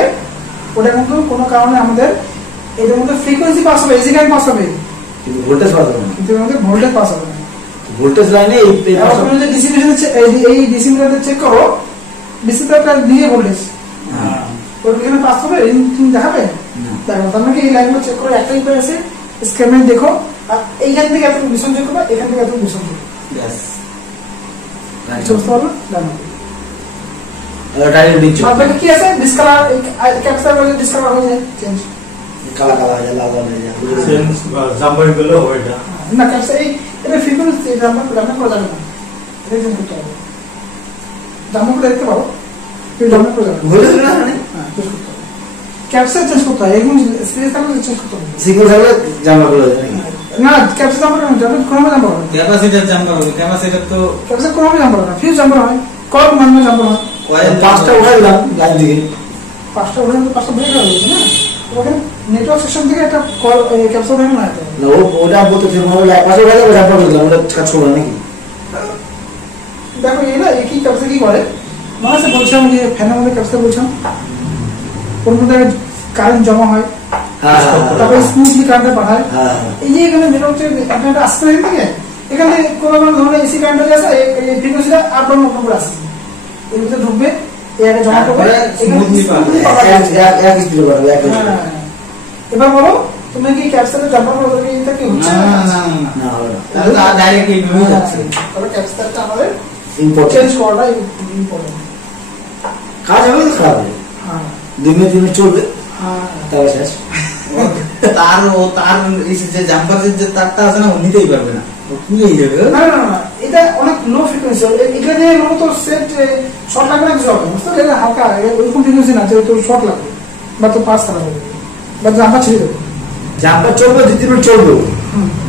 ওটা কিন্তু কোনো কারণে আমাদের এদের মধ্যে ফ্রিকোয়েন্সি পাস হবে, এসি কারেন্ট পাস হবে, কিন্তু ভোল্টেজ পাস হবে না, কিন্তু আমাদের ভোল্টেজ পাস হবে না। ভোল্টেজ লাইনে এই এবার তুমি যদি ডিসি মেশিনে এই ডিসি মিটারে চেক করো, ডিসি মিটারটা দিয়ে ভোল্টেজ ওর এখানে পাস হবে, রিডিং দেখাবে? দেখো, তার মানে এই লাইনগুলো চেক করে একটাই করে আছে, স্ক্যানে দেখো, আর এইখান থেকে এত বিষণ চেক করবে, এখান থেকে এত বিষণ চেক করবে। Yes. বুঝতে পারলো? জানো ডাইরেক্ট দিচ্ছ বাদ বাকি কি আছে? ডিসকালার, ক্যাপচার করলে ডিসকালার হয়ে যায়, চেঞ্জ। কালা কালা হয়ে যায়, লাল লাল হয়ে যায়। চেঞ্জ বা জাম্পার গুলো ওইটা না, ক্যাপচার এই এটা ফ্রিকোয়েন্সি জাম্পার করা যাবে না, এটা চেঞ্জ করতে হবে। জাম্পার করে দেখতে পাবো, কিন্তু জাম্পার করে যাবে না। ভোল্টেজ না মানে হ্যাঁ, চেঞ্জ করতে হবে, ক্যাপচার চেঞ্জ করতে হয়, এরকম সিরিয়াস থাকলে চেঞ্জ করতে হবে। সিঙ্গেল থাকলে জাম্পার গুলো হয়ে যায় নাকি? না, ক্যাপচার জাম্পার না, জাম্পার কোনো জাম্পার হবে না। ক্যাপাসিটর জাম্পার হবে, ক্যাপাসিটর তো ক্যাপচার কোনো জাম্পার হবে না, ফিউজ জাম্পার হয়, কয়েল মানে জাম্পার হয়। কয়েল পাঁচটা উঠাই দিলাম লাইন থেকে, পাঁচটা ওখানে পাঁচটা ব্রেক হয়ে গেছে না, ওখানে নেটওয়ার্ক সেকশন থেকে একটা ক্যাপচার ওখানে না যেতে হবে। না ওটা বলতে ঠিক হবে, পাশে উঠাই দেবো জাম্পার করে দিলাম, ওটা কাজ করবে নাকি? দেখো এই না একই ক্যাপচার কি করে, মনে আছে বলছিলাম যে ফ্যানের মধ্যে ক্যাপচার বলছিলাম, ওর মধ্যে কারেন্ট জমা হয়, হ্যাঁ তারপরে স্মুথলি কারেন্টে পাঠায়। হ্যাঁ এই যে এখানে যেটা হচ্ছে একটা আসতে না থেকে এখানে কোনো কোনো ধরনের এসি কারেন্ট আছে, এই ফ্রিকোয়েন্সিটা আপ ডাউন করে আসছে, এর ভিতরে ঢুকবে, এই আগে জমা করবে, smoothly পাঠাবে। এক স্পিডে পাঠাবে, এক স্পিডে। হ্যাঁ। এবার বলো তুমি কি ক্যাপচারে জাম্পার করে দেবে, এটা কি হচ্ছে না না? না না না হবে না, তাহলে তো ডাইরেক্ট এই ভিউ যাচ্ছে। তবে ক্যাপচারটা আমাদের ইম্পর্টেন্ট চেঞ্জ করাটা ইম্পর্টেন্ট। কাজ হবে তো খারাপ হবে, হ্যাঁ 2 মিনিট 3 মিনিট চলবে হ্যাঁ তারপর শেষ। তার এই যে জাম্পার যে তারটা আছে না, ও নিতেই পারবে না, ও খুলেই যাবে। না না না, এটা অনেক লো ফ্রিকোয়েন্সি, এখানে মূলত সেট শর্ট লাগবে না, কিছু হবে বুঝতে পারলে, হালকা ওইরকম ফ্রিকোয়েন্সি না যে তোর শর্ট লাগবে বা তোর পাস খারাপ হবে বা জাম্পার ছেড়ে দেবে, জাম্পার চলবে 2-3 মিনিট চলবে,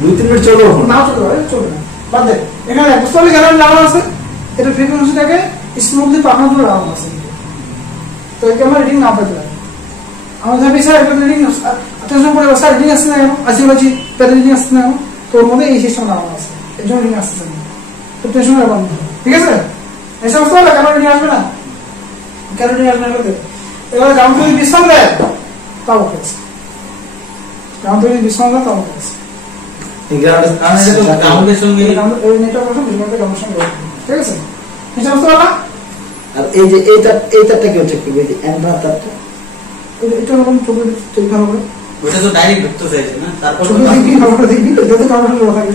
2-3 মিনিট চলবে, নাও চলতে পারে, চলবে না, বাদ দে। এখানে বুঝতে পারলে কেন লাগানো আছে, এটা ফ্রিকোয়েন্সিটাকে স্মুথলি পাঠানোর জন্য লাগানো আছে, তো একে আমরা রিডিং না পেতে পারি। আমার ভাবি স্যার এটা রিডিং টেনশন করে স্যার রিডিং আসছে না কেন, আশি পেতে রিডিং আসছে না কেন, তো ওর মধ্যে এই সিস্টেম লাগানো আছে, এর জন্য রিডিং আসছে না, তো টেনশন করে বন্ধ, ঠিক আছে? এই সমস্ত হলে কেন রিডিং আসবে না, কেন রিডিং আসবে না বলতে, এবার গ্রাউন্ড যদি বিশ্রাম দেয় তাও ওকে আছে, গ্রাউন্ড যদি বিশ্রাম দেয় তাও ওকে আছে, এই গ্রাউন্ডে কারণ এটা তো গ্রাউন্ডের সঙ্গে এই নেটওয়ার্ক অংশ বিশেষ করে গ্রাউন্ডের সঙ্গে ঠিক আছে? এই সমস্ত হলো আর এই যে এই তারটা কি হচ্ছে, কি এই যে অ্যান্টেনা তারটা এটা হলো ছবি তৈরি ভালো করে, ওটা তো ডাইরেক্ট ঢুকতে চাইছে না, তারপর ছবি দেখবি ভালো করে দেখবি, এটাতে কারণ হলো থাকে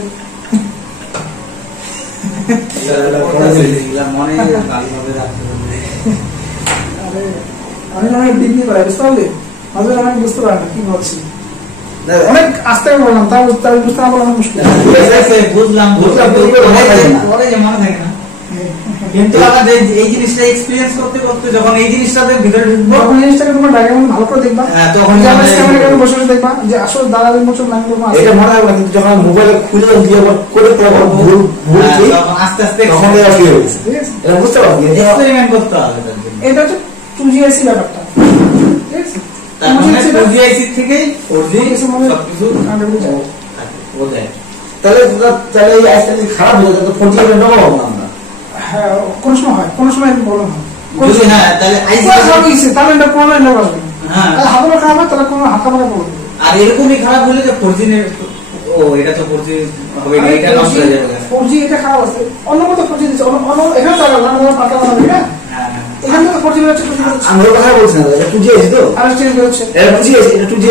মনে ভালোভাবে রাখতে হবে। আরে আমি অনেক ডিগ্রি পাই বুঝতে পারলি, মাঝে অনেক বুঝতে পারি না কি বলছি, অনেক আস্তে বললাম, তাও বুঝতে না বলা মুশকিল। বুঝলাম বুঝলাম, পরে যে মনে থাকে না, কিন্তু আমাদের এই জিনিসটা এক্সপিরিয়েন্স করতে করতে যখন এই জিনিসটাতে ভিতরে ঢুকবো, যখন এই জিনিসটাকে তোমার ডায়াগ্রাম ভালো করে দেখবা, হ্যাঁ, তখন যে আমরা আমাদের- ক্যামেরা বসে বসে দেখবা যে আসলে দাদাদের বছর লাইনগুলো আছে, এটা মনে হবে না, কিন্তু যখন মোবাইলে খুলে দিয়ে আবার করে তারপর ভুল ভুল হ্যাঁ, কি তখন আস্তে আস্তে তখন এটা কি হয়েছে ঠিক আছে? এটা বুঝতে পারছি এক্সপেরিমেন্ট করতে হবে তার জন্য। এটা হচ্ছে 2GIC ব্যাপারটা, ঠিক আছে? তার মানে 2GIC টা 2GIC থেকেই 4G 4G মনে- সবকিছু আন্ডারগ্রাউন্ড যায়। থাকে, বোঝায়। তাহলে তাহলে এই আইসটা যদি খারাপ হয়ে যায় তো 4G এর ডবল হবে না আমরা। হ্যাঁ কোন সময় হয়, কোন সময় বললাম হয়, যদি হ্যাঁ, তাহলে IC খারাপ হয়েছে তাহলে এটা কোনো লাইন আসবে না, হ্যাঁ, আর হালকা খারাপ হয় তাহলে কোনো হালকা পাকা পড়বে। আর এরকমই খারাপ হলে যে 4G ও এটা তো 4G হবে না, এটা নষ্ট হয়ে যাবে। 4G এটা খারাপ আছে, অন্য মতো 4G দিচ্ছে, অন্য এখানে তো আলাদা আলাদা পাকা বানাবে না, হ্যাঁ, এখানে তো 4G হচ্ছে 4G হচ্ছে, আমি ওর কথা বলছি না, এটা 2G তো আর চেঞ্জ হচ্ছে। এটা 2G এটা 2G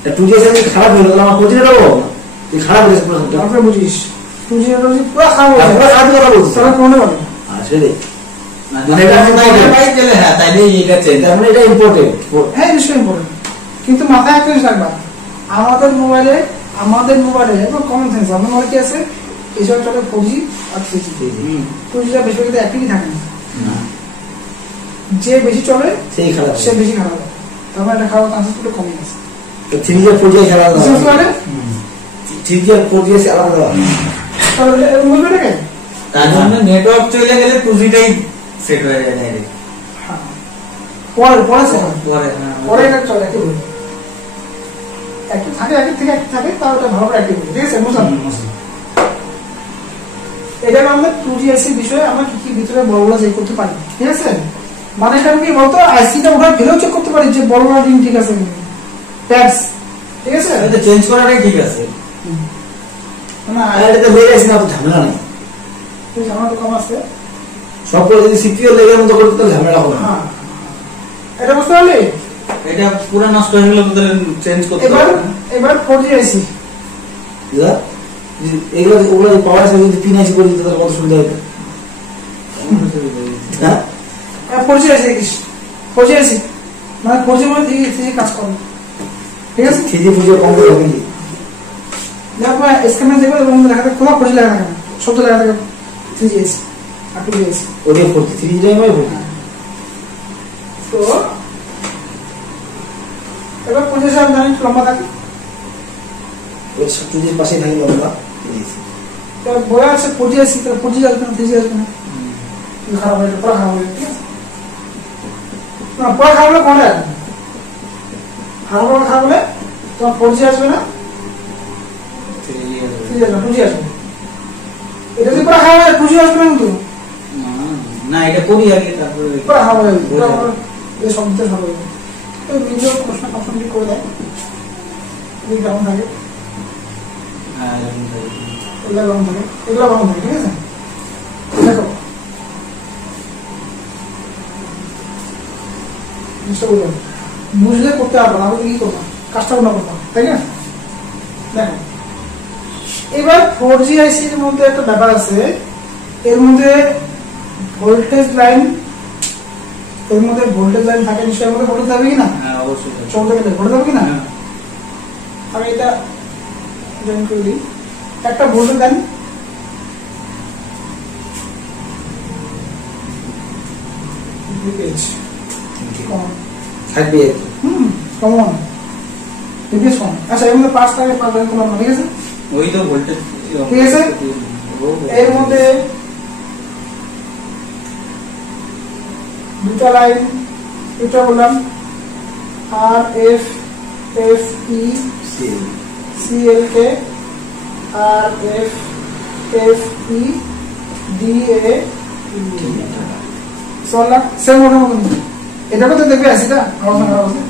এটা 2G যদি খারাপ হয়ে গেল আমার 4G এর ডবল হবে না, এই খারাপ হয়েছে প্রথমটা তারপরে বুঝিস 2G এটা যদি পুরো খারাপ পুরো হয়ে খারাপ কথা বলছি তাহলে কোনো হবে না। সেটাই মানে এটা পাই গেলে হ্যাঁ, তাইলে এটা চেঞ্জ। তার মানে এটা ইম্পর্টেন্ট। হ্যাঁ নিশ্চয়ই ইম্পর্টেন্ট, কিন্তু মাথায় একটা জিনিস রাখবা, আমাদের মোবাইলে একদম কমন সেন্স, আমাদের মোবাইলে কি আছে, এইসব চলে 4G আর 3G, 2G টা বেশিরভাগ একই থাকে না, যে বেশি চলে সেই খারাপ সে বেশি খারাপ হয়, তার মানে এটা খারাপ চান্সেস একটু কমে গেছে, 3G আর 4G আলাদা বুঝতে পারলে? 3G আর 4G আলাদা তাহলে বুঝবে নাকি? তার জন্য নেটওয়ার্ক চলে গেলে 2G-টাই সেট হয়ে যায় ডাইরেক্ট। হ্যাঁ পরে পরে এটা চলে একই বলবে, একই থাকে একই থেকে একই থাকে, তাও এটা ভালো করে একই বলবে, ঠিক আছে? বুঝলাম? এটা আমরা 2GIC বিষয়ে আমরা কি কি ভিতরে বড় বড় চেক করতে পারি, ঠিক আছে? মানে এটা কি বলতো, আইসিটা ওখানে ফেলেও চেক করতে পারি যে বড় বড় রিং ঠিক আছে প্যাডস, ঠিক আছে? চেঞ্জ করাটাই ঠিক আছে, না এটাতে হয়ে গেছে না, তো ঝামেলা নেই। এই ঝামেলা কম আছে। সব করে যদি সিপিইউ লেগের মতো করতে তাহলে ঝামেলা হবে না। হ্যাঁ এটা বুঝতে পারলি? এটা পুরো নষ্ট হয়ে গেলে তো চেঞ্জ করতে এবার হবে। এবার 4G IC এগুলো ওগুলো পাওয়ার সাথে যদি পিন আইসি করে দিতে তাহলে কত সুবিধা হতো। হ্যাঁ 4G IC দেখিস, 4G IC মানে 4G মধ্যে 3G কাজ করে, ঠিক আছে? 3G 4G কম করে হবে কি? দেখো স্ক্যানার দেখবে এবং দেখা যায় কোনো 4G লাগা না কেন, সব তো লাগা থাকে 3G IC আর 2G IC। ওকে 4G 3G টাইমে হবে। তো এবার 4G IC আমি জানি একটু লম্বা থাকে, ওই 2G এর পাশে থাকে লম্বা। তো বলা আছে 4G IC, তাহলে 4G আসবে না 3G আসবে না, খারাপ হয়ে যাবে, পুরো খারাপ হয়ে যাবে, ঠিক আছে? না পুরো খারাপ হলে কোনটা আসবে? খারাপ হলে তোমার 4G আসবে না, 3G আসবে, 2G আসবে। এটা যদি পুরো খারাপ হয় 2G আসবে না, কিন্তু না এটা করি আগে তারপরে পুরো খারাপ হয়ে যাবে, পুরো আমার এই শব্দটা খারাপ হয়ে যাবে। তো নিজেও প্রশ্ন কমপ্লিট করে দেয়, এই কেমন থাকে, হ্যাঁ এরকম থাকে। এগুলো কেমন থাকে, এগুলো কেমন থাকে, ঠিক আছে? দেখো জিনিসটা বুঝলাম, বুঝলে করতে পারবো না, আমাকে কি করবো, কাজটা অন্য করতাম, তাই না? দেখো এবার 4G IC এর মধ্যে একটা ব্যাপার আছে, এর মধ্যে ভোল্টেজ লাইন, এর মধ্যে ভোল্টেজ লাইন থাকে, নিশ্চয়ই এর মধ্যে ভোল্টেজ যাবে কিনা, হ্যাঁ অবশ্যই থাকে। চলতে গেলে ভোল্টেজ যাবে কিনা? হ্যাঁ। আমি এটা জয়েন করে দিই, একটা ভোল্টেজ লাইন VPH কমন, থাকবে কমন VPH কমন। আচ্ছা এর মধ্যে 5 থাকে, 5 লাইন কমন, ঠিক আছে? ওই তো ভোল্টেজ ঠিক আছে? এর মধ্যে দুটো লাইন, এটা বললাম আর এফ এফ ই সিএল কে আর এফ এফ ই ডি এ সল্লাম সেম ওটার মতন। এটাকে তো দেখবে আসি না আলোচনা করা হচ্ছে,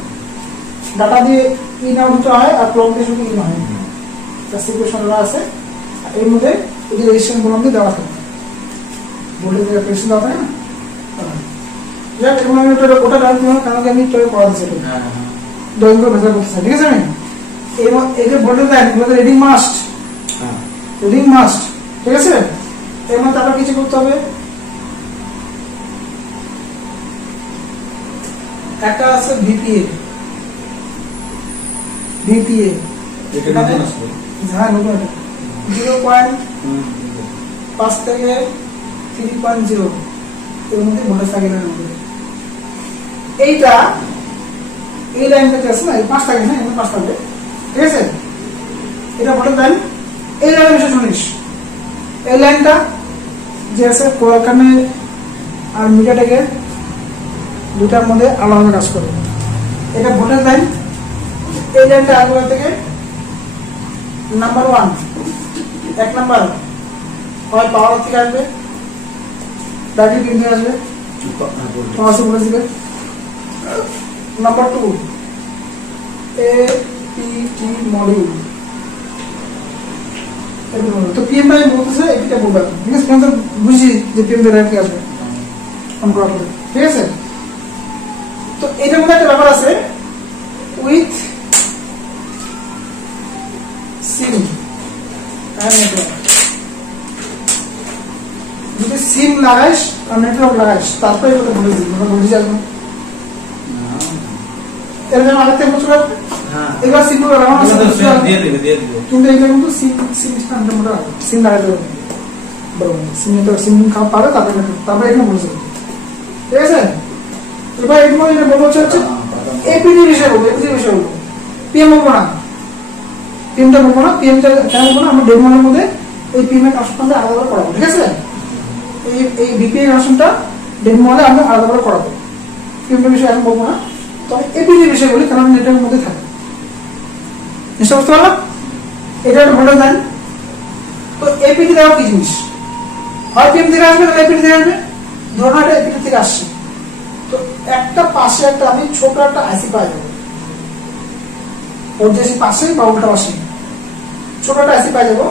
ডাটা দিয়ে ইন আউট হয় আর ক্লক দিয়ে শুধু ইন হয়, তার সিকুয়েশন আছে। আর এর মধ্যে এই যে রেজিস্ট্রেশন কলম দিয়ে দেওয়া থাকে, ভোল্টেজ রেজিস্ট্রেশন দেওয়া থাকে না, যাক এখন আমি ওটা ডাউন করলাম, কারণ আমি টয় করা দিচ্ছি, হ্যাঁ ড্রয়িং করে মেজার করতে চাই, ঠিক আছে? আমি এই যে ভোল্টেজ লাইন এগুলো রিডিং মাস্ট, রিডিং মাস্ট, ঠিক আছে? এর মধ্যে আপনার কিছু করতে হবে, একটা আছে ভিপিএ, ভিপিএ এটা নতুন আসবে। হ্যাঁ নতুন, 0.5 থেকে 3.0 এর মধ্যে ভোল্টেজ থাকে না। এইটা এই লাইনটা আছে না, এই 5 থাকে না, এখানে 5 থাকবে, ঠিক আছে? এটা ভোল্টেজ লাইন, এই লাইনের বিষয় শুনিস, এই লাইনটা যে আছে কোয়ালকামে আর মিডিয়াটেকের দুটার মধ্যে আলাদা কাজ করে, এটা ভোল্টেজ লাইন। এই লাইনটা আগে থেকে নাম্বার 1 এক নাম্বার হয় পাওয়ার থেকে আসবে, ডাইরেক্ট পিন থেকে আসবে, পাওয়ার সাপ্লাই দিবে। নাম্বার 2 এপিটি মডিউল, তো পিএম টাই বলতেছে, এপিটা বলবেন, ঠিক আছে? পিএম তো বুঝি যে পিএম থেকে ডাইরেক্ট আসবে অন করার পরে, ঠিক আছে? তো এটার মধ্যে একটা ব্যাপার আছে, উইথ সিম আর নেটওয়ার্ক। যদি সিম লাগাইস আর নেটওয়ার্ক লাগাইস তারপরে এটা বলে দিই, আমরা বলে যাবো এর জন্য আগে থেকে বছর আসবে। হ্যাঁ এবার সিম লাগানো আছে, দিয়ে দিবে কিন্তু এটা কিন্তু সিম স্ট্যান্ডার্ড মোটা সিম লাগাতে হবে, বলবো সিম নেটওয়ার্ক সিম খাওয়া পাবে, তারপরে এখানে বলে যাবে, ঠিক আছে? এবার এর মধ্যে এটা বলবো হচ্ছে এপিডি বিষয় বলবো, এপিডি বিষয় বলবো, পিএম বলবো না, পিএমটা বলবো না, পিএমটা কেন বলবো না, আমরা ডেমোর মধ্যে এই পিএম এর কাজটা আলাদা করে করাবো, ঠিক আছে? এই বিপিএ কাজটা ডেমো হলে আমরা আলাদা করে করাবো, পিএমটা বিষয় এখন বলবো না, তবে এপিডি বিষয় বলি, কারণ নেটের মধ্যে থাকে, নিশ্চয় বুঝতে পারলাম? এটা একটা ভোল্টেজ লাইন। তো এপিডি দেওয়া কি জিনিস, হয় পিএম থেকে আসবে না এপিডি থেকে আসবে, ধরুন এটা এপিডি থেকে আসছে, তো একটা পাশে একটা আমি ছোট একটা আইসি পাই যাবো, ওর যে পাশে বা উল্টা পাশে ছোট একটা আইসি পাই যাবো,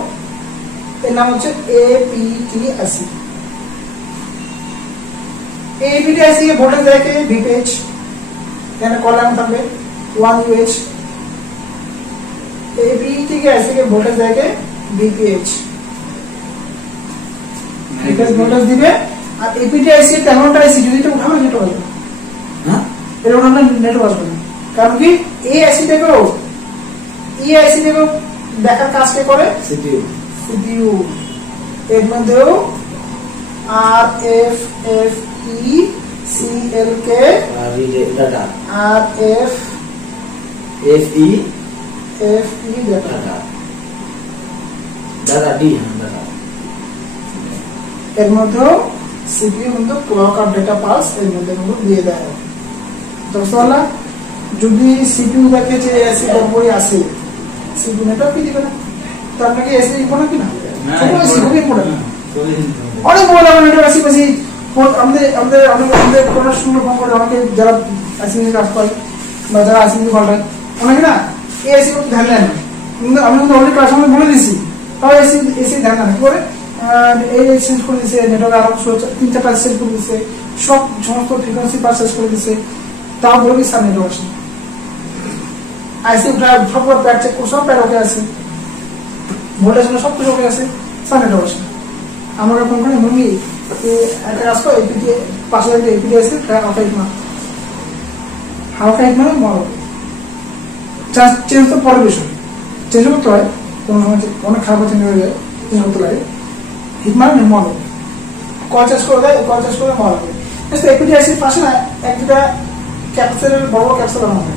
এর নাম হচ্ছে এপিটিআইসি। এপিটিআইসি কে ভোল্টেজ দেয় কে ভিপিএইচ, এখানে কলাম থাকবে 1 ইউএইচ। এপিটিআইসি কে ভোল্টেজ দেয় কে ভিপিএইচ, ভিপিএইচ ভোল্টেজ দিবে। আর এপিটিআইসি তেমনটা আইসি যদি এটা উঠানো যেটা হবে হ্যাঁ এটা উঠানো নেটওয়ার্ক আসবে না, কারণ কি এই আইসি থেকেও এই আইসি থেকেও দেখার কাজ কে করে সিপিইউ সিপিইউ। এর মধ্যেও R F F E C L K R read data R F F E data data data D data. এর মধ্যেও সিপিইউ কিন্তু ক্লক আর ডেটা পাস এর মধ্যে কিন্তু দিয়ে দেয়। তো সলা যদি সিপিইউ দেখে যে এসি গড়বড়ি আছে সিপিইউ নেটওয়ার্ক কি দিবে না, তো আপনাকে এসি ইম্পর্টেন্ট কি না এসি খুবই ইম্পর্টেন্ট। অনেক বড় বড় নেটওয়ার্ক আছে বেশি আমাদের আমাদের আমাদের পড়াশোনা ফোন করে অনেকে যারা আইসিসি কাজ করে বা যারা আইসিসি পাল্টায় অনেকে না এই এসি করতে ধ্যান দেয় না, কিন্তু আমি কিন্তু অলরেডি ক্লাস আমাদের বলে দিচ্ছি তাও এসি এসি ধ্যান দেয় না। কি করে এই চেঞ্জ করে দিচ্ছে নেটওয়ার্ক আরো 3-4টা সেট করে দিচ্ছে, সব সমস্ত ফ্রিকোয়েন্সি পাস শেষ করে দিচ্ছে, তাও বলে দিচ্ছে নেটওয়ার্ক আসে আইসি উঠা সব প্যাড চেক করে সব প্যাড ওকে আছে, ভোল্টেজ সব কিছু ওকে আছে, সব নেটওয়ার্ক আসে। আমরা ফোন করে মমি একটা কাজ করে এপিটি পাশে একটা এপিটি আছে হালকা হিট মার, হালকা হিট মানে মরো চেঞ্জ তো পরের বিষয়, চেঞ্জ করতে হয় কোনো সময় অনেক খারাপ চেঞ্জ হয়ে যায়, চেঞ্জ করতে লাগে হিট মার মরো কল চেঞ্জ করে দেয়, কল চেঞ্জ করে মরো। এপিটি আছে পাশে না এক দুটা ক্যাপসুলের বড় ক্যাপসুল আমাদের।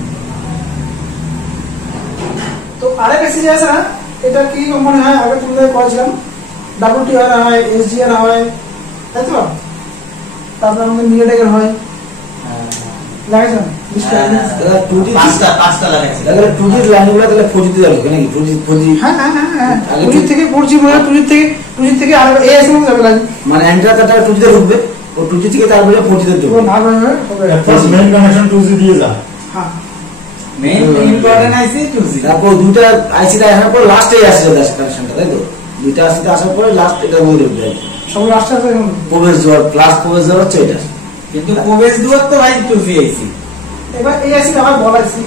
তো আরেক এসি যে আছে না এটা কি কোম্পানি হয় আগে তোমাদের বলছিলাম ডাব্লিউটি হয় এসজিআর হয় তাই তো, তারপরে আমাদের মিডিয়াটেকের হয় লাগাইছেন পাঁচটা লাগাইছে। তাহলে 2G লাইনগুলো তাহলে 4G তে যাবে নাকি 4G হ্যাঁ হ্যাঁ হ্যাঁ হ্যাঁ 2G থেকে 4G বলে 2G থেকে আর এএস এর মধ্যে যাবে লাইন, মানে অ্যান্টেনাটা 2G তে ঢুকবে ও 2G থেকে তারপরে 4G তে তো ঢুকবে। না হবে হবে ফার্স্ট মেইন কানেকশন 2G দিয়ে যা, হ্যাঁ মেইন ইম্পর্টেন্ট আইসি 2G। তারপর দুইটা আইসিটা আসার পর লাস্টে আসছে কানেকশনটা তাই তো, দুইটা আইসিতে আসার পরে লাস্ট এটার মধ্যে ঢুকবে সব লাস্ট আছে এখন। প্রবেশ দ্বার প্লাস প্রবেশ দ্বার হচ্ছে এটা। কিন্তু প্রবেশ দুয়ার তো ভাই 2G আইসি। এবার এই আইসি আমার বলাইছি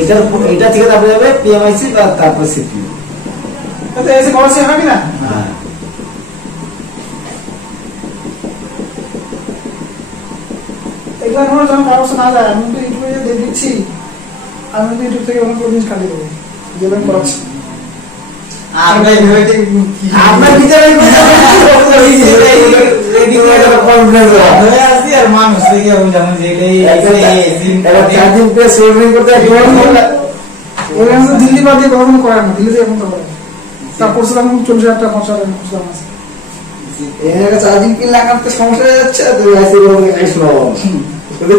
এটার এটা থেকে তারপরে যাবে পিএমআইসি বা তারপর সিপিইউ। তো এসি বলাইছি হবে কি না, হ্যাঁ এগুলো ধরো যখন কারোর না যায় আমি তো ইউটিউবে দিয়ে দিচ্ছি, আমি তো ইউটিউব থেকে অনেক জিনিস কাটিয়ে দেবো যেটা আমি করাচ্ছি। আমরা ভেবে আপনার ভিতরে কনফিডেন্স হয়ে আসি আর মানুষ থেকে বুঝামু যে এবার চার্জিং পে সোল্ডারিং করতে এবার তো দিল্লি বাদ দিয়ে কখনো করে না, দিল্লিতে এখন তো করে না। তারপর ছিলাম 40,000 টাকা 50,000 টাকা আছে। এর একটা চার্জিং পিন লাগাতে সমস্যা হয়ে যাচ্ছে তো আইসি বলতে কাজ শুরু হবে।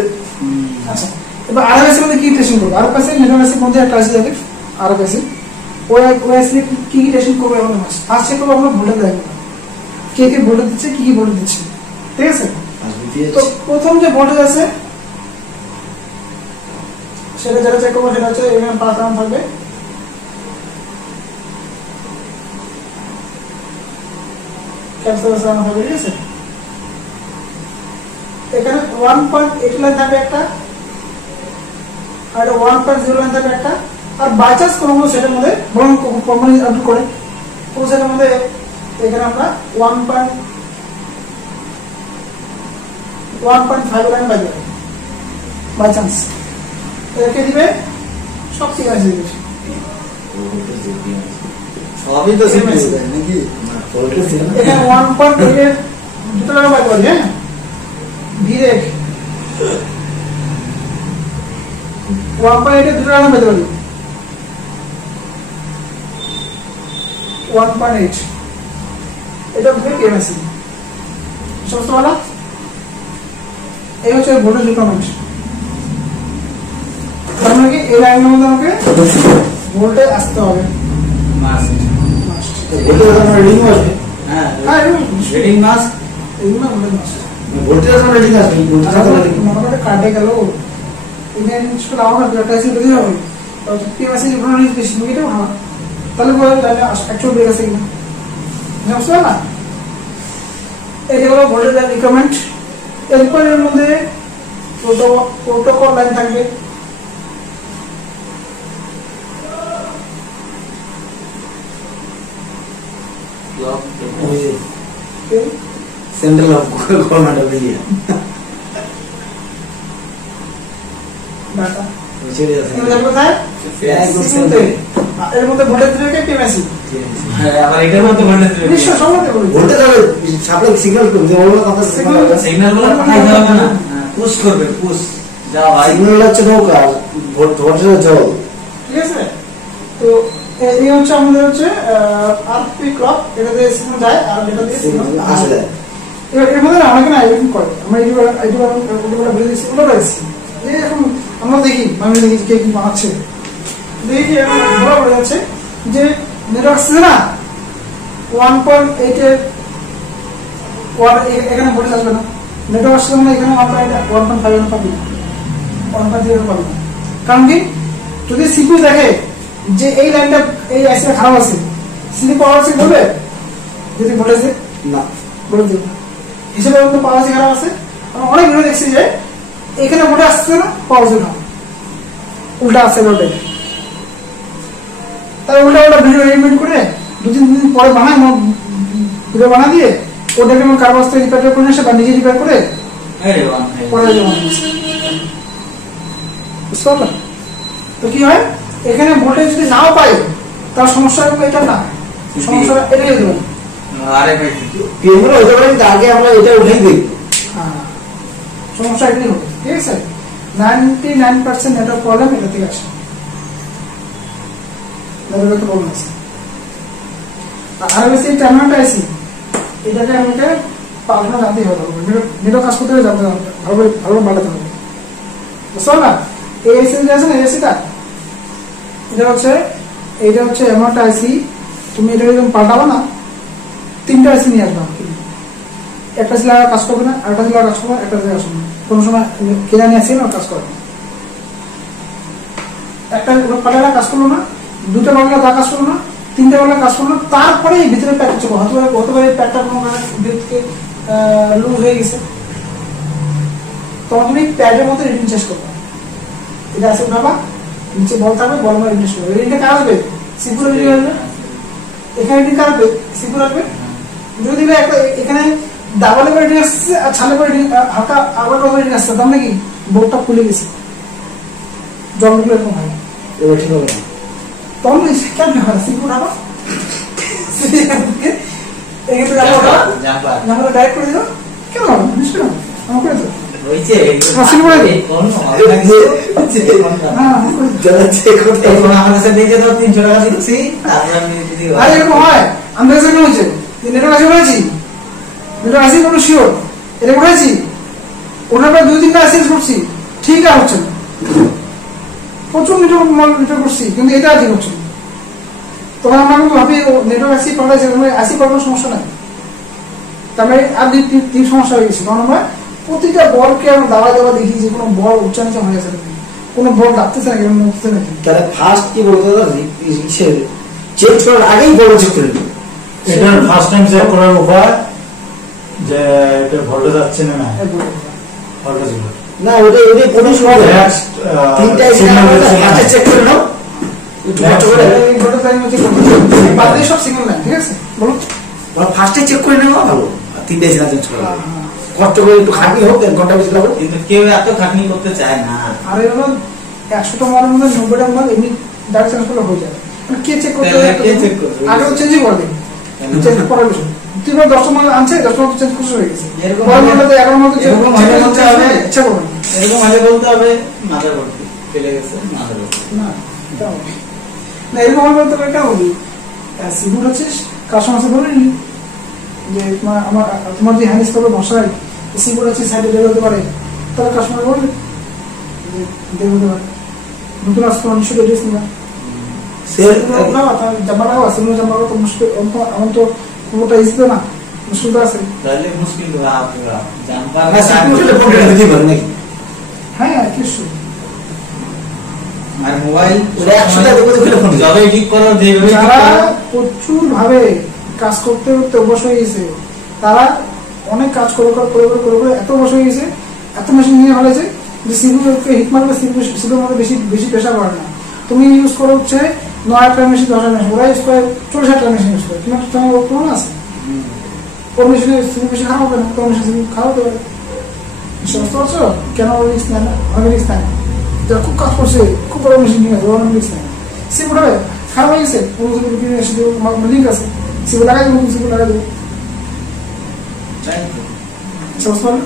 আচ্ছা এবার আরএফএস এর মধ্যে কি টেস্টিং করব, আরএফএস এর নেটওয়ার্ক এর মধ্যে একটা আছে যাবে আরএফএস ওএস এর কি কি টেস্টিং করব আমরা ফার্স্ট চেক করব আমরা ভোল্টেজ দেখব কে কে ভোল্টেজ দিচ্ছে কি কি ভোল্টেজ দিচ্ছে, ঠিক আছে। তো প্রথম যে ভোল্টেজ আছে সেটা যেটা চেক করব সেটা হচ্ছে এখানে 5 টার্ম থাকবে, ক্যান্সেলেশন হবে, ঠিক আছে। এখানে 1.8 লাইন থাকবে একটা আর 1.0 লাইন থাকবে একটা, আর বাই চান্স কোনো সেটার মধ্যে বরং কোম্পানি আপডেট করে কোন সেটার মধ্যে এখানে আমরা 1.5 লাইন বাই দেব বাই চান্স একে দিবে সব ঠিক আছে দিবে সবই তো সিপিইউ নাকি এখানে 1.8 এর দুটো লাইন বাই করি, হ্যাঁ ডিরেক্ট 1.8 এর দুটো লাইন বাই করি 1.8 এটা হবে কেএমএসি সমস্ত বলা। এই হচ্ছে ভোল্টেজ রিকমেন্ড, তার মানে কি এই লাইনের মধ্যে আমাকে ভোল্টেজ আসতে হবে মাস্ট। এটা আমরা রিডিং আসবে। হ্যাঁ হ্যাঁ রিডিং মাস্ট। এইগুলো ভোল্টেজ মাস্ট ভোল্টেজ আমরা রিডিং আসবে, ভোল্টেজ আমরা রিডিং মোটামুটি কাটে গেল ইন্ডিয়ান স্কুল আমার একটা এসে বেরিয়ে হবে তো কেএমএসি রিকমেন্ড বেশি নিতে হবে, তাহলে বলে তাহলে অ্যাকচুয়াল বের আছে কিনা বুঝতে না? এটা হলো ভোল্টেজ লাইন রিকোয়ারমেন্ট। এরপর এর মধ্যে প্রোটোকল লাইন থাকবে, central of government of India data ছেড়ে যাচ্ছে কোথায় সিপিইউতে। এর মধ্যে ভোল্টেজ থাকে পিএমএসি, হ্যাঁ আবার এটার মধ্যে ভোল্টেজ নিশ্চয় সবাই বলি ভোল্টেজ হবে সাপ্লাই সিগন্যাল করবে ওগুলো কথা সিগন্যাল গুলো পাঠাইতে হবে না, পুশ করবে, পুশ যা ভাই। সিগন্যাল হচ্ছে নৌকা ভোল্টেজ জল, ঠিক আছে? তো এই হচ্ছে আমাদের হচ্ছে আরপি ক্লক, এটা দিয়ে সিগন্যাল যায় আর এটা দিয়ে সিগন্যাল আসে যায়। এর মধ্যে অনেকে না আইডেন্টি করে, আমরা ওটা বলে দিচ্ছি, ওটা রয়েছে যে এখন আমরা দেখি আমি দেখি কে কি বানাচ্ছে, দেখি এখন ধরা পড়ে যাচ্ছে যে নেটওয়ার্ক আছে না 1.8 এর এখানে ভোল্টেজ আসবে না, নেটওয়ার্ক আসছে মানে এখানে 1.5 এর পাবি, 1.0 এর পাবি না। কারণ কি, যদি সিপিইউ দেখে যে এই লাইনটা এই আইসিটা খারাপ আছে, সিপি পাওয়ার আছে বলবে যদি ভোল্টেজ না বলে দেবে হিসেবে পাওয়ার আছে খারাপ আছে। আমরা অনেক ভিডিও দেখছি যে এখানে ভোল্টেজ আসছে না, পাওয়ার না উল্টা আসছে ভোল্টেজ, তাই উল্টা ভিডিও এডিট করে 2-3 দিন পরে বানায় ভিডিও বানা দিয়ে ওটাকে আমার কার বাস্তে রিপেয়ার করে এসে বা নিজে রিপেয়ার করে পরে বুঝতে পারলেন? তো কি হয়, এখানে ভোল্টেজ যদি নাও পাই তার সমস্যা হবে এটা না, সমস্যা এটাই হতে পারে। পিএমগুলো হতে পারে কিন্তু আগে আমরা এটা উঠেই দেখব। হ্যাঁ, সমস্যা এটাই হবে, ঠিক আছে? 99% নেটওয়ার্ক প্রবলেম এটা থেকে আসে, নেটওয়ার্কের প্রবলেম আছে। আর বেশি টার্মিনালটা আইসি এটাকে আমাকে পাল্টানো জানতেই হবে, নেটওয়ার্ক কাজ করতে হলে জানতে হবে, ভালো পাল্টাতে হবে, বুঝতে না? এই এসি যে আছে না, এসিটা এটা হচ্ছে এমন একটা আইসি, তুমি এটাকে যখন পাল্টাবো না 3টা আইসি নিয়ে আসবা, একটা ছিল কাজ করবে না, আরেকটা ছিল কাজ করবে, একটা ছিল কাজ করবে না, কোনো সময় কেনা নিয়ে আসি না কাজ করে না, একটা পাল্টালা কাজ করলো না, 2টা পাল্টালা তা কাজ করলো না, 3টা পাল্টালা কাজ করলো না, তারপরে এই ভিতরে প্যাক হচ্ছে, হতে পারে প্যাকটা কোনো কারণে থেকে লুজ হয়ে গেছে, তখন তুমি প্যাডের মতো রিডিং চেঞ্জ করবে, এটা আছে বাবা নিচে বল থাকবে, বল মানে রিডিং করবে, রিডিংটা কার আসবে? সিপুর রিডিং আসবে, এখানে রিডিং কার আসবে? সিপুর আসবে। যদি এখানে ডাবল করে রিডিং আসছে আর ছালে করে রিডিং হালকা আবার করে রিডিং আসছে, তার মানে কি বোর্ডটা খুলে গেছে, জলগুলো এরকম হয়, এবার ঠিক হবে না, তখন কেমন হয় সিপুর আবার ডাইরেক্ট করে দিল, কেন হবে নিশ্চয় আমার করে দিল ঠিক হচ্ছে না, প্রচুর মিটার করছি কিন্তু এটা ঠিক হচ্ছে না, তখন আমরা ভাবি নেটওয়ার্ক আসি পাঠাইছে, আসি পাঠানোর সমস্যা নাই, তারপরে আর 3 সমস্যা হয়ে গেছে, কারণ আমরা প্রতিটা বলকে আমরা দাওয়া দেখি যে কোনো বল উচ্চারণ হয়ে গেছে নাকি, কোনো বল ডাকতেছে নাকি, উঠতেছে নাকি। তাহলে ফার্স্ট কি বলতে চেক করার আগেই বল চেক করে নেব, এটার ফার্স্ট টাইম চেক করার উপায় যে এটা ভোল্টেজ যাচ্ছে না, ভোল্টেজ না ওটা কোনো সময় নেক্সট 3টা সিগন্যাল ফার্স্টে চেক করে নাও, একটু কষ্ট করে বাদে সব সিগন্যাল নাই, ঠিক আছে বলো, ফার্স্টে চেক করে নেওয়া ভালো, 3টা সিগন্যাল চেক করা কষ্ট করে একটু খাটনি হোক, 1 ঘন্টা বেশি লাগবে, কিন্তু কেউ এত খাটনি করতে চায় না। আর এগুলো 100টা মালের মধ্যে 90টা মাল এমনি ডাইরেক্ট চেঞ্জ করলে হয়ে যায়, কে চেক করতে আগে চেঞ্জই করে দিন, চেঞ্জ করার বিষয় তুই 10টা মাল আনছে, 10টা মাল চেঞ্জ করতে হয়ে গেছে, এরকম 11 মাল এরকম ভাবে বলতে হবে, ইচ্ছা করবে এরকম ভাবে বলতে হবে মাদার ভর্তি ফেলে গেছে, মাদার ভর্তি না, না এরকম ভাবে বলতে হবে, কেন বলবি সিগুর হচ্ছিস কাস্টমার আছে বলেন যে তোমার যে হ্যান্ডিস করবে মশাই সিগুর হচ্ছে সাইডে বের হতে পারে, তাহলে কাস্টমার বলবে বের হতে পারে, নতুন আসতে মানুষের এড্রেস নিবা জামা লাগাও আছে, জামা লাগাও তো মুশকিল, আমার তো পুরোটা ইসবে না, মুশকিল তো আছে, তাহলে মুশকিল হ্যাঁ কিছু আর মোবাইল ওটা 100টা দেখো তো ফোন যবে ঠিক করো যেভাবে যারা প্রচুর ভাবে কাজ করতে করতে অভ্যাস হয়ে গেছে, তারা অনেক কাজ করে এত অভ্যাস হয়ে গেছে, এত মেশিন নিয়ে ফেলেছে যে সিপিইউকে হিট মারলে সিপিইউর মধ্যে বেশি প্রেশার পড়ে না। তুমি ইউজ করো হচ্ছে 9টা মেশিন 10টা মেশিন, ওরা ইউজ করে 40টা মেশিন ইউজ করে। তোমার প্রমাণ আছে ওর মেশিনে সিপি বেশি খারাপ হবে না, তোমার মেশিন সিপি খারাপ হতে পারে। বুঝতে পারছো কেন রিস্ক নেয় না? অনেক রিস্ক নেয়, যারা খুব কাজ করছে, খুব বড় মেশিন নিয়ে আছে, অনেক রিস্ক নেয়। সিপি হবে খারাপ হয়ে গেছে, লিঙ্ক আছে, সিপি লাগাই দেবো, সিপি লাগাই দেবো। বুঝতে পারলে?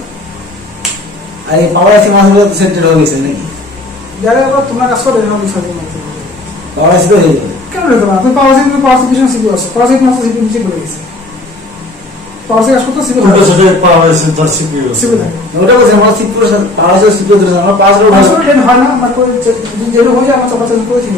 আর এই পাওয়ার আইসি মাসগুলো তো সেন্টার হয়ে গেছে নাকি? যারা এবার তোমরা কাজ করে এরকম রিস্ক আছে পাওয়ার আইসি তো হয়ে যাবে। কেন হতে পারে? তুমি পাওয়ার সিপি সিপি আছে, পাওয়ার সিপি মাত্র সিপি নিচে করে গেছে, পাওয়ার সিপি কাজ করতে সিপি পাওয়ার সেন্টার সিপিইউ সিপি থাকে। ওটা বলছে আমার সিপিইউ পাওয়ার সিপিইউ ধরে আমরা পাওয়ার হয় না আমার যেটা হয়ে যায় আমার চপাচল করে ছিল।